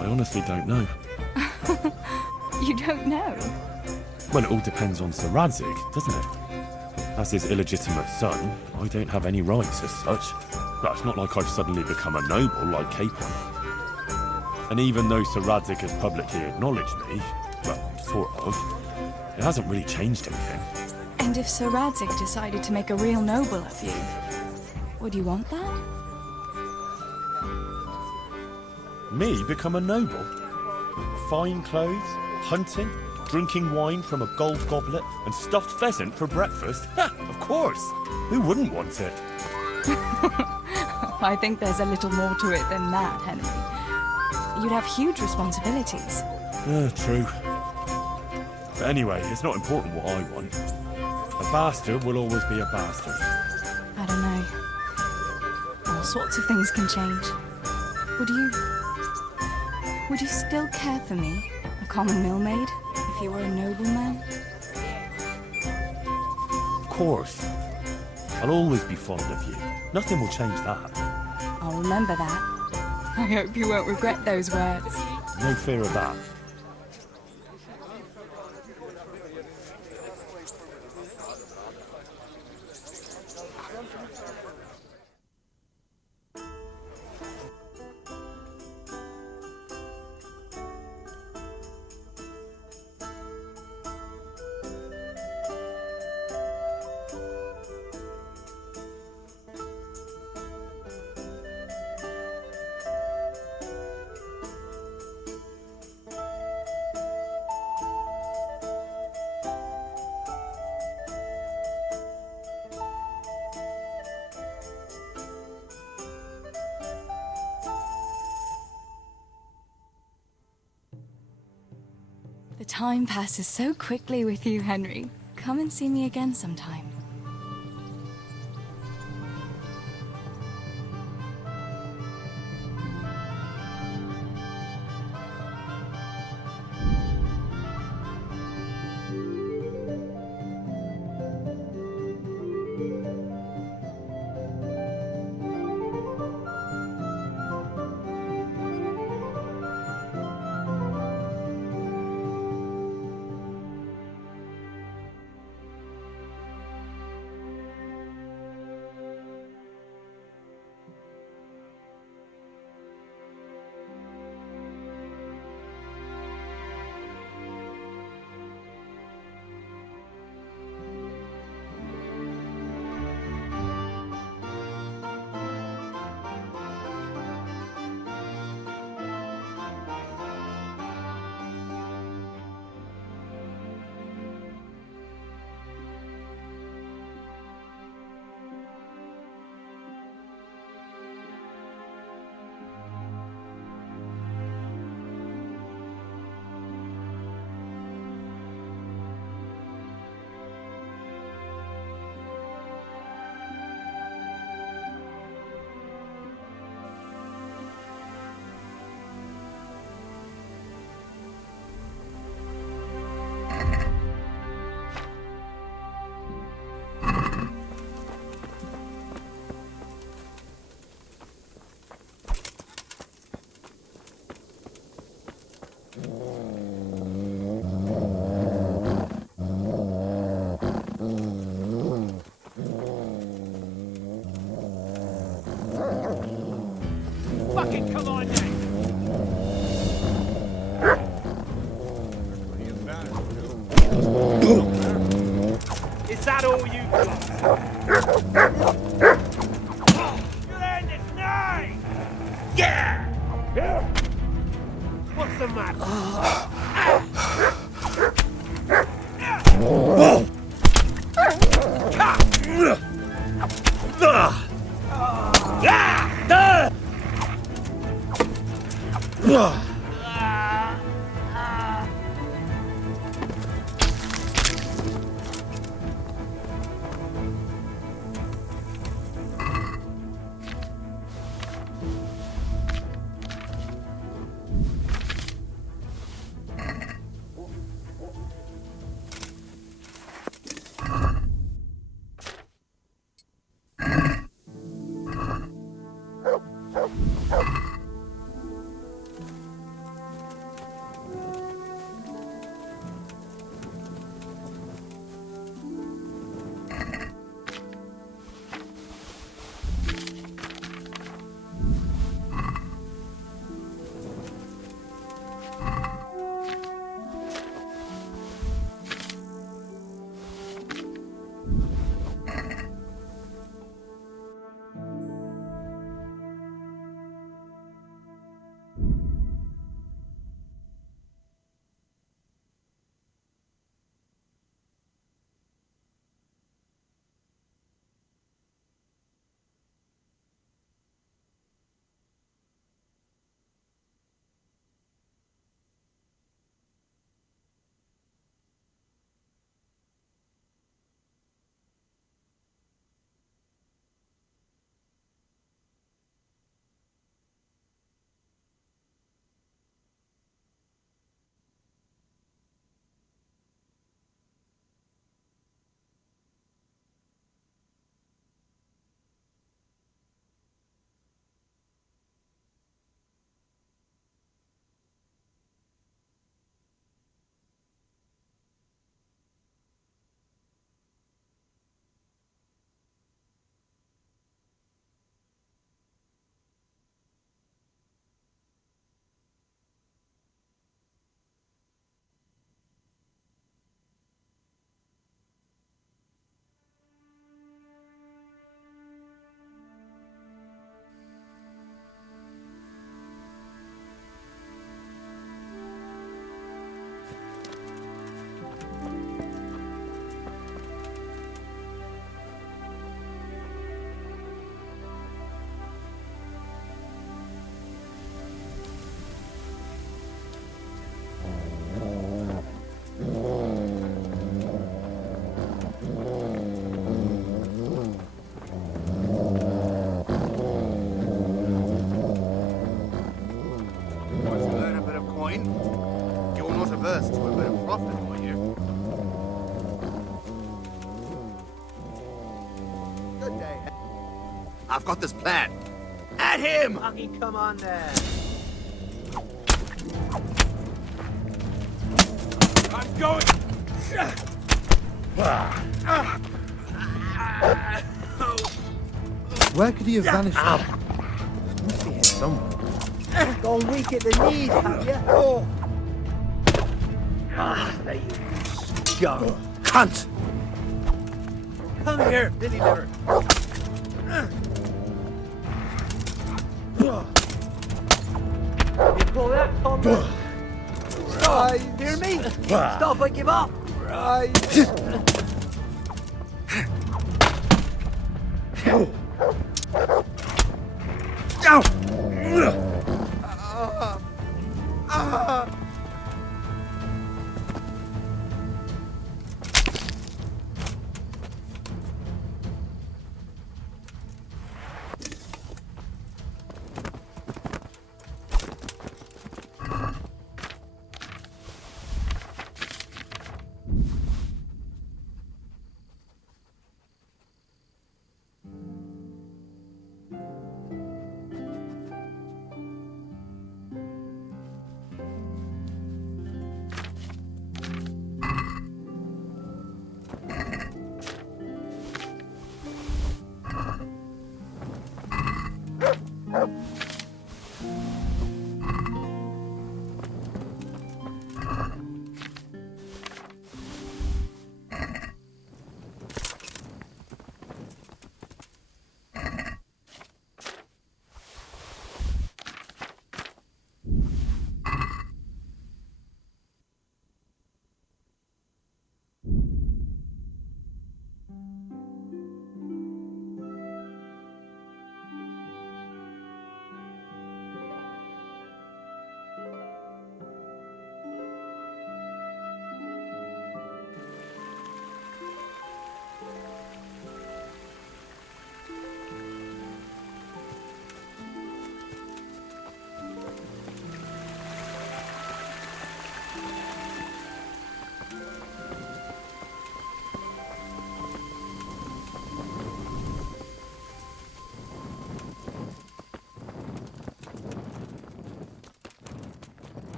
I honestly don't know. You don't know? Well, it all depends on Sir Radzig, doesn't it? As his illegitimate son, I don't have any rights as such. But it's not like I've suddenly become a noble like Capon. And even though Sir Radzig has publicly acknowledged me, well, sort of, it hasn't really changed anything. And if Sir Radzig decided to make a real noble of you, would you want that? Me become a noble? Fine clothes, hunting, drinking wine from a gold goblet, and stuffed pheasant for breakfast? Ha! Of course! Who wouldn't want it? I think there's a little more to it than that, Henry. You'd have huge responsibilities. True. But anyway, it's not important what I want. A bastard will always be a bastard. I don't know. All sorts of things can change. Would you still care for me, a common millmaid, if you were a nobleman? Of course. I'll always be fond of you. Nothing will change that. I'll remember that. I hope you won't regret those words. No fear of that. The time passes so quickly with you, Henry. Come and see me again sometime. all you got. Your end is nigh! Yeah! What's the matter? You're not averse to a bit of profit, are you? Good day. I've got this plan. At him! Fucking come on there. I'm going! Where could he have vanished? He must be here somewhere. Gone weak at the knees, have you? Oh. There you scum. Cunt! Come here, Billy Liver. You call that comrade? Stop! Hear me? Stop, I give up!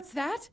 What's that?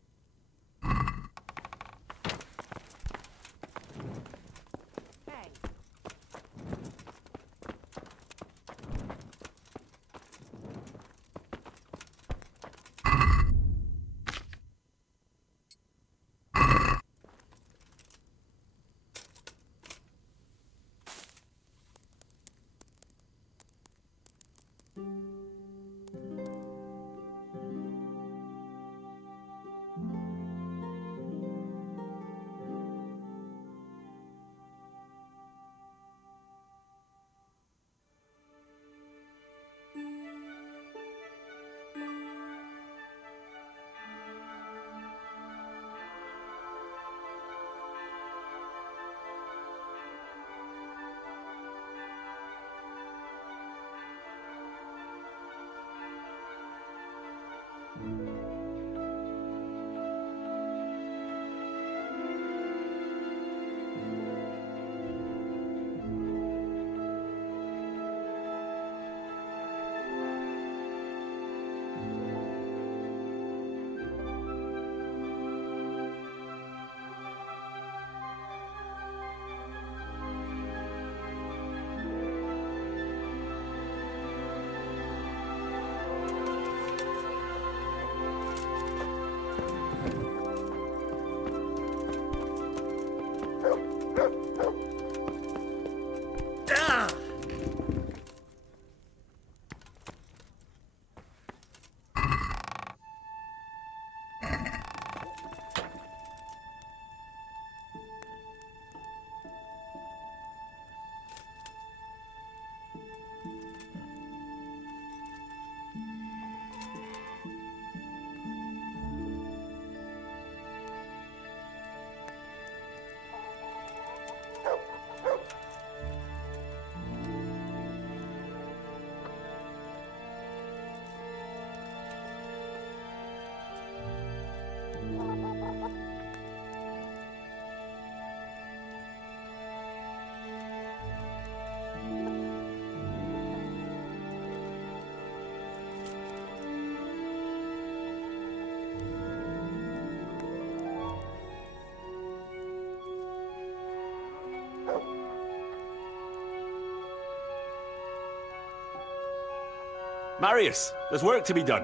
Marius, there's work to be done.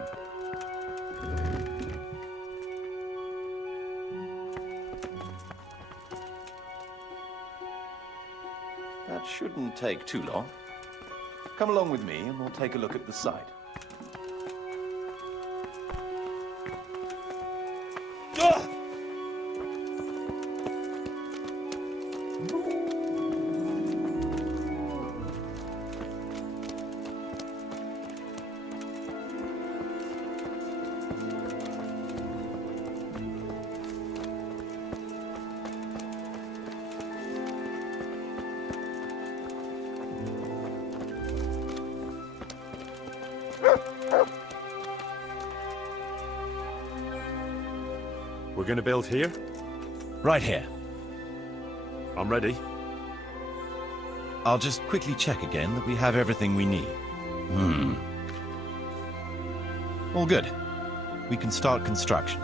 That shouldn't take too long. Come along with me and we'll take a look at the site. We're gonna build here? Right here. I'm ready. I'll just quickly check again that we have everything we need. All good. We can start construction.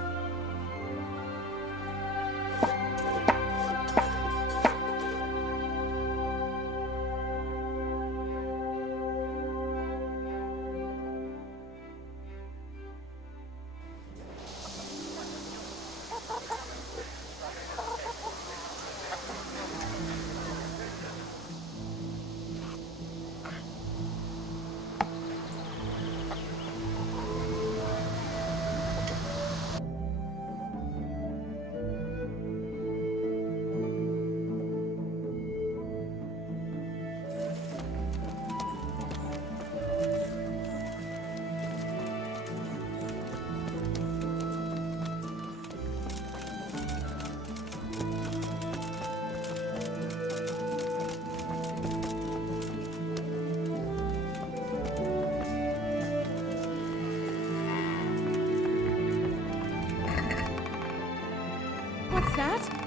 What's that?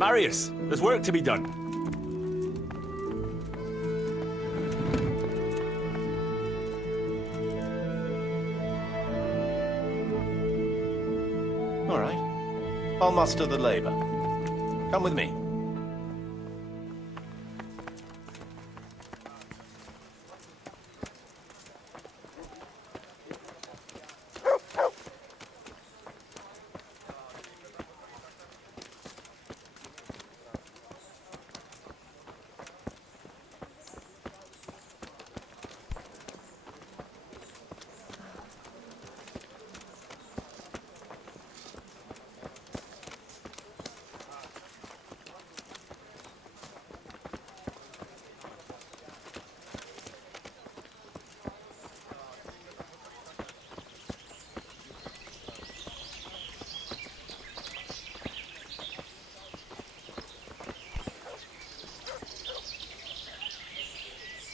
Marius, there's work to be done. All right. I'll muster the labor. Come with me.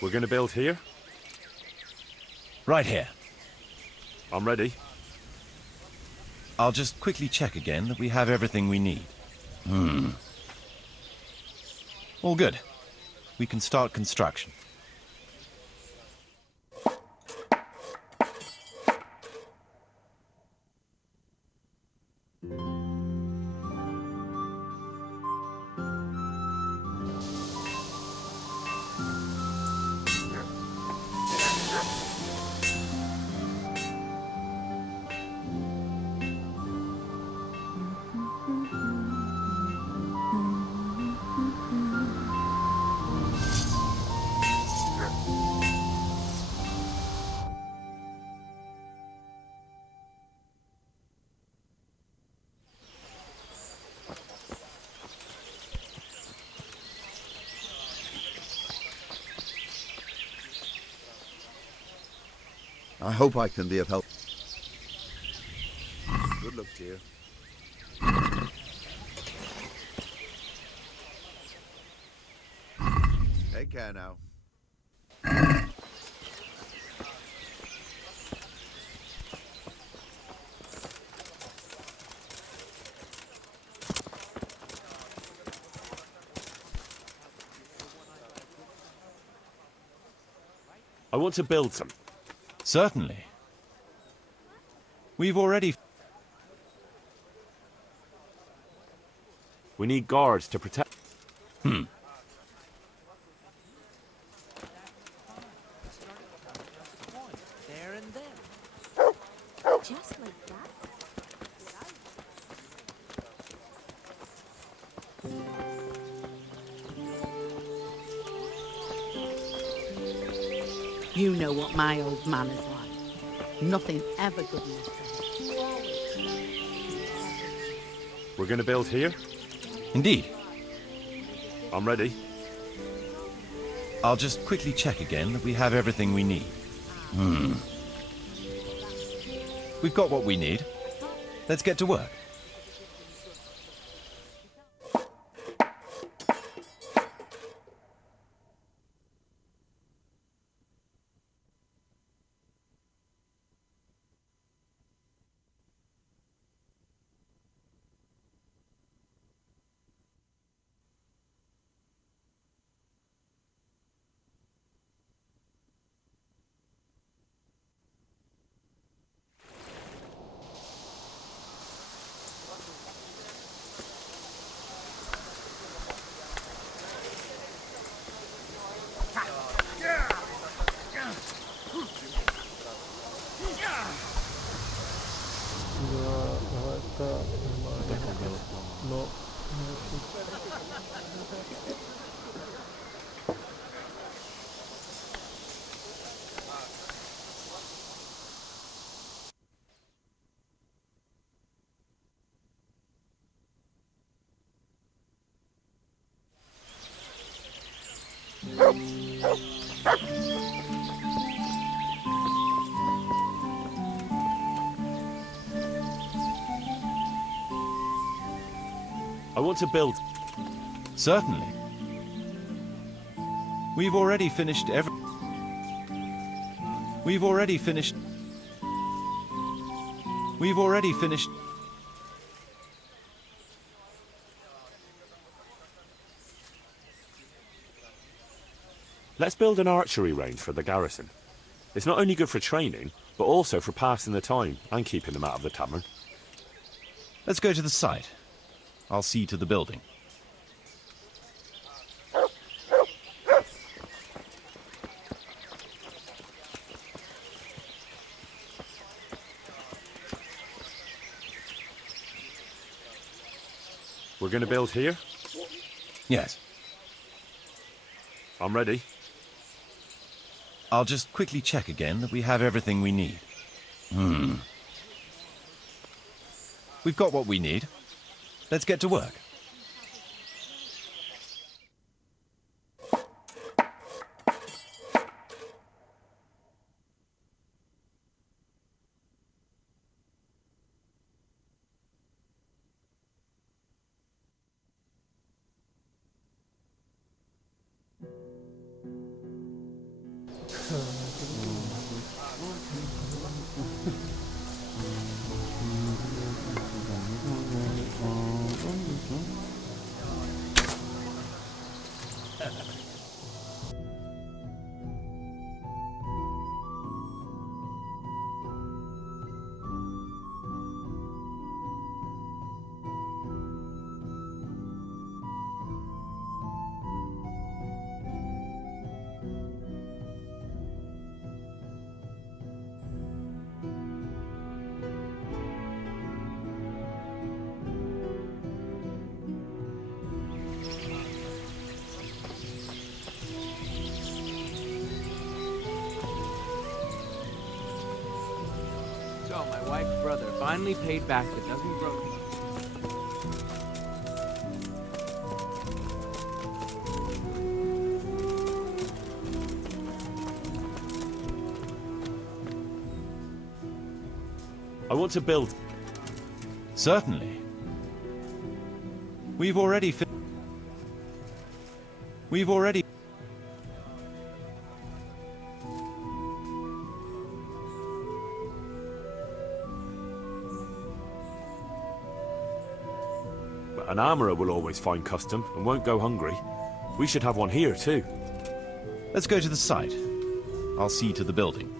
We're gonna build here? Right here. I'm ready. I'll just quickly check again that we have everything we need. All good. We can start construction. I hope I can be of help. Good luck to you. Take care now. I want to build some. Certainly. We've already... We need guards to protect... Hmm. There and then. Just like that? You know what my old man is like. Nothing ever good enough for him. We're gonna build here? Indeed. I'm ready. I'll just quickly check again that we have everything we need. We've got what we need. Let's get to work. I want to build... Certainly. We've already finished every... We've already finished... We've already finished... Let's build an archery range for the garrison. It's not only good for training, but also for passing the time and keeping them out of the tavern. Let's go to the site. I'll see to the building. We're going to build here? Yes. I'm ready. I'll just quickly check again that we have everything we need. We've got what we need. Let's get to work. So, my wife's brother finally paid back the dozen groceries. I want to build... Certainly. We've already... But an armourer will always find custom and won't go hungry. We should have one here too. Let's go to the site. I'll see to the building.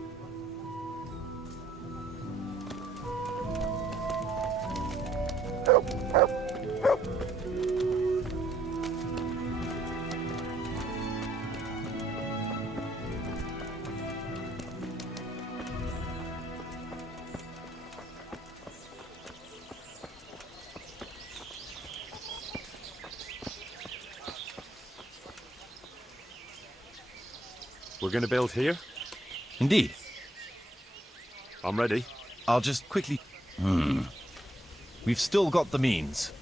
We're going to build here? Indeed. I'm ready. I'll just quickly... We've still got the means.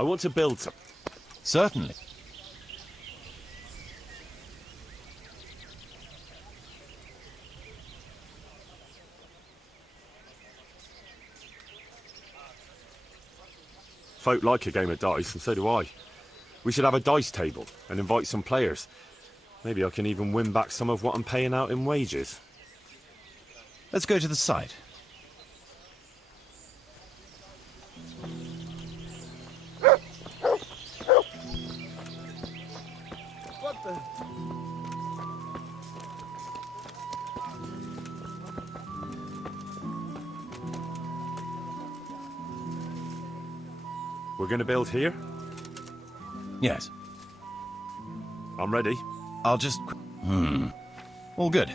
I want to build some. Certainly. Folk like a game of dice, and so do I. We should have a dice table and invite some players. Maybe I can even win back some of what I'm paying out in wages. Let's go to the site. What the... We're going to build here? Yes. I'm ready. I'll just... All good.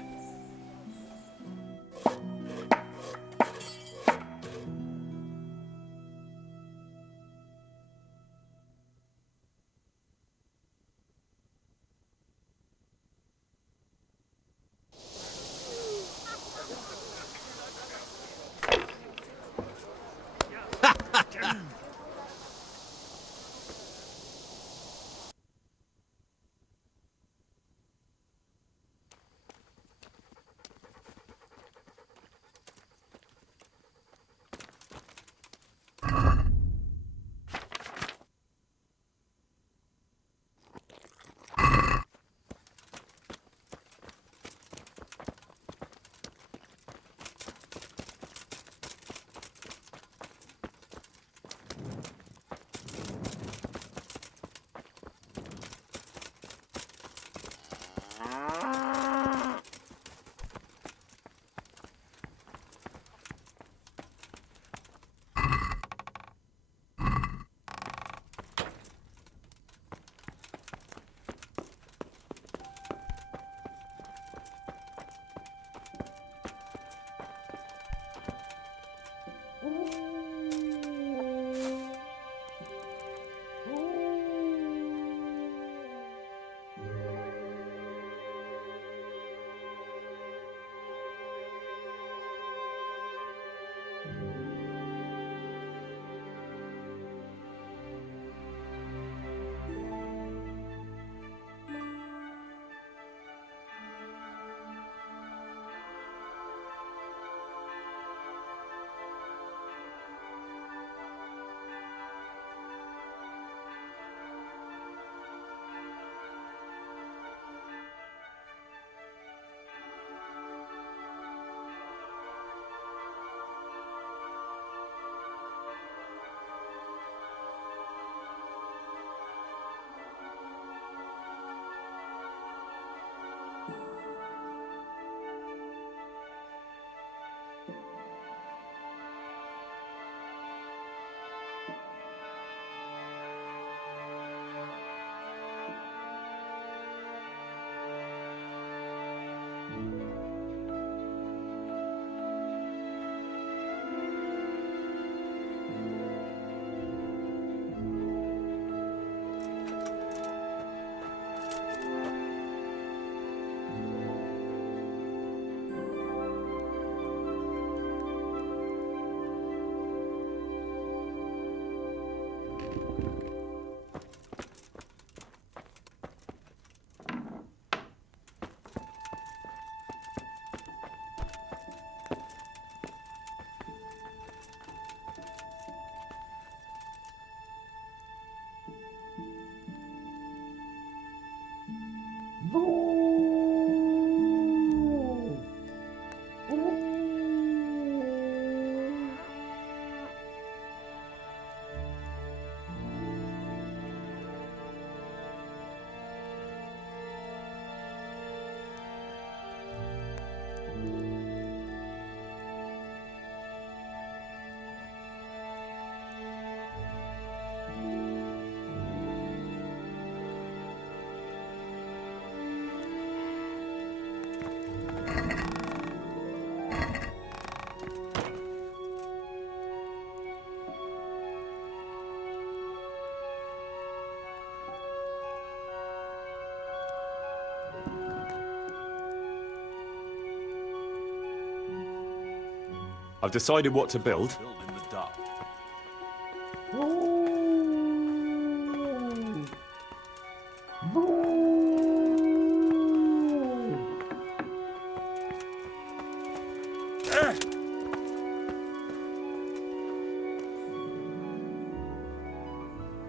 I've decided what to build.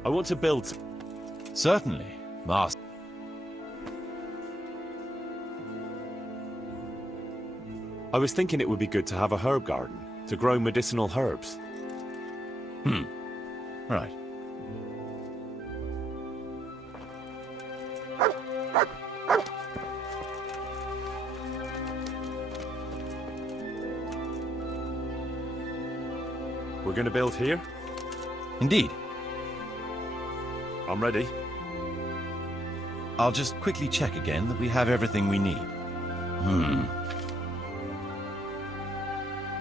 I want to build... Certainly, Master. I was thinking it would be good to have a herb garden, to grow medicinal herbs. Right. We're going to build here? Indeed. I'm ready. I'll just quickly check again that we have everything we need.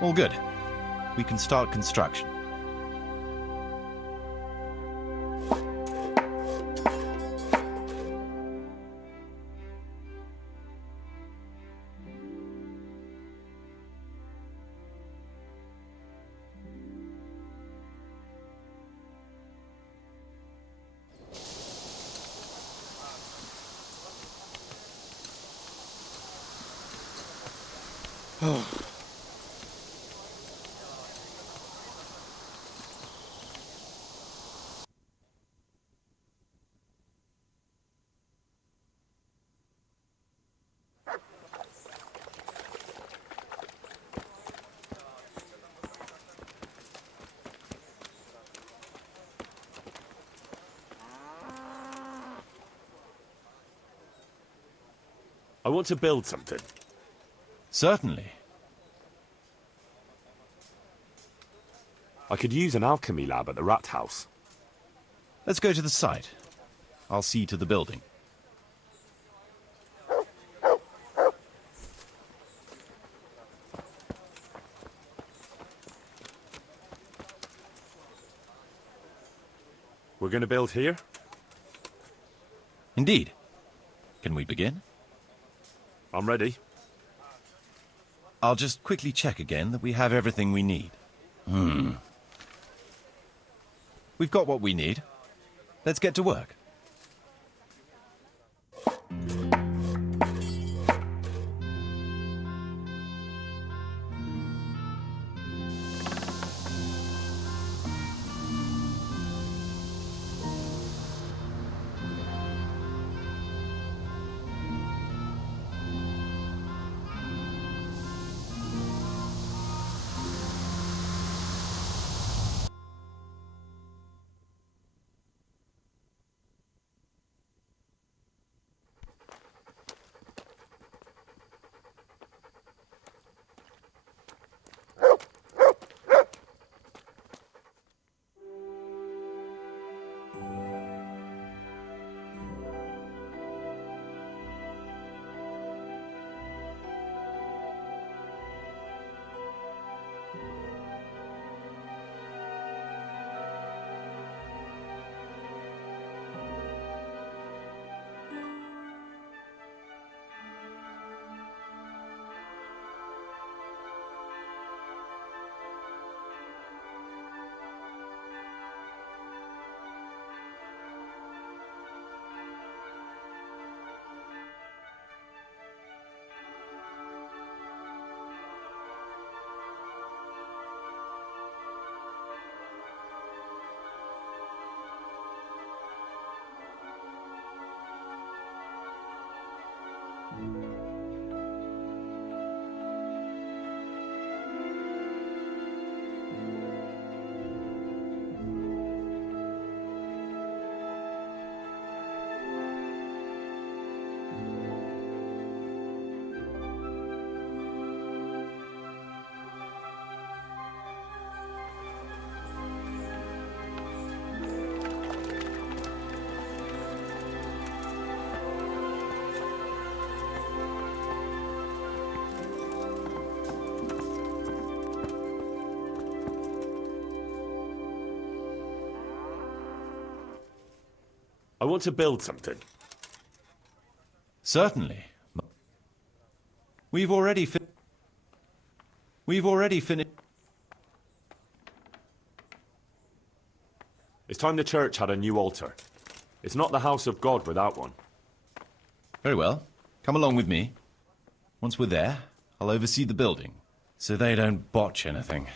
All good. We can start construction. I want to build something. Certainly. I could use an alchemy lab at the rat house. Let's go to the site. I'll see to the building. We're going to build here? Indeed. Can we begin? I'm ready. I'll just quickly check again that we have everything we need. We've got what we need. Let's get to work. I want to build something. Certainly. We've already finished. It's time the church had a new altar. It's not the house of God without one. Very well. Come along with me. Once we're there, I'll oversee the building, so they don't botch anything.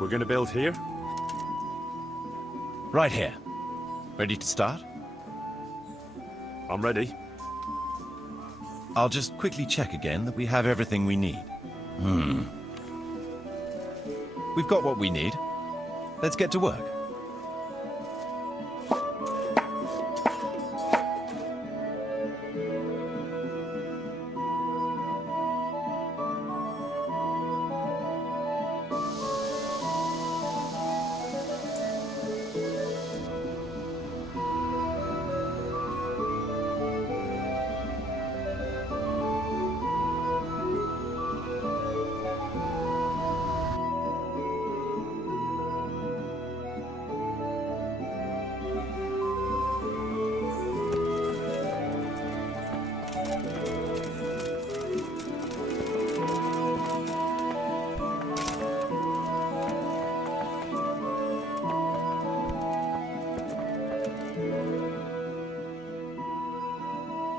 We're gonna build here? Right here. Ready to start? I'm ready. I'll just quickly check again that we have everything we need. We've got what we need. Let's get to work.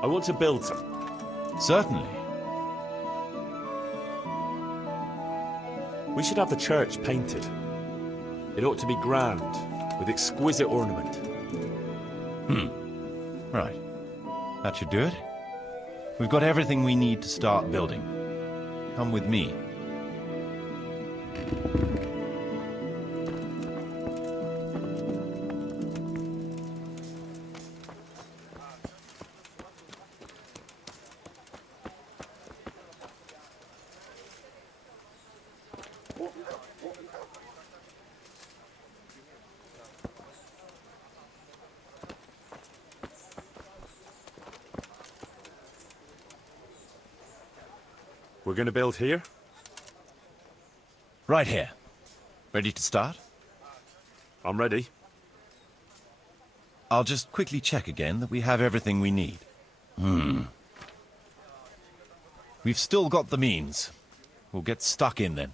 I want to build some. Certainly. We should have the church painted. It ought to be grand, with exquisite ornament. Right. That should do it. We've got everything we need to start building. Come with me. We're gonna build here? Right here. Ready to start? I'm ready. I'll just quickly check again that we have everything we need. We've still got the means. We'll get stuck in then.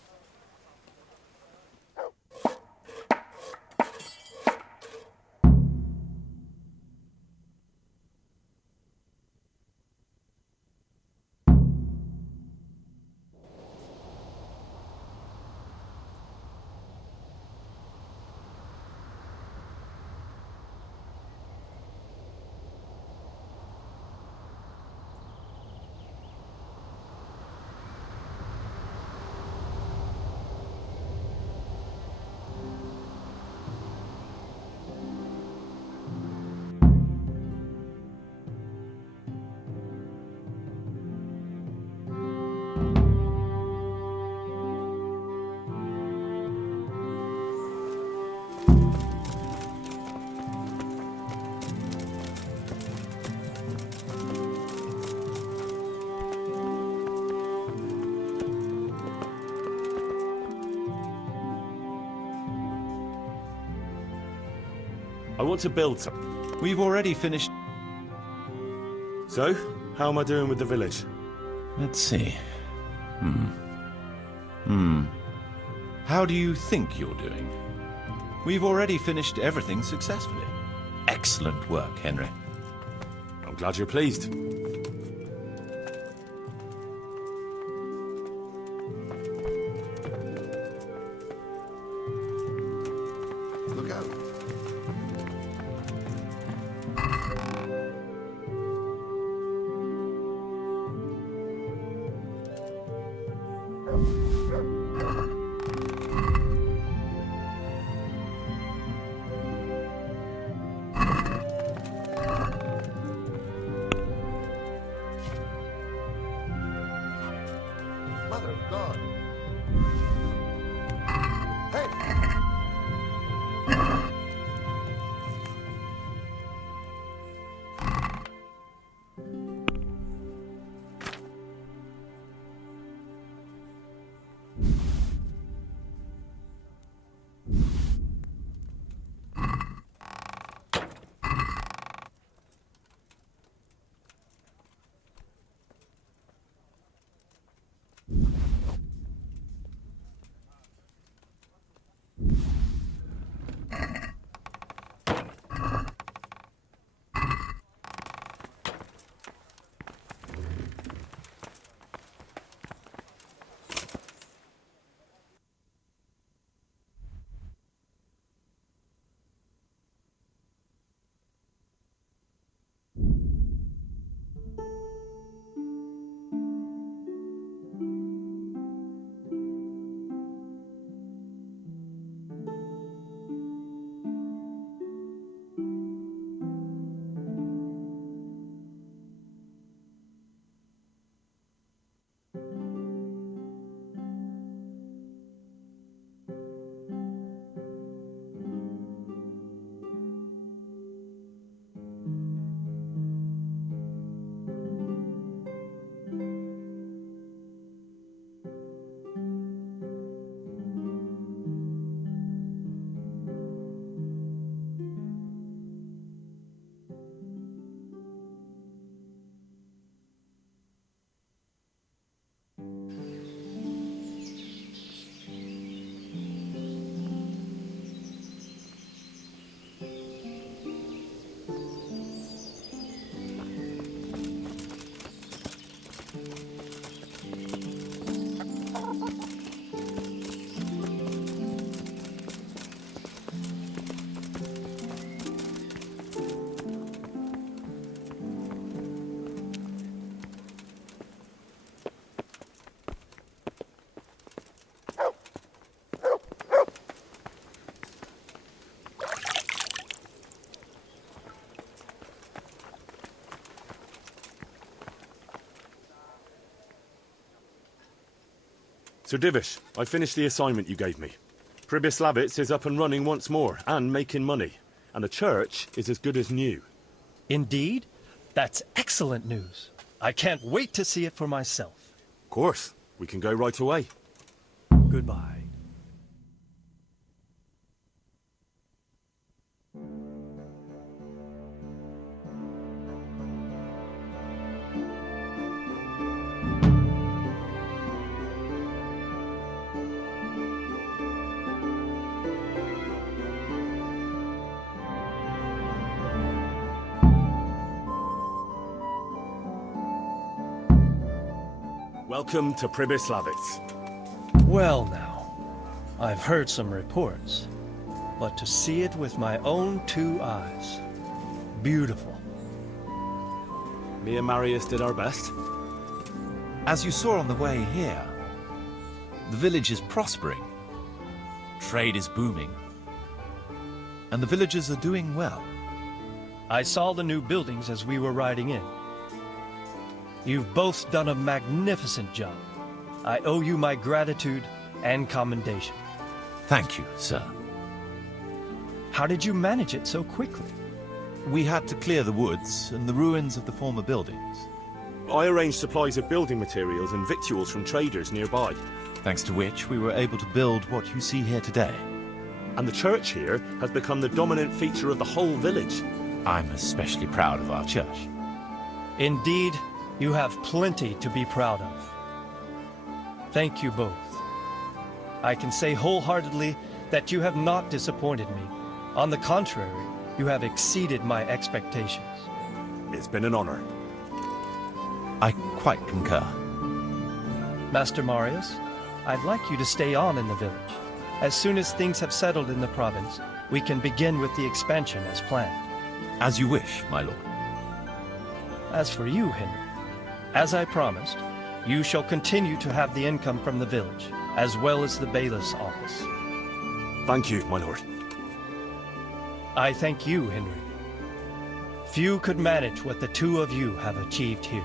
I want to build some. We've already finished. So, how am I doing with the village? Let's see. How do you think you're doing? We've already finished everything successfully. Excellent work, Henry. I'm glad you're pleased. Look out. Mother of God. Sir Divish, I finished the assignment you gave me. Pribys Labbits is up and running once more, and making money. And the church is as good as new. Indeed? That's excellent news. I can't wait to see it for myself. Of course. We can go right away. Goodbye. Welcome to Pribys Labbits. Well now, I've heard some reports, but to see it with my own two eyes, beautiful. Me and Marius did our best. As you saw on the way here, the village is prospering, trade is booming, and the villagers are doing well. I saw the new buildings as we were riding in. You've both done a magnificent job. I owe you my gratitude and commendation. Thank you, sir. How did you manage it so quickly? We had to clear the woods and the ruins of the former buildings. I arranged supplies of building materials and victuals from traders nearby. Thanks to which we were able to build what you see here today. And the church here has become the dominant feature of the whole village. I'm especially proud of our church. Indeed, you have plenty to be proud of. Thank you both. I can say wholeheartedly that you have not disappointed me. On the contrary, you have exceeded my expectations. It's been an honor. I quite concur. Master Marius, I'd like you to stay on in the village. As soon as things have settled in the province, we can begin with the expansion as planned. As you wish, my lord. As for you, Henry, as I promised, you shall continue to have the income from the village, as well as the bailiff's office. Thank you, my lord. I thank you, Henry. Few could manage what the two of you have achieved here.